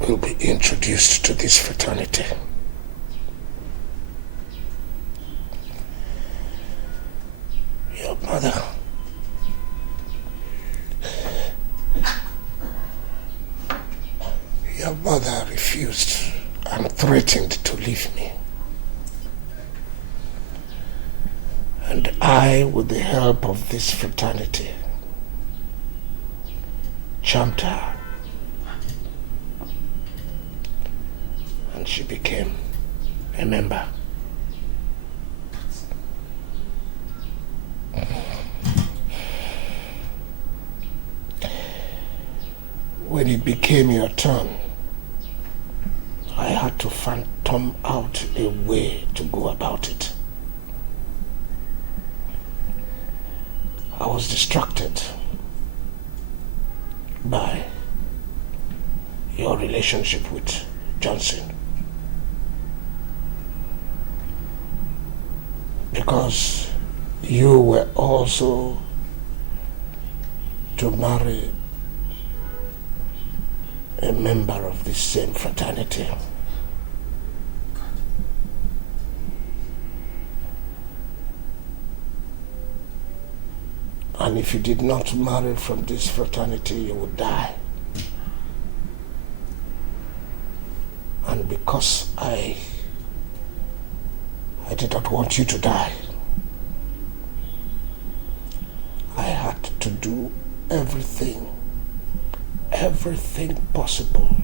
will be introduced to this fraternity. Your mother refused and threatened to leave me. And I, with the help of this fraternity, charmed her. And she became a member. When it became your turn, I had to phantom out a way to go about it. I was distracted by your relationship with Johnson, because you were also to marry a member of this same fraternity. And if you did not marry from this fraternity, you would die. And because I did not want you to die, I had to do everything possible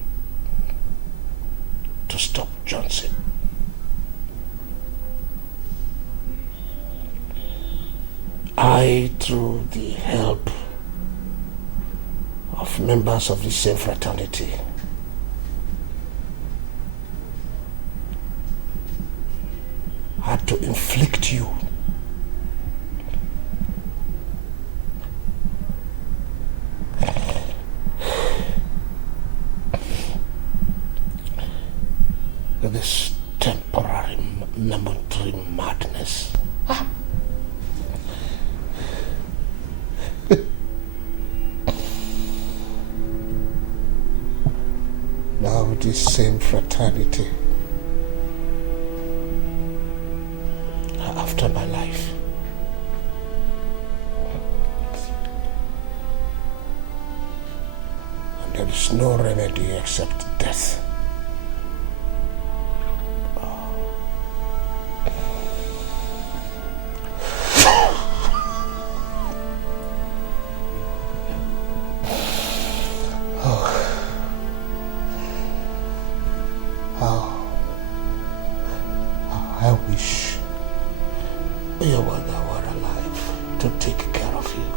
to stop Johnson. I, through the help of members of the same fraternity, had to inflict you this temporary, momentary madness. Now this same fraternity, after my life, and there is no remedy except death. I wish your mother were alive to take care of you.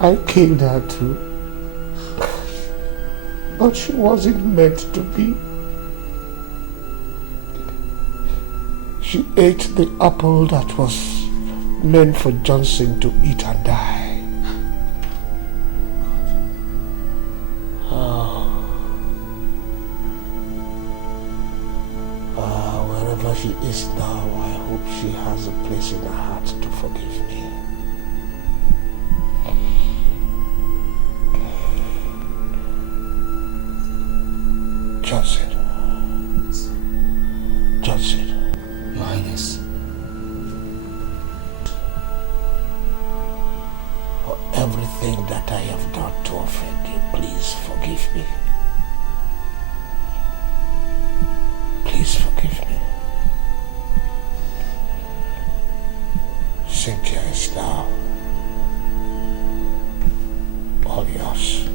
I killed her too, but she wasn't meant to be. She ate the apple that was meant for Johnson to eat and die. Wherever she is now, I hope she has a place in her heart to forgive me. Johnson. Your Highness. For everything that I have done to offend you, please forgive me. Please forgive me. Cynthia is now all yours.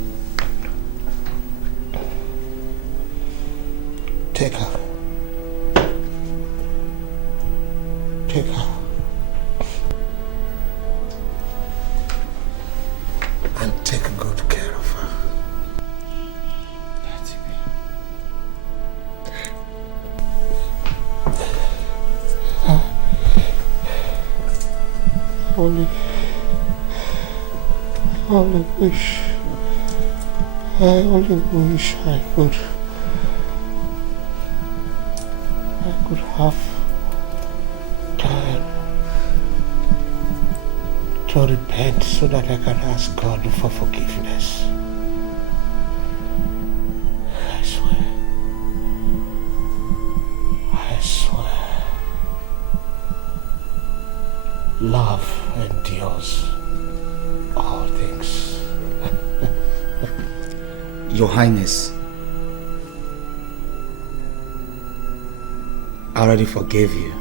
Take her. Take her. And take good care of her. I only wish I could have time to repent so that I can ask God for forgiveness. I swear. Love endures all things. Your Highness, I already forgave you.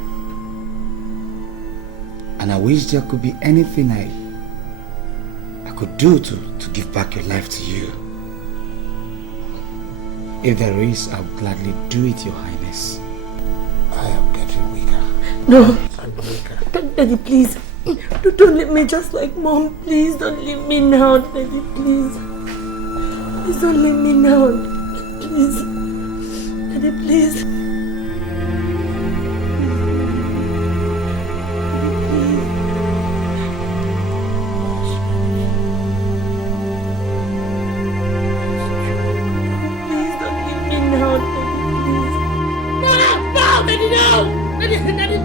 And I wish there could be anything I could do to give back your life to you. If there is, I would gladly do it, Your Highness. I am getting weaker. No. I'm weaker. Daddy, please. Don't leave me just like Mom. Please don't leave me now, Daddy, please. Please don't leave me now. Please. Daddy, please.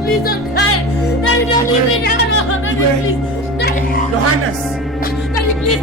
please don't die. Daddy, don't leave me now. No, Daddy, please. Daddy. Johannes. Daddy, please.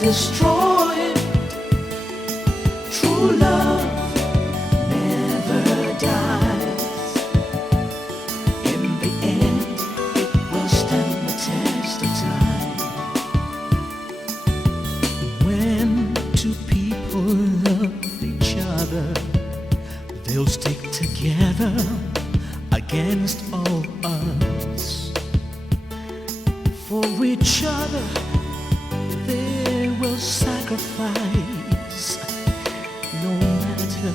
Destroy it. True love never dies. In the end, it will stand the test of time. When two people love each other, they'll stick together against all odds. For each other they will sacrifice, no matter